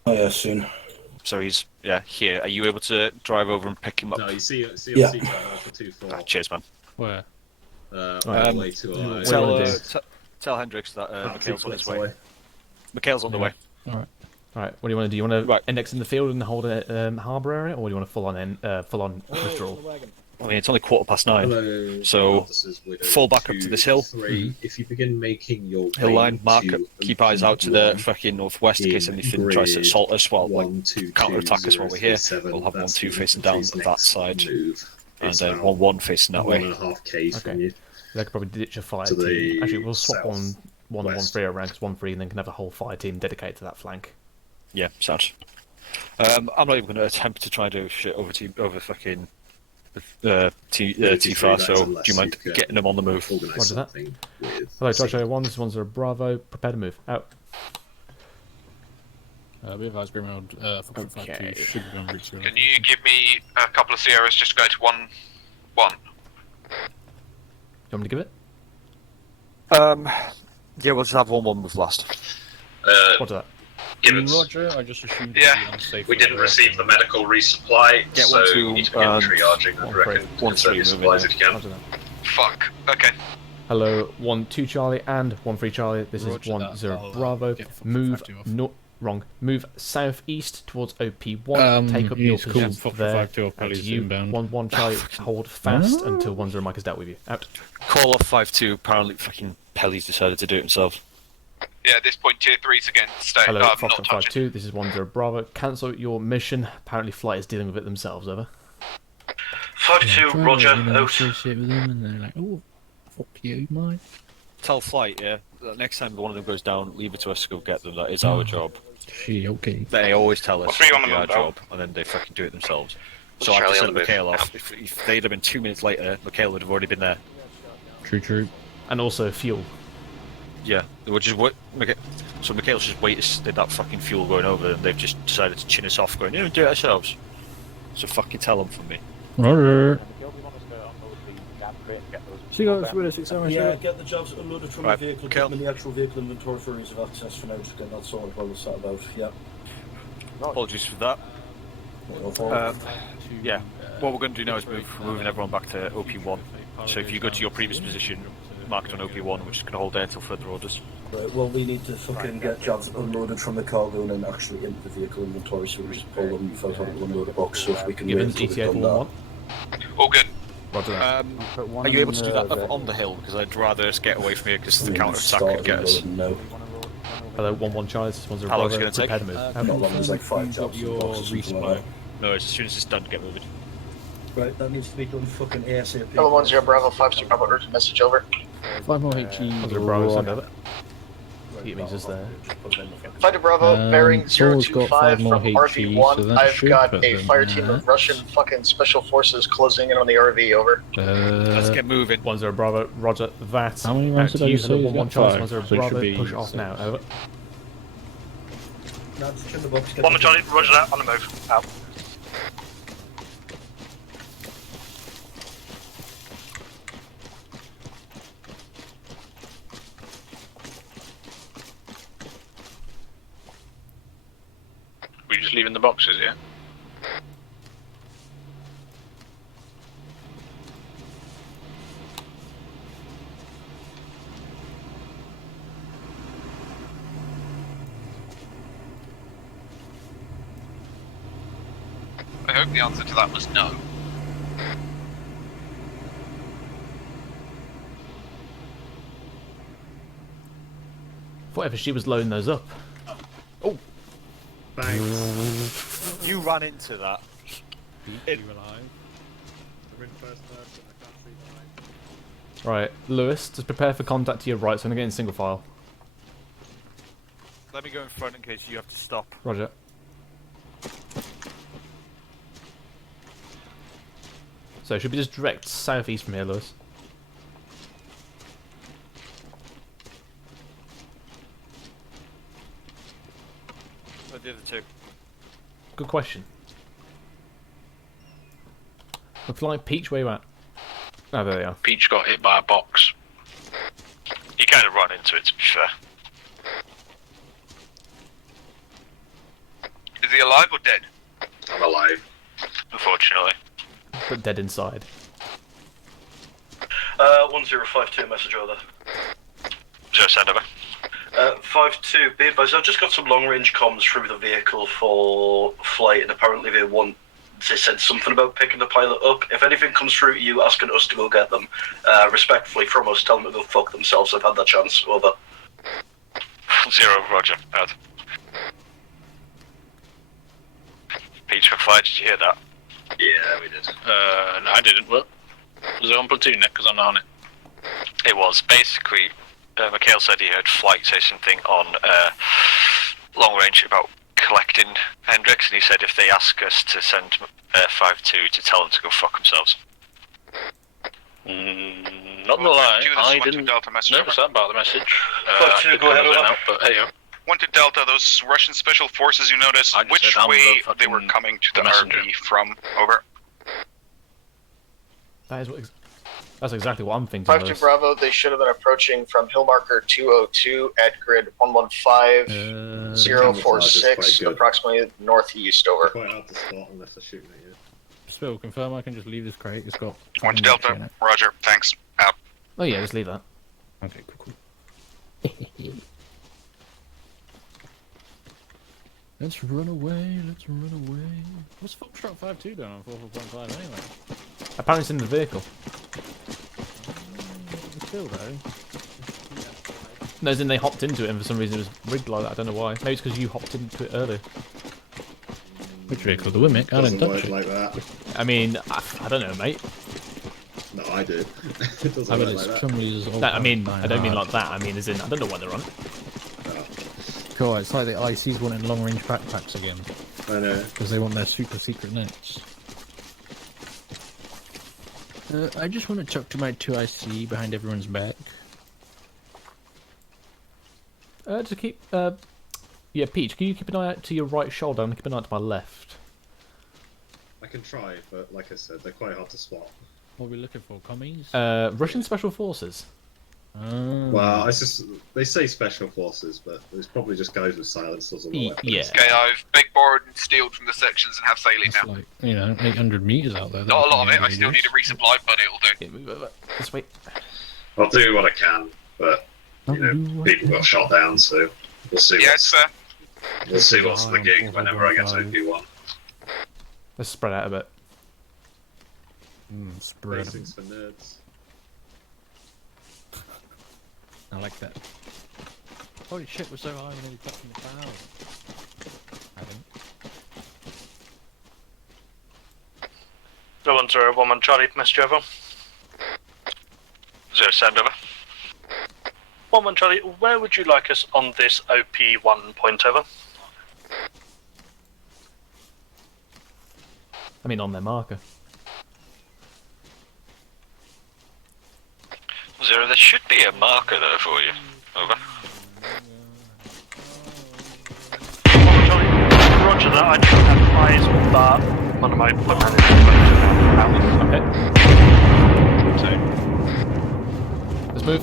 Oh yeah, soon. So he's here. Are you able to drive over and pick him up? No, you see on Yeah. CTAB for 2-4. Cheers, man. Where? On the way to Tell Hendrix that Mikhail's on his way. away. Mikhail's on the way. Alright, what do you want to do? You want to index in the field and hold a harbour area, or do you want to full on withdrawal? I mean, it's only 9:15, Hello, so officers, Widow, fall back up to this hill. 3. If you begin making your Hill way line, mark, to keep eyes out to the OP1 fucking northwest in case in anything tries to grid assault us while like 122 counter-attack us while we're here. 037, We'll have that's 1-2 the facing down infantry's that next side, move. and It's then about 1-1 facing that way. 1.5 Ks from Okay. you. They could probably ditch a fire To team. the Actually, we'll swap south, 1 and west. 1-3 around, because 1-3 and then can have a whole fire team dedicated to that flank. Yeah, sounds. I'm not even going to attempt to try and do shit over fucking T-Far, so do you mind getting them on the move? Roger that. Hello, Joshua 1, this one's a Bravo. Prepare to move. Out. We have Ice Grimhold. Okay. Should be on route to Can you give me a couple of Sierras just to go to 1-1? You want me to give it? Yeah, we'll just have 1-1 move last. Roger that. Gibbons. Roger, I just assumed We didn't receive the medical resupply, Get so 1-2, you need to begin triaging, I reckon. 1-3 Your supplies if you can. Roger that. Fuck. Okay. Hello, 1-2 Charlie and 1-3 Charlie. This is Roger that. 1-0 I'll, Bravo. get 45 Move to off. wrong. Move southeast towards OP1. Take up your he's called positions 45 there. to off, Out to he's you. inbound. 1-1 Charlie. Hold fast until 1-0 Mike has dealt with you. Out. Call off 5-2. Apparently, fucking Pelly's decided to do it himself. Yeah, at this point, tier 3's again. Stay. Hello, Not Fox touching. 5-2. This is 1-0 Bravo. Cancel your mission. Apparently, Flight is dealing with it themselves. Over. 5-2, Roger, out. Associate with them, and they're like, oh, fuck you, mate. Tell Flight, yeah. Next time one of them goes down, leave it to us to go get them. That is our job. She okay. They always tell us Well, 3 on it's the our move, job, and then they fucking do it themselves. So I Charlie just on sent the move. Mikhail off. If they'd have been 2 minutes later, Mikhail would have already been there. True. And also fuel. Yeah, they would just wait. So Mikhail's just waited that fucking fuel going over, and they've just decided to chin us off, going, "Yeah, do it ourselves." So fucking tell them for me. Roger. Yeah, get the jobs unloaded from Right, the vehicle, Kel. put them in the actual vehicle inventory for ease of access for now, just getting that sorted while we're sat about, yeah. Apologies for that. Yeah, what we're going to do now is we're moving everyone back to OP1. So if you go to your previous position, marked on OP1, we're just going to hold there until further orders. Right, well, we need to fucking get jobs unloaded from the cargo and then actually into the vehicle inventory, so we just pull them without having to unload a box, so if we can wait Given until we've ETA done that. 1-1. All good. Roger that. Are you able to do that up on the hill? Because I'd rather us get away from here because the counter-attack could get us. No. Hello, 1-1 Charlie. This one's a How long is it Bravo. going to take? Prepare to move. Not long, there's like 5 jobs in the box or something like that. No, as soon as it's done, get moving. Right, that needs to be done fucking ASAP. Hello, 1-0 Bravo, 5-2 Bravo, urgent message over. 5 more HE. 1-0 Bravo, send over. It means just there. 5-2 Bravo, bearing Paul's got 025 5 more from HE, RV1. so that I've should got put a them fire team there. of Russian fucking special forces closing in on the RV, over. Let's get moving. 1-0 Bravo, Roger that. How many rounds Out did I to you, just hello, say? He's 1-1 got Charlie, 1-0 5, so it should Bravo, be push off 6. now, over. No, just in the box, get 1 the Charlie, Roger that, on the move. Out. We just leaving the boxes, yeah? I hope the answer to that was no. Whatever, she was loading those up. Oh! Thanks. You ran into that. You alive? I'm in first person, I can't see behind. Right, Lewis, just prepare for contact to your right, so I'm going to get in single file. Let me go in front in case you have to stop. Roger. So, should we just direct southeast from here, Lewis? What the other two? Good question. We're flying Peach, where you at? Oh, there they are. Peach got hit by a box. You kind of run into it, to be fair. Is he alive or dead? I'm alive. Unfortunately. But dead inside. 1052, message over. 0 send over. 52, be advised, I've just got some long-range comms through the vehicle for flight, and apparently they said something about picking the pilot up. If anything comes through to you asking us to go get them, respectfully from us, tell them to go fuck themselves. I've had that chance. Over. 0, roger. Out. Peach for flight, did you hear that? Yeah, we did. No, I didn't. What? Was it on platoon net? Because I'm not on it. It was. Basically, Mikhail said he heard flight say something on long range about collecting Hendrix, and he said if they ask us to send 5-2 to tell them to go fuck themselves. Not gonna lie, I didn't notice that about the message. 5-2, go ahead, over. But hey, 1 to Delta, those Russian special forces you noticed, which way they were coming to the RV from? Over. That is that's exactly what I'm thinking. 5-2 Bravo, they should have been approaching from hill marker 202 at grid 115 046, approximately northeast. Over. Quite hard to spot unless they're shooting at you. Spill, confirm I can just leave this crate. It's got 1 to Delta, roger, thanks. Out. Oh yeah, just leave that. Okay, cool. Let's run away, let's run away. What's Foxtrot 5-2 doing on 4.5 anyway? Apparently it's in the vehicle. Still though. No, as in they hopped into it and for some reason it was rigged like that, I don't know why. Maybe it's because you hopped into it earlier. Which vehicle? The Wimmick? I didn't touch it. Like that. I mean, I don't know, mate. No, I do. It doesn't I mean, work it's like that. No, I mean, I don't mean like that. I mean, as in, I don't know why they're on it. Cool, it's like the IC's wanting long-range backpacks again. I know. Because they want their super secret nets. I just want to talk to my 2IC behind everyone's back. To keep, yeah, Peach, can you keep an eye out to your right shoulder and keep an eye out to my left? I can try, but like I said, they're quite hard to spot. What are we looking for? Commies? Russian Special Forces. Well, it's just they say special forces, but there's probably just guys with silencers on the weapons. Yeah. Okay, I've big borrowed and stealed from the sections and have sailing now. Like, you know, 800 meters out there. Not a lot of it, I still need a resupply, but it'll do. Yeah, move over. This way. I'll do what I can, but you know, people got shot down, so we'll see. Yes, sir. We'll see what's the gig whenever I get to OP1. Let's spread out a bit. Spread. Basics for nerds. I like that. Holy shit, we're so high, we're nearly touching the cloud. I think. 101 Charlie, message over. 0 send over. 1 Charlie, where would you like us on this OP1 point over? I mean, on their marker. 0, there should be a marker there for you. Over. 1 Charlie, roger that, I don't have eyes, but one of my footmen is Okay. Let's move.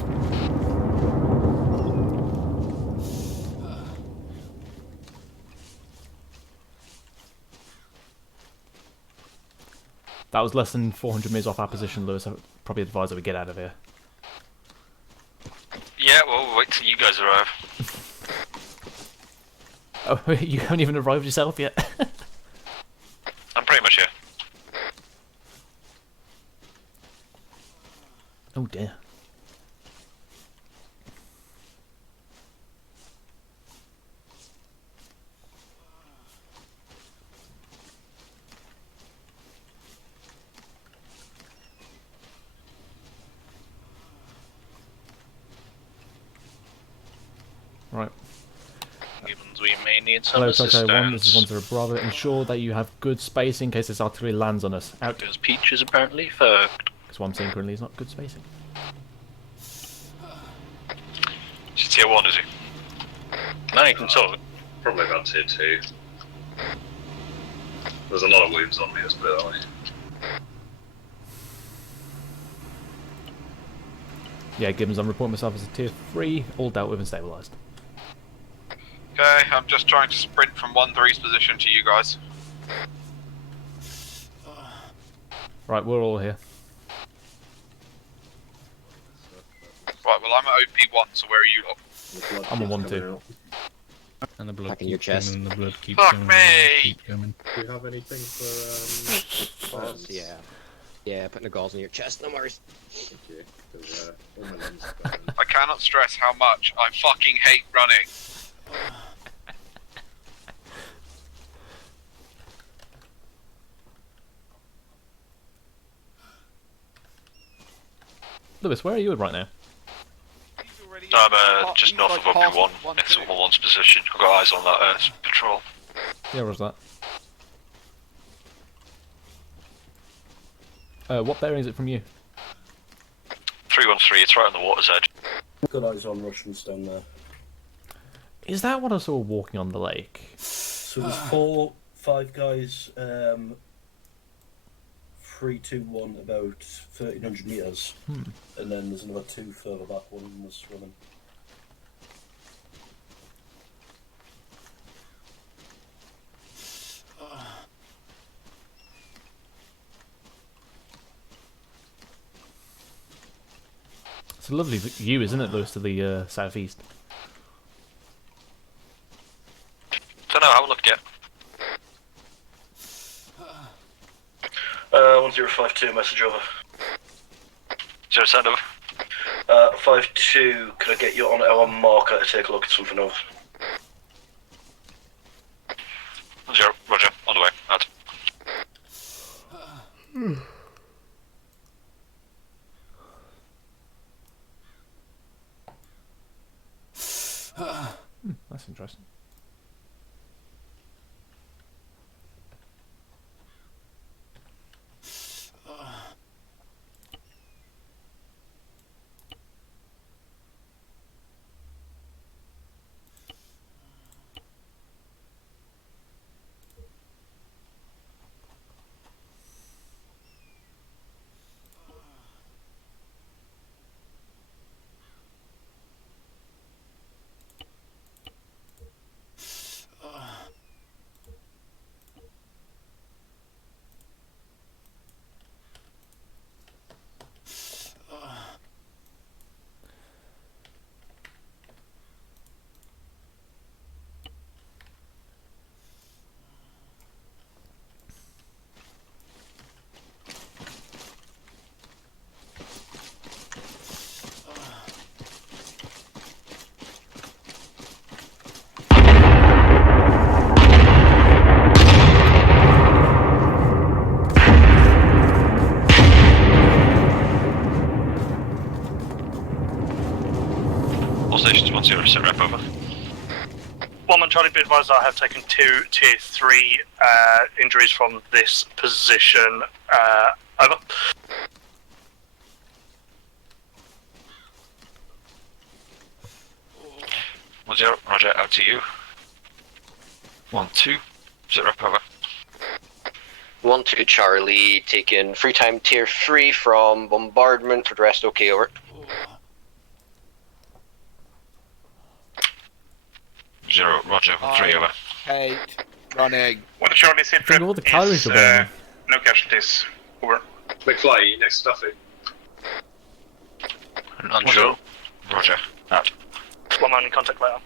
That was less than 400 meters off our position, Lewis. I would probably advise that we get out of here. Yeah, well, wait till you guys arrive. Oh, you haven't even arrived yourself yet? I'm pretty much here. Oh dear. Right. Gibbons, we may need some Hello, assistance. Toto 1, this is 10 Bravo. Ensure that you have good spacing in case this artillery lands on us. Out. Those peaches apparently fucked. Because what I'm seeing currently is not good spacing. Is he tier 1, is he? No, you can talk. Probably about tier 2. There's a lot of wounds on me, let's put it that way. Yeah, Gibbons, I'm reporting myself as a tier 3, all dealt with and stabilised. Okay, I'm just trying to sprint from 1-3's position to you guys. Right, we're all here. Right, well I'm at OP1, so where are you lot? I'm on 1-2. And the blood Back in your chest. And the blood keeps Fuck coming. me! Keep coming. Do you have anything for Gauze, yeah. Yeah, putting the gauze in your chest, no worries. Thank you. 'Cause, all my limbs are burning. I cannot stress how much I fucking hate running. Lewis, where are you right now? I'm just north of OP1, next to 1-1's position. I've got eyes on that patrol. Yeah, where's that? What bearing is it from you? 313, it's right on the water's edge. Good eyes on Russians down there. Is that what I saw walking on the lake? So there's 5 guys, 3, 2, 1, about 1,300 metres. And then there's another 2 further back, one of them was running. It's a lovely view, isn't it, Lewis, to the southeast? Don't know, haven't looked yet. 1052, message over. 0 over. 52, can I get you on our marker to take a look at something over? 0, roger, on the way, out. That's interesting. All stations 1-0, sit rep over. 1-1 Charlie, be advised I have taken 2 tier 3 injuries from this position. Over. Zero, roger, out to you. 1-2, sit rep over. 1-2 Charlie, taking free time tier 3 from bombardment. For the rest, okay, over. 0, roger, 3 over. Hate running. 1 Charlie, sit Think of all the calories you're burning. no casualties. Over. McFly, next to Duffy. On 0, roger, out. 1 man in contact later.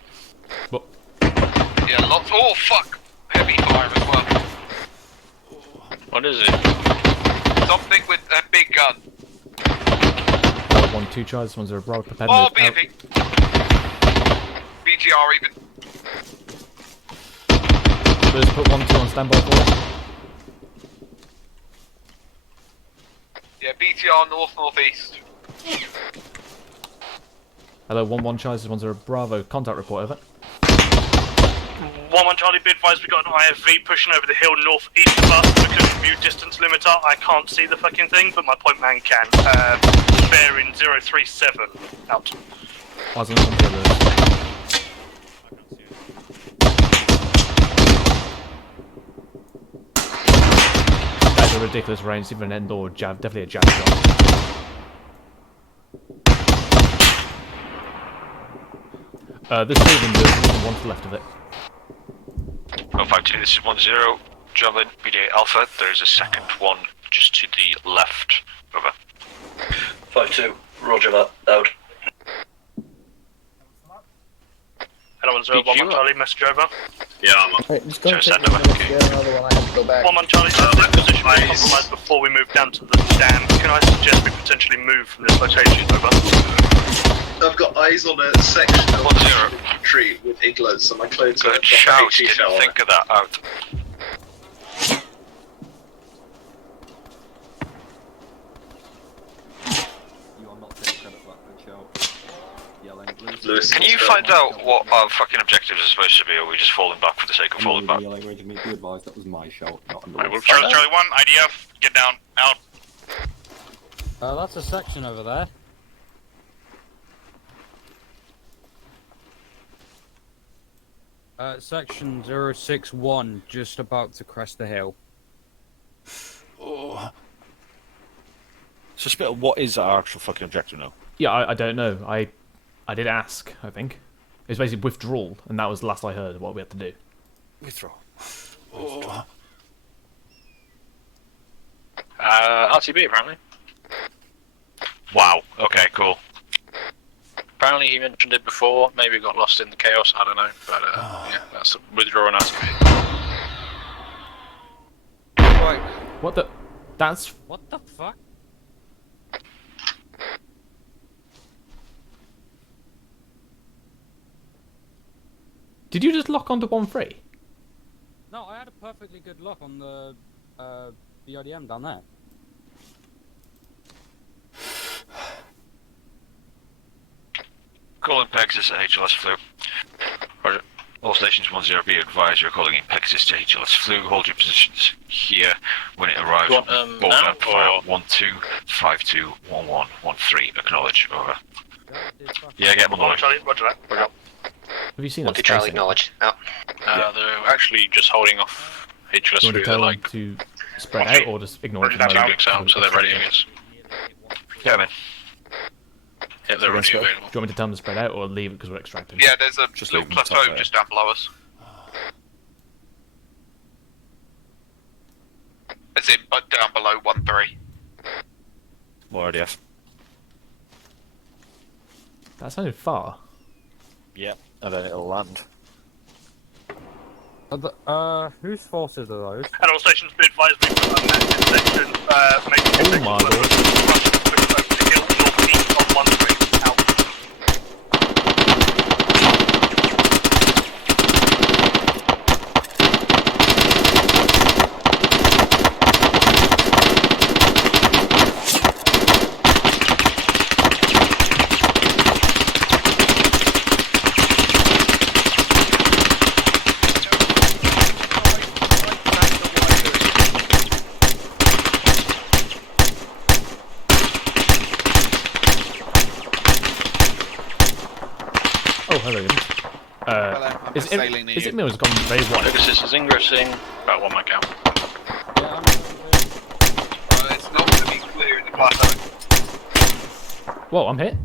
What? Yeah, lots. Oh fuck! Heavy fire as well. What is it? Something with a big gun. 1-2 Charlie, this one's a Bravo, prepare to Oh, move out. BFP. BTR even. Lewis, put 1-2 on standby for us. Yeah, BTR north-northeast. Hello, 1-1 Charlie, this one's a Bravo, contact report, over. 1-1 Charlie, be advised we got an IFV pushing over the hill northeast of us because of view distance limiter. I can't see the fucking thing, but my point man can. Bearing 037 out. I was on some here, Lewis. That's a ridiculous range, it's even an end or jab, definitely a jab shot. This building, there's one to the left of it. 052, this is 10, Java BDA Alpha. There's a second one just to the left. Over. 5-2, roger that, out. Hello, 1-1 Charlie, message over. Yeah, I'm on. Right, just go So and send over. another one, I have to go back. 1-1 Charlie, this position is compromised before we move down to the dam. Can I suggest we potentially move from this location? Over. I've got eyes on a section of tree with igloos, so my clothes are Good shout, HE didn't shell. think of that out. Can you find out what our fucking objectives are supposed to be, or are we just falling back for the sake of falling back? Be advised, that was my shout, not Right, we'll Charlie 1, IDF, get down, out. That's a section over there. Section 061, just about to crest the hill. Oh. So, Spittle, what is our actual fucking objective now? Yeah, I don't know. I did ask, I think. It was basically withdrawal, and that was the last I heard of what we had to do. Withdraw. Oh. RTB, apparently. Wow, okay, cool. Apparently he mentioned it before, maybe it got lost in the chaos, I don't know, but yeah, that's withdrawing RTB. Right. What the... That's... What the fuck? Did you just lock onto 1-3? No, I had a perfectly good lock on the IDM down there. Calling Pegasus at HLS Flu. Roger. All stations 10, be advised you're calling in Pegasus to HLS Flu. Hold your positions here. When it arrives, You want, board now, Oh. up file 12521113. Acknowledge. Over. Yeah, get them on the way. Charlie, roger that. Roger. Have you seen that? Charlie, acknowledge. Out. They're actually just holding off HLS Do you want Flu. to They're tell like them to spread out, or just ignore it? two gigs out, so they're ready, I guess. Yeah, man. Yeah, they're already available. Do you want me to tell them to spread out, or leave it because we're extracting? Yeah, there's a Just little leave them plateau top just down below us. As in, but down below 1-3. More RDF. That sounded far. Yep, and then it'll land. Whose forces are those? And all stations be advised we've got a massive section, making Oh my lord. over the hill northeast on 1-3. Out. Oh, hello. Is it Mills gone very wide? Pegasus is ingressing. About 1 mic out. It's not going to be clear in the plateau. Whoa, I'm hit.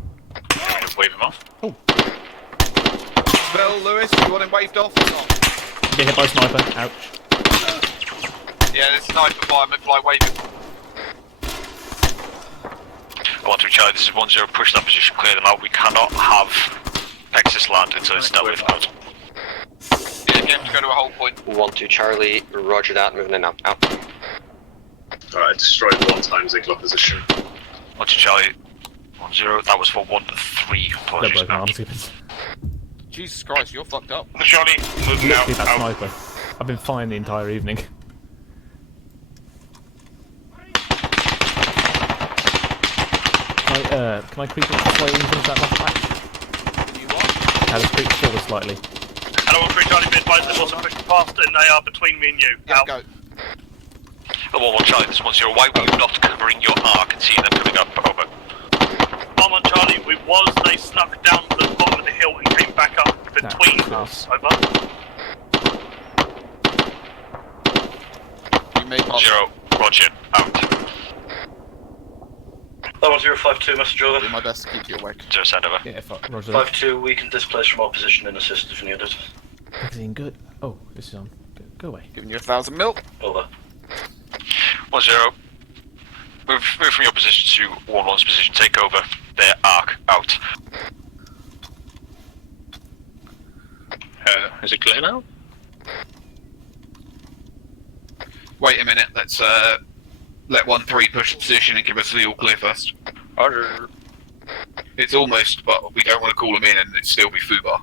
Wave him off. Oh. Bill, Lewis, you want him waved off or not? Get hit by a sniper. Ouch. Yeah, there's sniper fireman, fly waving. 1-3 Charlie, this is 10, push that position, clear them out. We cannot have Pegasus land until it's dealt with. Out. Yeah, you have to go to a hold point. 1-2 Charlie, roger that, moving in out. Out. Alright, destroyed 1 time Ziegler position. 1-2 Charlie, 1-0. That was for 1-3. Apologies. Jesus Christ, you're fucked up. Charlie, moving out. That sniper. I've been fine the entire evening. Can I creep slightly into that last patch? You what? How to creep forward slightly. Hello, 1-3 Charlie, be advised they've also pushed past and they are between me and you. Yeah, go. 1-1 Charlie, this 1-0. Why were you not covering your arc and seeing them coming up? Over. 1-1 Charlie, they snuck down to the bottom of the hill and came back up between us. Over. You made 0, Roger, out. 1052, message over. Do my best to keep you awake. 0, send over. Yeah, Roger. 5-2, we can displace from our position and assist if needed. Magazine good. Oh, this is on. Go away. Giving you 1,000 mil. Over. 1-0. Move from your position to 1-1's position. Take over their arc. Out. Is it clear now? Wait a minute, let's let 1-3 push the position and give us the all clear first. Roger. It's almost, but we don't want to call them in and it still be Fubar.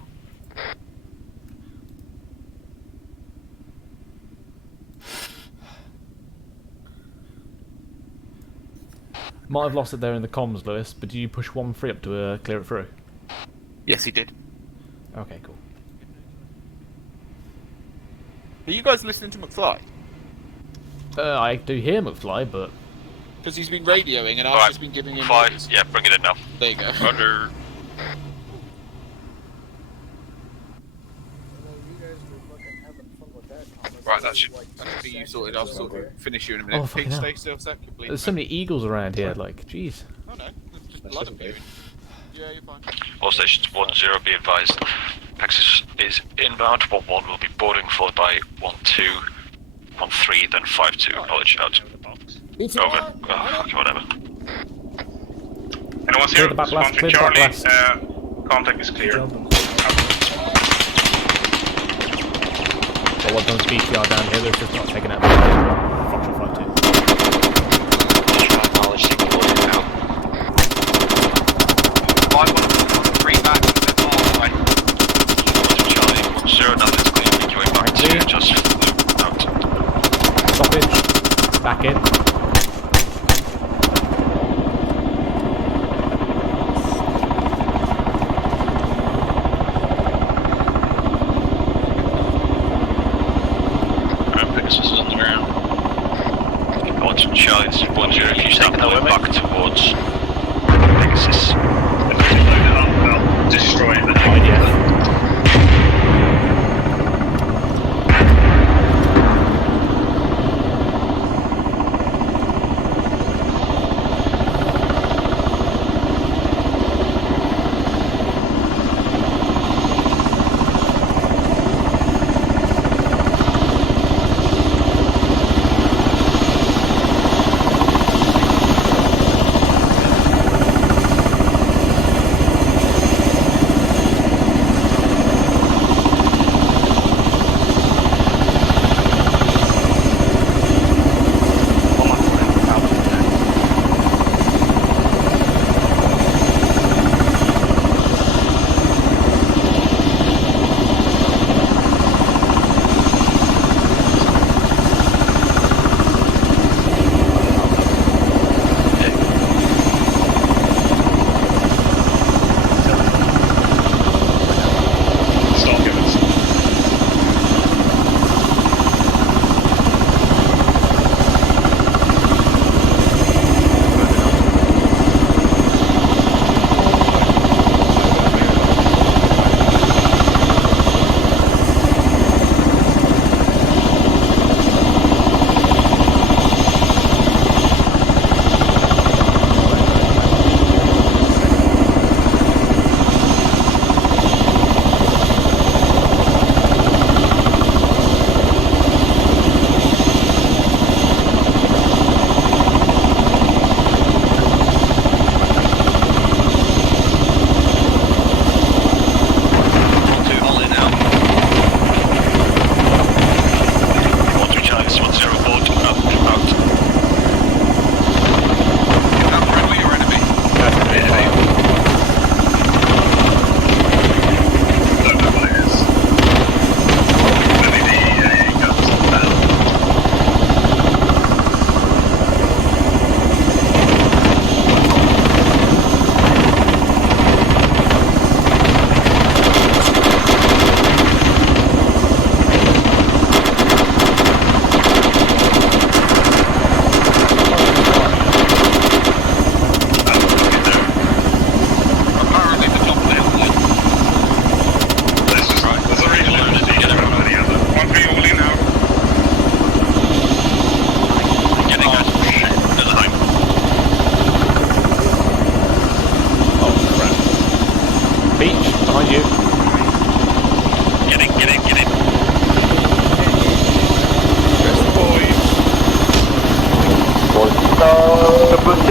Might have lost it there in the comms, Lewis, but did you push 1-3 up to clear it through? Yes, he did. Okay, cool. Are you guys listening to McFly? I do hear McFly, but... Because he's been radioing and I've Alright, just been giving him fine. orders. Yeah, bring it in now. There you go. Roger. Right, that should be you sorted. I'll finish you in a minute. Oh, Pete, fucking hell. stay still a sec. Please. There's so many eagles around here, like, jeez. Oh no, there's just blood appearing. Yeah, you're fine. All stations 1-0, be advised. Texas is inbound. 1-1 will be boarding, followed by 1-2, 1-3, then 5-2. Acknowledge out. Over. Oh, okay, whatever. Anyone's Clear here? the back blast, clear the Charlie, back blast. contact is clear. Well, what done BTR down here, they're just not taking out the Foxtrot 5-2. Knowledge taking loaded out. 5-1-3 back, all the way. Charlie, 1-0, nothing's clear. Going back to just out. Stoppage. Back in. Pegasus is on the ground. Charlie, this is 1-0. If you start pulling back towards Pegasus. I'll destroy the idea.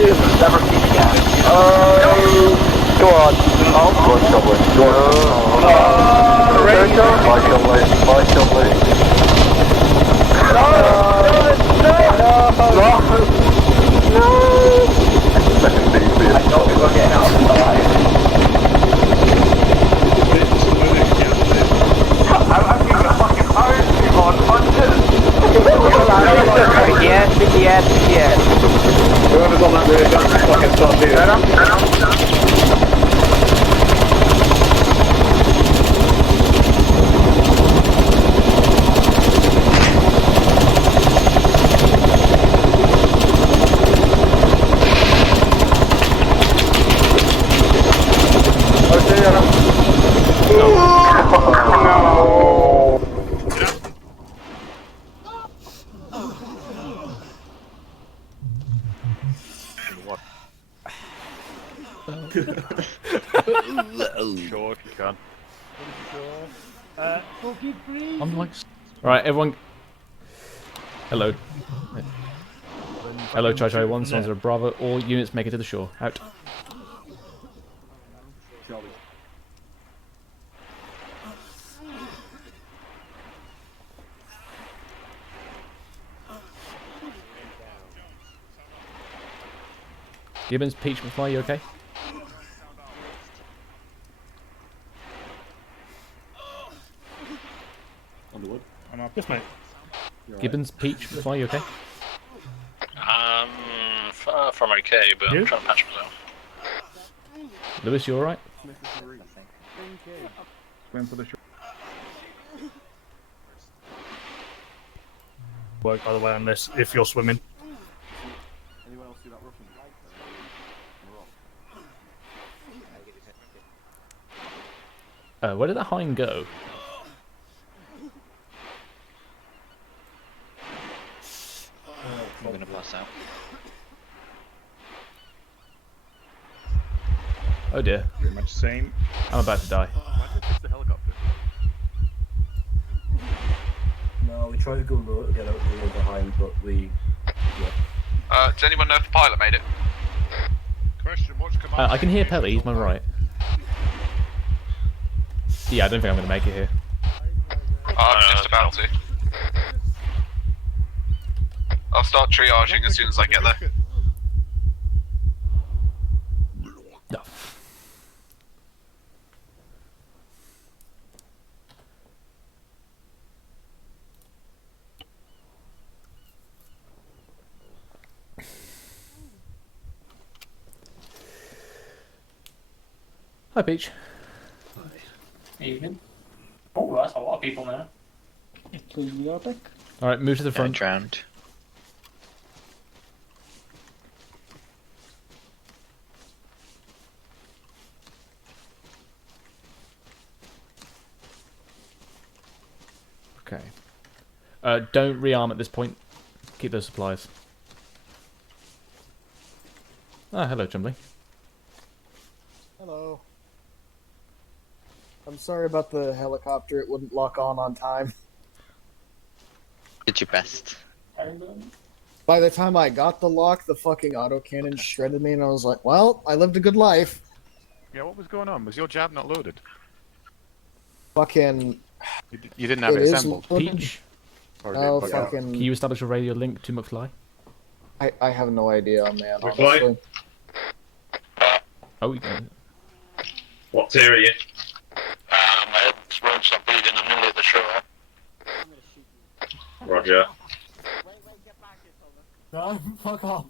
Never seen again. Go on. Go on, Chumley. Go on. Bye, Chumley. Bye, Chumley. Second thing for you. I know we're getting out of the line. I'm getting a fucking iron on punches. Yes. Whoever's on that really don't fucking start doing Sure, if you can. I'm like... Right, everyone... Hello. Hello, Chai 1, Sons of Bravo. All units make it to the shore. Out. Gibbons, Peach, McFly, you okay? Underwood. I'm up. Yes, mate. Gibbons, Peach, McFly, you okay? Far from okay, but I'm trying to patch myself. Lewis, you alright? Swim for the shore. Work, by the way, on this, if you're swimming. Anyone else see that Russian? Where did that hind go? I'm gonna pass out. Oh dear. Pretty much same. I'm about to die. The helicopter. No, we tried to go low to get out the way behind, but we... Yeah. Does anyone know if the pilot made it? Question, what's command? I can hear Pelly, he's my right. Yeah, I don't think I'm going to make it here. I'm just about to. I'll start triaging as soon as I get there. No. Hi, Peach. Evening. Oh, that's a lot of people now. Alright, move to the front. Drowned. Okay. Don't rearm at this point. Keep those supplies. Ah, hello, Chumley. Hello. I'm sorry about the helicopter, it wouldn't lock on time. Did your best. By the time I got the lock, the fucking autocannon shredded me and I was like, well, I lived a good life. Yeah, what was going on? Was your jab not loaded? Fucking... You didn't have it assembled? Peach? Oh, fucking... Can you establish a radio link to McFly? I have no idea, man, McFly? honestly. Oh, you can. What tier are you? My head's roads are bleeding, I'm nearly at the shore. Roger. No, fuck off.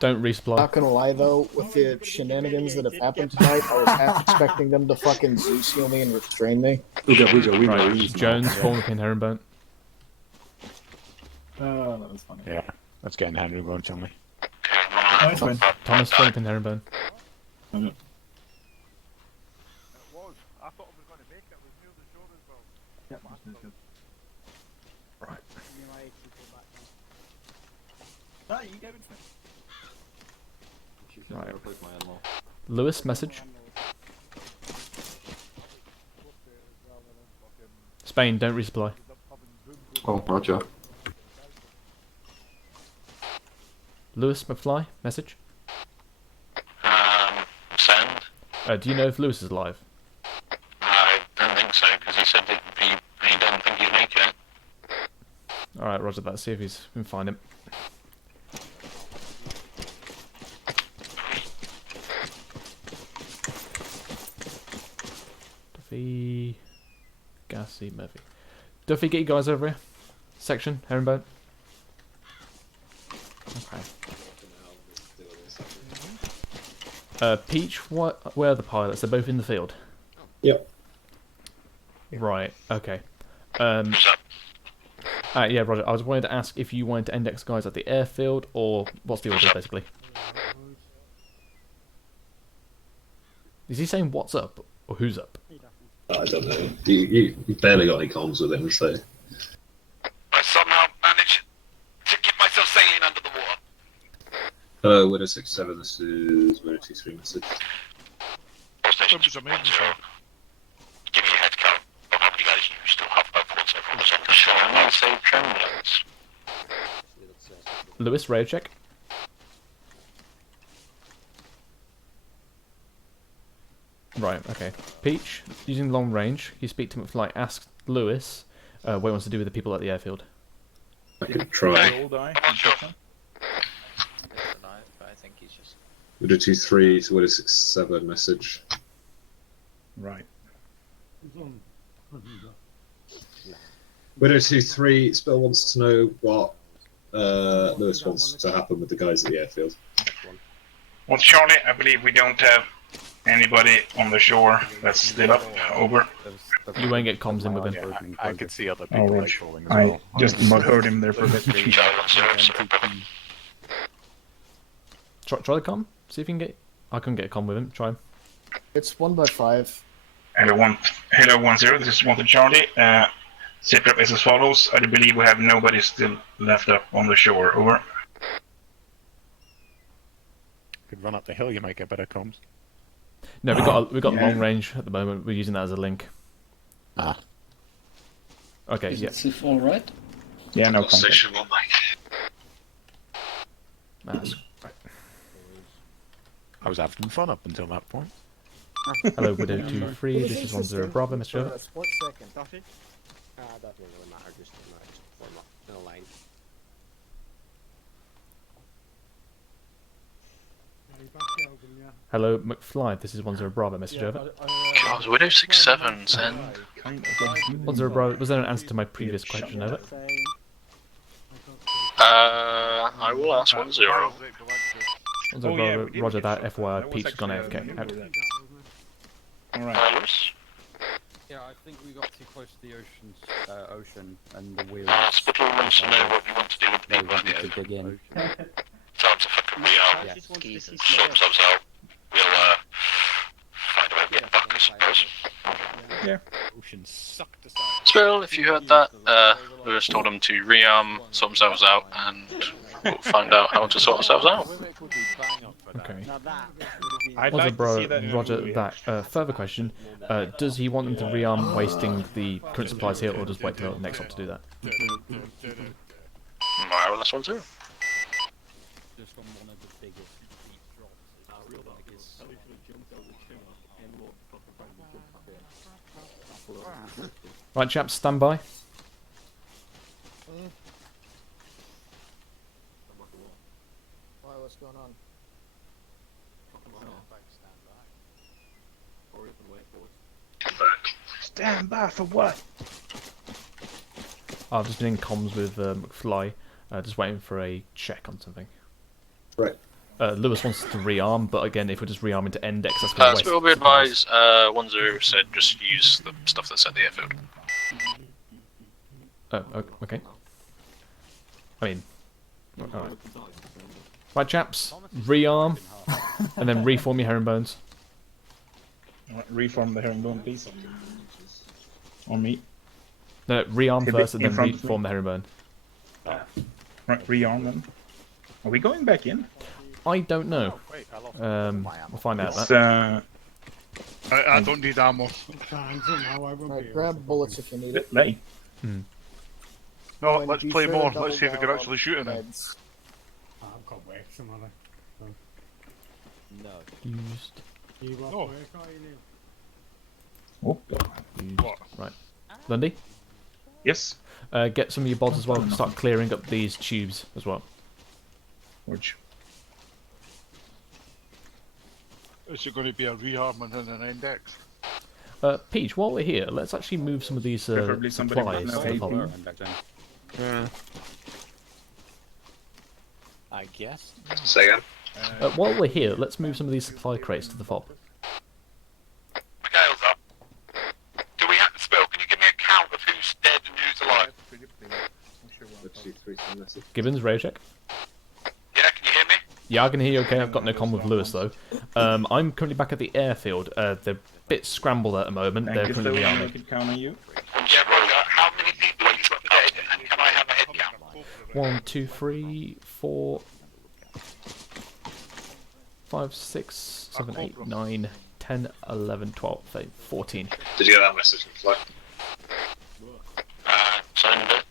Don't resupply. Not gonna lie though, with the shenanigans that have happened tonight, I was half expecting them to fucking Zeus heal me and restrain me. Right, Jones, former pin herringbone. Oh, that was funny. Yeah, let's get in Henry Bone, shall we? Nice win. Thomas, former pin herringbone. Right. Right. Lewis, message. Spain, don't resupply. Oh, roger. Lewis McFly, message. Send. Do you know if Lewis is alive? I don't think so, because he said that he don't think he's making it. Alright, roger that. See if we can find him. Duffy... Gassy, Murphy. Duffy, get you guys over here. Section, herringbone. Okay. Peach, where are the pilots? They're both in the field. Yep. Right, okay. Yeah, Roger. I was wanting to ask if you wanted to index guys at the airfield, or what's the order, basically? Is he saying what's up, or who's up? I don't know. You barely got any comms with him, so... I somehow managed to keep myself sailing under the water. Hello, Widow 67, this is Widow 23 message. Station 0. Give me a head count of how many guys you still have upwards over the second. Sure, I'll save tremblings. Lewis, radio check. Right, okay. Peach, using long range, you speak to McFly, ask Lewis what he wants to do with the people at the airfield. I could try. I'm not sure. Widow 23 to Widow 67 message. Right. Widow 23, Spill wants to know what Lewis wants to happen with the guys at the airfield. Well, Charlie, I believe we don't have anybody on the shore that's still up. Over. You won't get comms in with him. Yeah, I could see other people like falling as well. I just about heard him there for a bit. Try the comm. See if you can get. I couldn't get a comm with him. Try him. It's 1x5. Hello 10. This is 1 to Charlie. Sit rep is as follows. I believe we have nobody still left up on the shore. Over. Could run up the hill. You might get better comms. No, we got long range at the moment. We're using that as a link. Ah. Okay. Is yeah. it C4 right? Yeah, no comms. Station 1, Mike. That's right. I was having fun up until that point. Hello, Widow 23. This is 10 Bravo, Mr. Over. Split second. That doesn't really matter, just form up in a line. Hello, McFly. This is 10 Bravo, Message over. God, Widow 67, send. 10 Bravo. Was there an answer to my previous question? Over. I will ask 10. 10 Bravo. Roger that. FYI, Peach has gone AFK. Out. Alright. Yeah, I think we got too close to the ocean and the wheel. Spittle wants to know what you want to do with the people at the to dig in. Time to fucking sort themselves out. We'll find a way to get back, I suppose. Yeah. Ocean sucked us out. Spill, if you heard that, Lewis told them to rearm, sort themselves out, and we'll find out how to sort ourselves out. Okay. I'd Roger, like to see that. Roger that. Further question: does he want them to rearm, wasting the current supplies here, or just wait till next op to do that? Alright, well, that's 10. Just on one of the biggest deep drops. Right, chaps, stand by. Why, what's going on? Stand by for what? I've just been in comms with McFly, just waiting for a check on something. Right. Lewis wants to rearm, but again, if we just rearm into index, that's going to waste. Spill, be advised, 10 said just use the stuff that's at the airfield. Oh, okay. I mean, alright. Right, chaps, rearm, and then reform your herringbones. Right, reform the herringbone, please. On me. No, rearm first, and then front of me. reform the herringbone. Right, rearm them. Are we going back in? I don't know. We'll find out It's, that. I don't need ammo. Right, grab bullets if you need it. Late. No, let's play more. Let's see if we can actually shoot him. No. Used. Oh. Oh. Used. Right. Lundy? Yes? Get some of your bods as well. Start clearing up these tubes as well. Which? Is it going to be a rearmament and an index? Peach, while we're here, let's actually move some of these Preferably somebody with supplies no to the AP. fob. Yeah. I guess. Say again? While we're here, let's move some of these supply crates to the fob. Scales up. Do we have to spell? Can you give me a count of who's dead and who's alive? Gibbons, radio check. Yeah, can you hear me? Yeah, I can hear you okay. I've got no comm with Lewis, though. I'm currently back at the airfield. They're a bit scrambled at the moment. They're currently I rearming. can count on you. Yeah, Roger. How many people have you got dead? And can I have a head count? 1, 2, 3, 4, 5, 6, 7, 8, 9, 10, 11, 12, 13, 14. Did you get that message from Flo? Send it.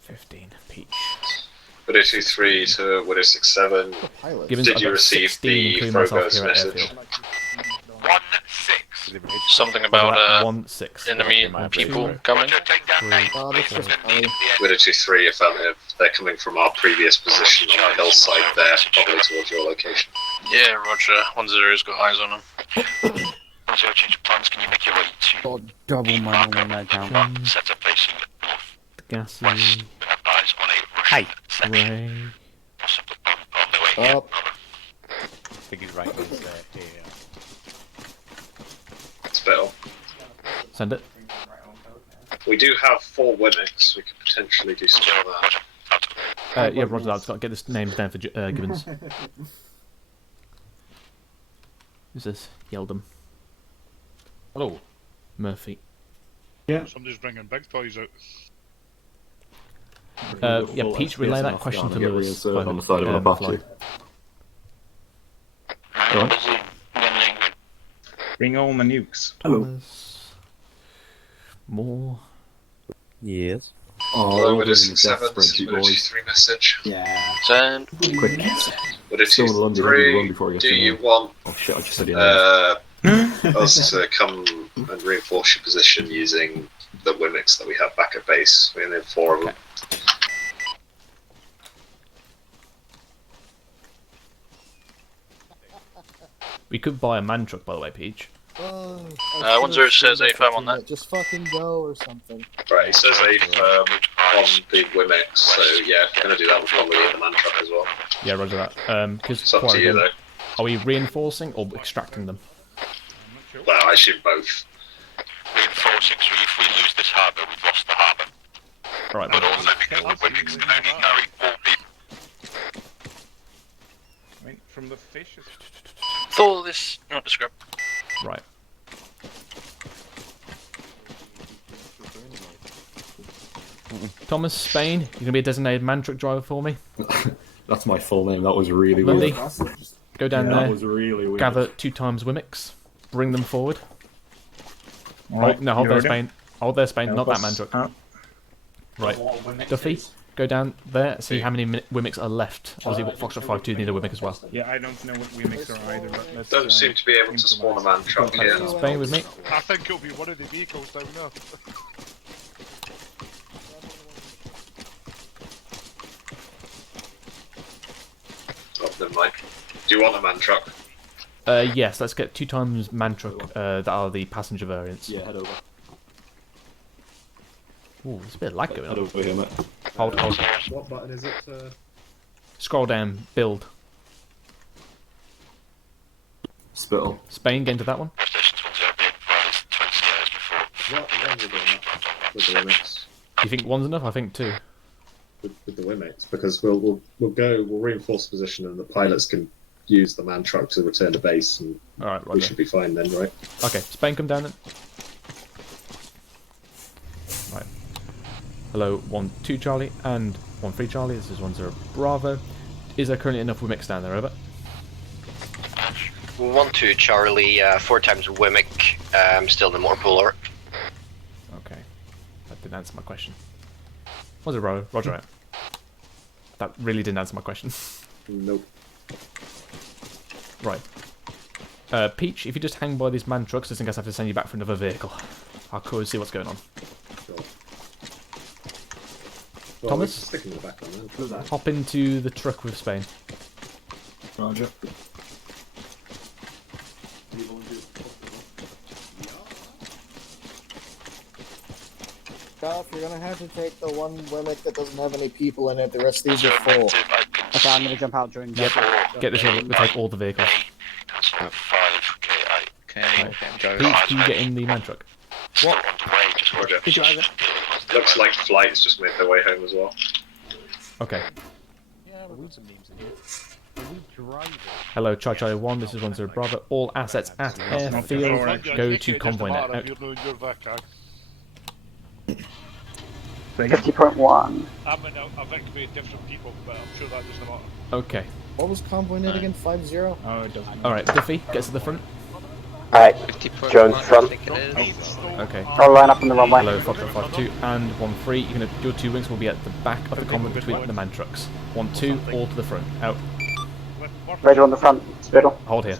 15. Peach. Widow 23 to Widow 67. Gibbons, Did I've you got receive 16, the including myself Frogos here at message? airfield. 1-6. Something about 1-6. enemy people coming. Widow 23 affirmative. They're coming from our previous position on the hillside there, probably towards your location. Yeah, Roger. 1-0's got eyes on them. 1-0 change of plans. Can you make your way to Double my normal med count. set up facing north? Gassy. We have eyes on a Russian section. Ray. Possibly on the way. Up. I think he's right next there. Here. Spittle. Send it. We do have 4 Wimmicks. We could potentially do something like that. Yeah, Roger, I've got to get this names down for Gibbons. Who's this? Yeldham. Hello. Murphy. Yeah. Somebody's bringing big toys out. Yeah, Peach, relay that question to Lewis. On the side of an Apache. Go on. Bring all my nukes. Hello. More. Yes. Hello, Widow 67, Widow 23 message. Yeah. Send. Quick. Widow Still in London, how do you run 23, before I get do to you know? want Oh shit, I just said your name. us to come and reinforce your position using the Wimmicks that we have back at base? We only have 4 of them. We could buy a man truck, by the way, Peach. 1-0 says A firm on that. Just fucking go or something. Right, it says a firm on the Wimmicks, so yeah, if we're going to do that, we'll probably need the man truck as well. Yeah, Roger that. It's up to you, though. Are we reinforcing or extracting them? Well, I assume both. Reinforcing, so if we lose this harbour, we've lost the harbour. Right. But also because the Wimmicks can only carry 4 people. I mean, from the fish. Thought this. Not the script. Right. Thomas, Spain, you're gonna be a designated man truck driver for me. That's my full name. That was really Lundy, weird. go down Yeah, there. that was really weird. Gather 2 times Wimmicks. Bring them forward. Alright, no, hold you there, ready? Spain. Hold there, Spain. Help Not that us man truck. out. Right. Duffy, go down there. See how many Wimmicks are left. Obviously, what Foxtrot 5-2 need a Wimmick as well. Yeah, I don't know what Wimmicks are either, but let's... Don't seem to be able to spawn a man truck here. Spain with me. I think it'll be one of the vehicles down there. Oh, never mind. Do you want a man truck? Yes, let's get 2 times man truck that are the passenger variants. Yeah, head over. Ooh, there's a bit of lag going Head on. over here, mate. Hold. What button is it? Scroll down, build. Spittle. Spain, get into that one. With the Wimmicks. You think 1's enough? I think 2. With the Wimmicks, because we'll reinforce the position, and the pilots can use the man truck to return to base, and Alright, we should be fine then, right? Okay, Spain, come down then. Right. Hello, 1-2 Charlie and 1-3 Charlie. This is 1-0 Bravo. Is there currently enough Wimmicks down there? Over. 1-2 Charlie, 4 times Wimmick, still in the motor pool. Okay. That didn't answer my question. Was it Roger? Roger out. That really didn't answer my question. Nope. Right. Peach, if you just hang by these man trucks, just in case I have to send you back for another vehicle. I'll go and see what's going on. Sure. Well, Thomas, stick in the back on then. hop into the truck with Spain. Roger. Golf, you're gonna have to take the one Wemmick that doesn't have any people in it. The rest of these are full. Okay, I'm gonna jump out during. Yep. Get this over. We'll take all the vehicles. Okay. Right. Peach, can you get in the man truck? What? Roger. Looks like flights just made their way home as well. Okay. Yeah, we've got some names in here. Hello, Chai 1, this is 10 Bravo. All assets at airfield go to convoy net. Out. 50.1. I've activated different people, but I'm sure that doesn't matter. Okay. What was convoy net again? 5-0? Oh, it doesn't. Alright, Diffie, get to the front. Alright, Jones front. Okay. I'll line up on the runway. Hello, Foxtrot 5-2 and 1-3. Your 2 wings will be at the back of the convoy between the man trucks. 1-2, all to the front. Out. Radio on the front, Spittle. Hold here.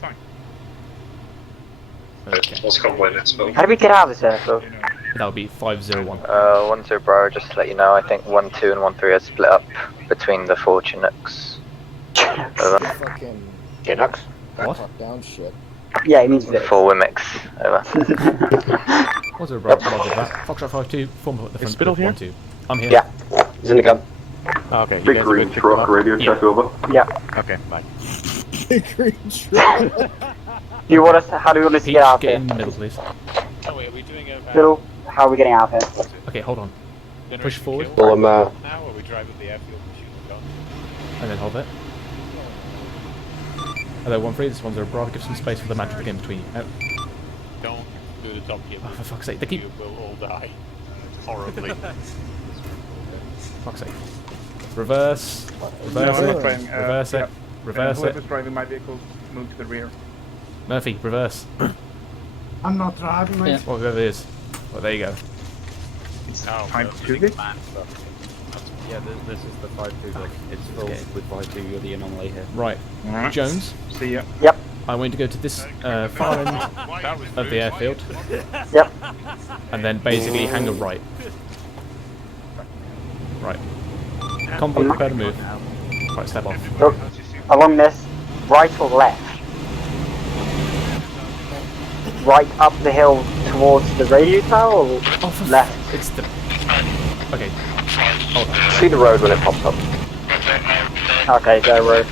Okay. What's convoy net spell? How do we get out of this airfield? That'll be 501. 1-0 Bravo, just to let you know, I think 1-2 and 1-3 are split up between the 4 Chinooks. Over. Fucking Chinooks? What? Fuck down shit. Yeah, he means the 4 Wimmicks. Over. 10 Bravo, roger that. Foxtrot 5-2, form at the front. Spittle here? 1-2. I'm here. Yeah, he's in the gun. Okay, Big green truck, radio check over. Yeah. Okay, bye. Big green truck. Do you want us? How do you want us to get out of Get here? in the middle, please. Oh wait, are we doing a... Spittle, how are we getting out of here? Okay, hold on. Push forward. Well, now, or we drive up the airfield and shoot them down? And then hold it. Hello, 1-3, this is 10 Bravo. Give some space for the man truck in between you. Out. Don't do the top gear. Oh, for fuck's sake, they keep... You will all die. Horribly. Fuck's sake. Reverse. Reverse No, I'm it. not driving, Reverse it. yeah. Reverse it. Whoever's driving my vehicle, move to the rear. Murphy, reverse. I'm not driving, mate. Well, whoever it is. Well, there you go. It's Oh, time well, to do this. Yeah, this is the 5-2 block. It's full with 5-2, you're the anomaly here. Right. Alright. Jones. See ya. Yep. I want you to go to this far end of the airfield. Yep. And then basically hang a right. Right. Convoy, prepare to move. Right, step off. So, along this, right or left? Right up the hill towards the radio tower or left? It's the... Okay. Hold on. See the road when it pops up. Okay, go road.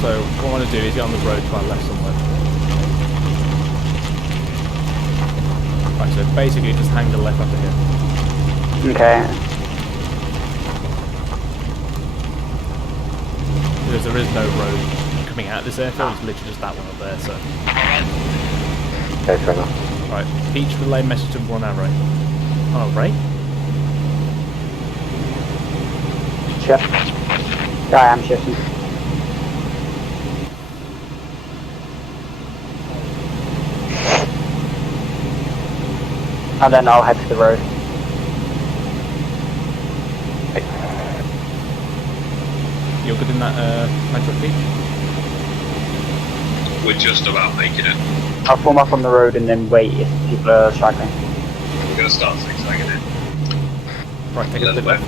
So, what I want to do is get on the road to our left somewhere. Right, so basically just hang the left up to here. Okay. Because there is no road coming out of this airfield, it's literally just that one up there, so... Okay, fair enough. Right, Peach relay message to one array. Oh, Ray? Shift. Yeah, I am shifting. And then I'll head to the road. You're good in that man truck, Peach? We're just about making it. I'll form up on the road and then wait if people are struggling. We're going to start zigzagging it. Right, take it to the left.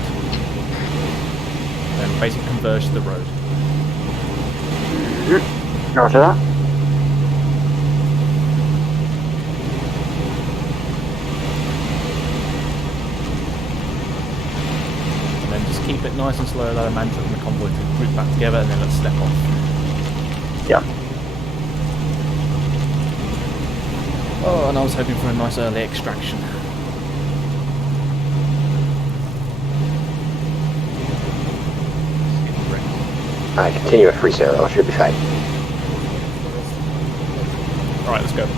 Then basically converge to the road. Roger that. And then just keep it nice and slow, allow the man truck and the convoy to group back together, and then let's step off. Yeah. Oh, and I was hoping for a nice early extraction. Alright, continue at 3-0, should be fine. Alright, let's go.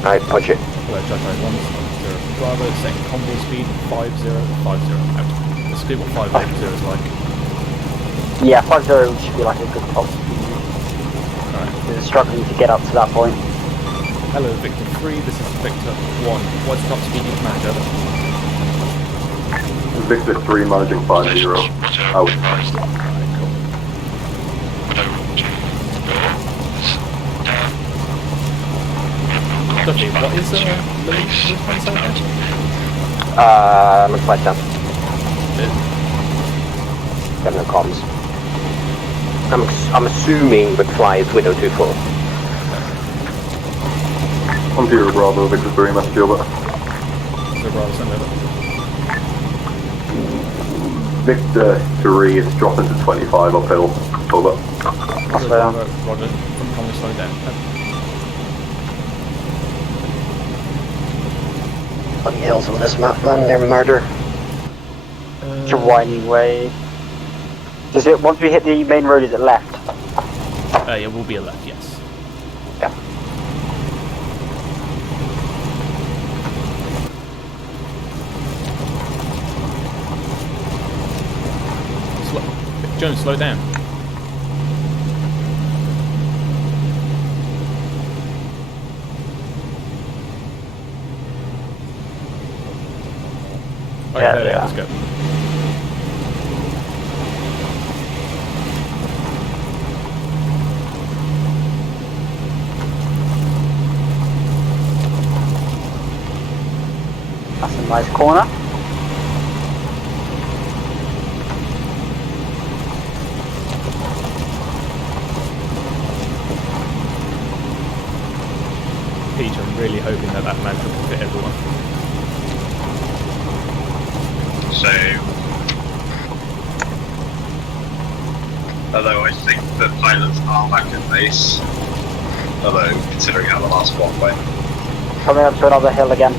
Alright, punch it. Hello, Judge 1, 0 Bravo, second convoy speed, 50, 50, out. Let's see what 550 is like. Yeah, 5-0 should be like a good top speed. Alright. They're struggling to get up to that point. Hello, Victor 3, this is Victor 1. What's top speed you command, over? Victor 3 managing 5-0. Out. Dodgy, what is Lily's point again? I'm flight down. Got no comms. I'm assuming McFly is Widow 2-4. On 0 Bravo, Victor 3, message over. 0 Bravo, send over. Victor 3 is dropping to 25 uphill. Over. Roger, from Conley, slow down. Fucking hills on this map, man, they're murder. It's a winding way. Does it, once we hit the main road, is it left? Yeah, will be a left, yes. Yeah. Jones, slow down. Oh, yeah, there, let's go. That's a nice corner. Peach, I'm really hoping that mantle can fit everyone. So, although I think the pilots are back at base, although considering how the last one went. Coming up to another hill again.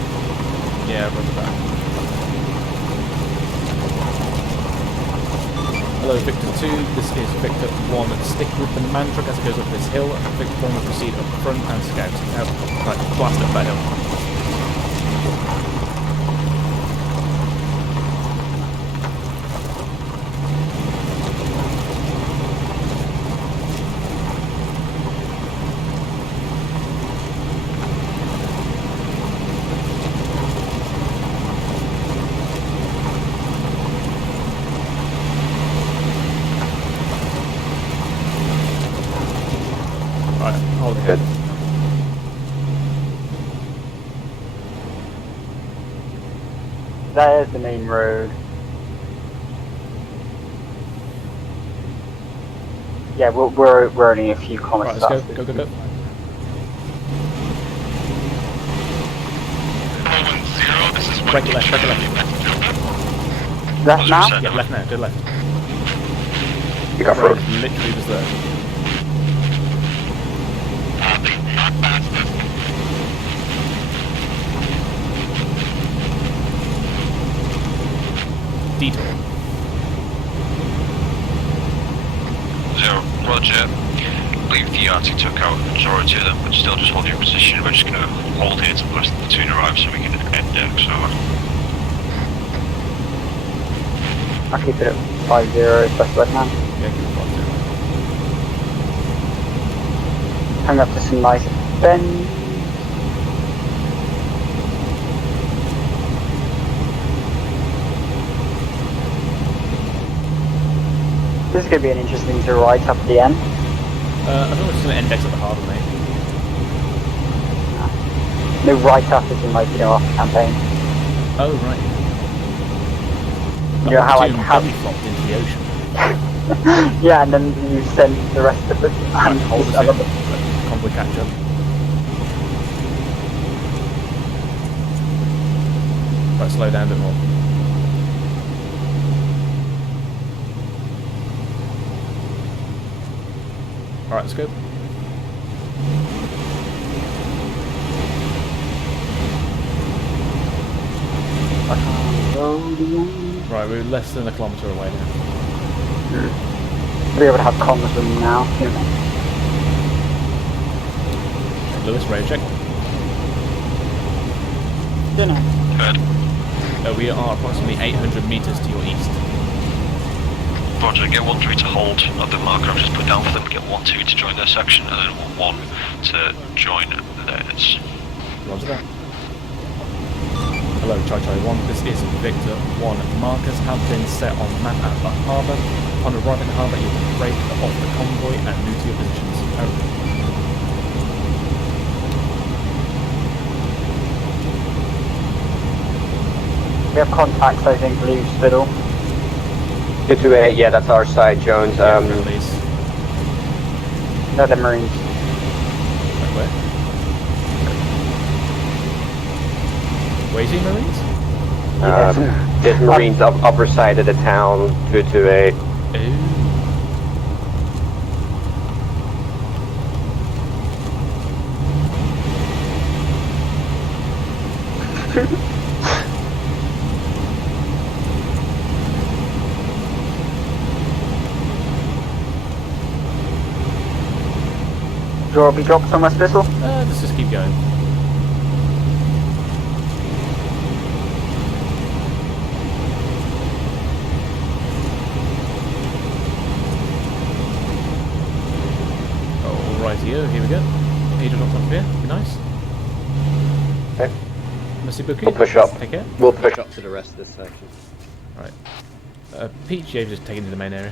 Yeah, roger that. Hello, Victor 2, this is Victor 1. Stick with the Mandrake as it goes up this hill. Victor 1 will proceed up front and scout. Now, right, blast up that hill. Good. There's the main road. Yeah, we're only a few kilometers Right, up. let's go. Break left. Left now? Yeah, left now, go left. You got road road. literally was there. Detour. 0, roger. I believe the Arctic took out the majority of them, but still just hold your position. We're just going to hold here till the rest of the platoon arrives so we can end decks over. I'll keep it at 5-0 as best I can. Yeah, keep it 5-0. Hang up to some nice bends. This is going to be an interesting to right up at the end. I think we're just going to index at the harbour, mate. No right up is in, like, you know, off the campaign. Oh, right. You know how, like, belly flopped into the ocean. yeah, and then you send the rest of the Convoy catch up. Right, slow down a bit more. Alright, let's go. Right, we're less than a kilometre away now. We'll be able to have comms with them now. Lewis, radio check. Dinner. We are approximately 800 metres to your east. Roger, get 1-3 to hold at the marker I've just put down for them, get 1-2 to join their section, and then 1-1 to join theirs. Roger that. Hello, Chai 1, this is Victor 1. Markers have been set on map at the harbour. Upon arriving at the harbour, you can break off the convoy and move to your positions. Over. We have contacts, I think, blue Spittle. 228, yeah, that's our side, Jones. Please. No, the Marines. Where? Where is he, Marines? There's Marines up upper side of the town, 228. We drop some Spittle? Let's just keep going. Alrighty-o, here we go. Agent on top of here, be nice. Okay. Merci beaucoup. We'll push up. Take care. We'll push up to the rest of this section. Right. Peach, you've just taken to the main area.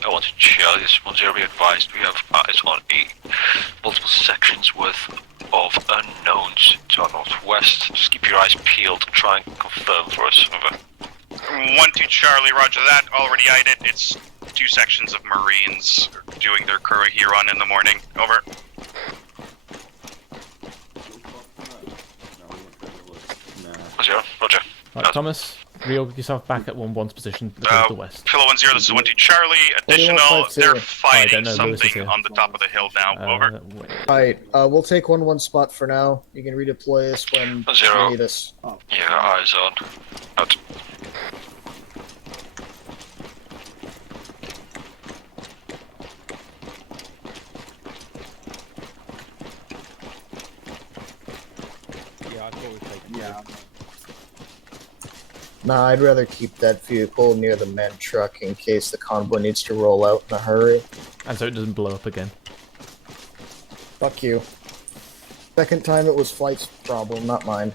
I want to Charlie, this 10 be advised, we have eyes on multiple sections worth of unknowns to our northwest. Just keep your eyes peeled and try and confirm for us. Over. 1-2 Charlie, roger that. Already eyed it. It's 2 sections of Marines doing their Kurohi run in the morning. Over. Zero, roger. Right, Thomas, reorg yourself back at 1-1's position, looking to the west. Kilo 10, this is 1-2 Charlie. Additional, they're fighting something on the top of the hill now. Over. Alright, we'll take 1-1 spot for now. You can redeploy us when you need us. Yeah, eyes on. Out. Nah, I'd rather keep that vehicle near the men truck in case the convoy needs to roll out in a hurry. And so it doesn't blow up again. Fuck you. Second time it was Flight's problem, not mine.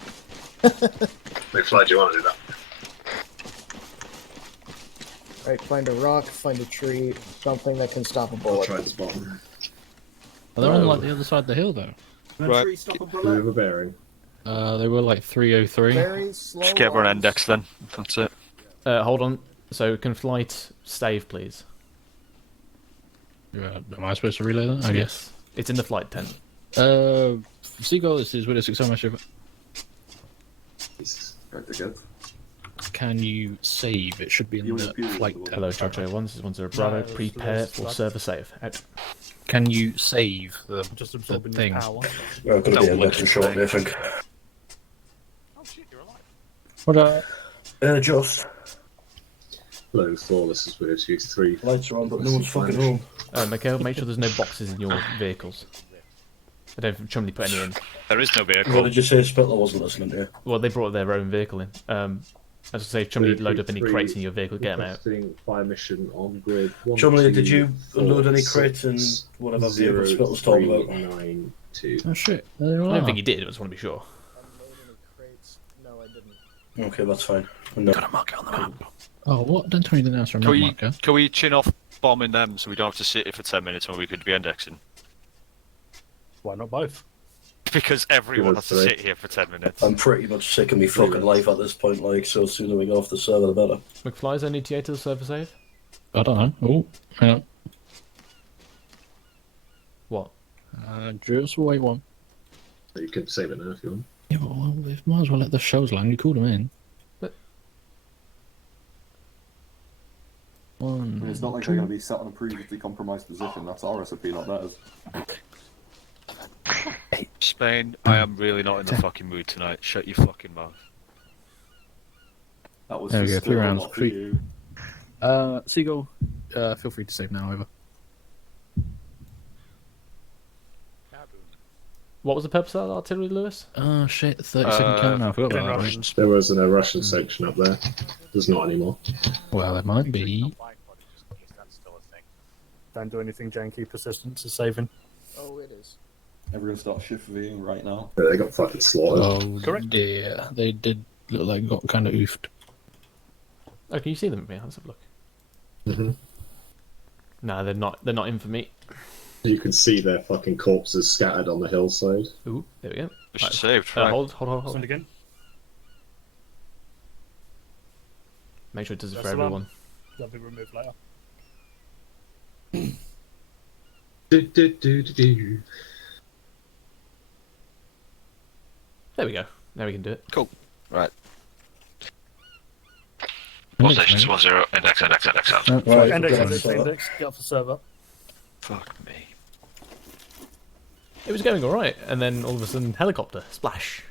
Which flight do you want to do that? Right, find a rock, find a tree, something that can stop a bullet. I'll try this bottom. They're on like the other side of the hill though. Right. Do we have a bearing? They were like 303. Very slow. Just get everyone index then. That's it. Hold on. So, can flight stave, please? Am I supposed to relay that? I guess. It's in the flight tent. Seagull, this is with a 6 on my ship. Can you save? It should be in the flight tent. Hello, Charlie 1, this is 10 Bravo. Prepare for server save. Out. Can you save the thing? We're going to be indexing shortly, I think. What just. Hello, 4, this is Weird 3. Lights are on, but no one's fucking home. Mikhail, make sure there's no boxes in your vehicles. I don't Chumley put any in. There is no vehicle. What did you say? Spittler wasn't listening to you. Well, they brought their own vehicle in. As I say, Chumley load up any crates in your vehicle, get them out. Fire mission on grid. Chumley, did you unload any crates and whatever vehicle Spittler's talking about? 9, 2. Oh shit. I don't think he did, I just want to be sure. Okay, that's fine. No. Got a marker on the map. Oh, what? Don't tell me the answer. Can we chin off bombing them so we don't have to sit here for 10 minutes when we could be indexing? Why not both? Because everyone has to sit here for 10 minutes. I'm pretty much sick of me fucking life at this point, like, so sooner we go off the server, the better. McFly's only TA to the server save? I don't know. Oh, hang on. What? Just wait one. You can save it now if you want. Yeah, but we might as well let the shows land. You called them in. But it's not like they're going to be sat on a previously compromised position. That's our recipe, not theirs. Spain, I am really not in the fucking mood tonight. Shut your fucking mouth. That was There we go, 3 rounds. not for you. Seagull, feel free to save now, over. What was the purpose of that artillery, Lewis? Oh shit, 30-second count now. I forgot about that. There was a Russian section up there. There's not anymore. Well, it might be. Don't do anything janky. Persistence is saving. Oh, it is. Everyone start shift Ving right now. Yeah, they got fucking slaughtered. Oh, correct. Dear. They did look like got kind of oofed. Oh, can you see them? Yeah, let's have a look. Mm-hmm. No, they're not. They're not in for me. You can see their fucking corpses scattered on the hillside. Ooh, there we go. Mission saved. Hold. Send again. Make sure it does it That's for the one. everyone. They'll be removed later. There we go. Now we can do it. Cool. Right. All stations 10, index. Index, get off the server. Fuck me. It was going all right, and then all of a sudden, helicopter splash.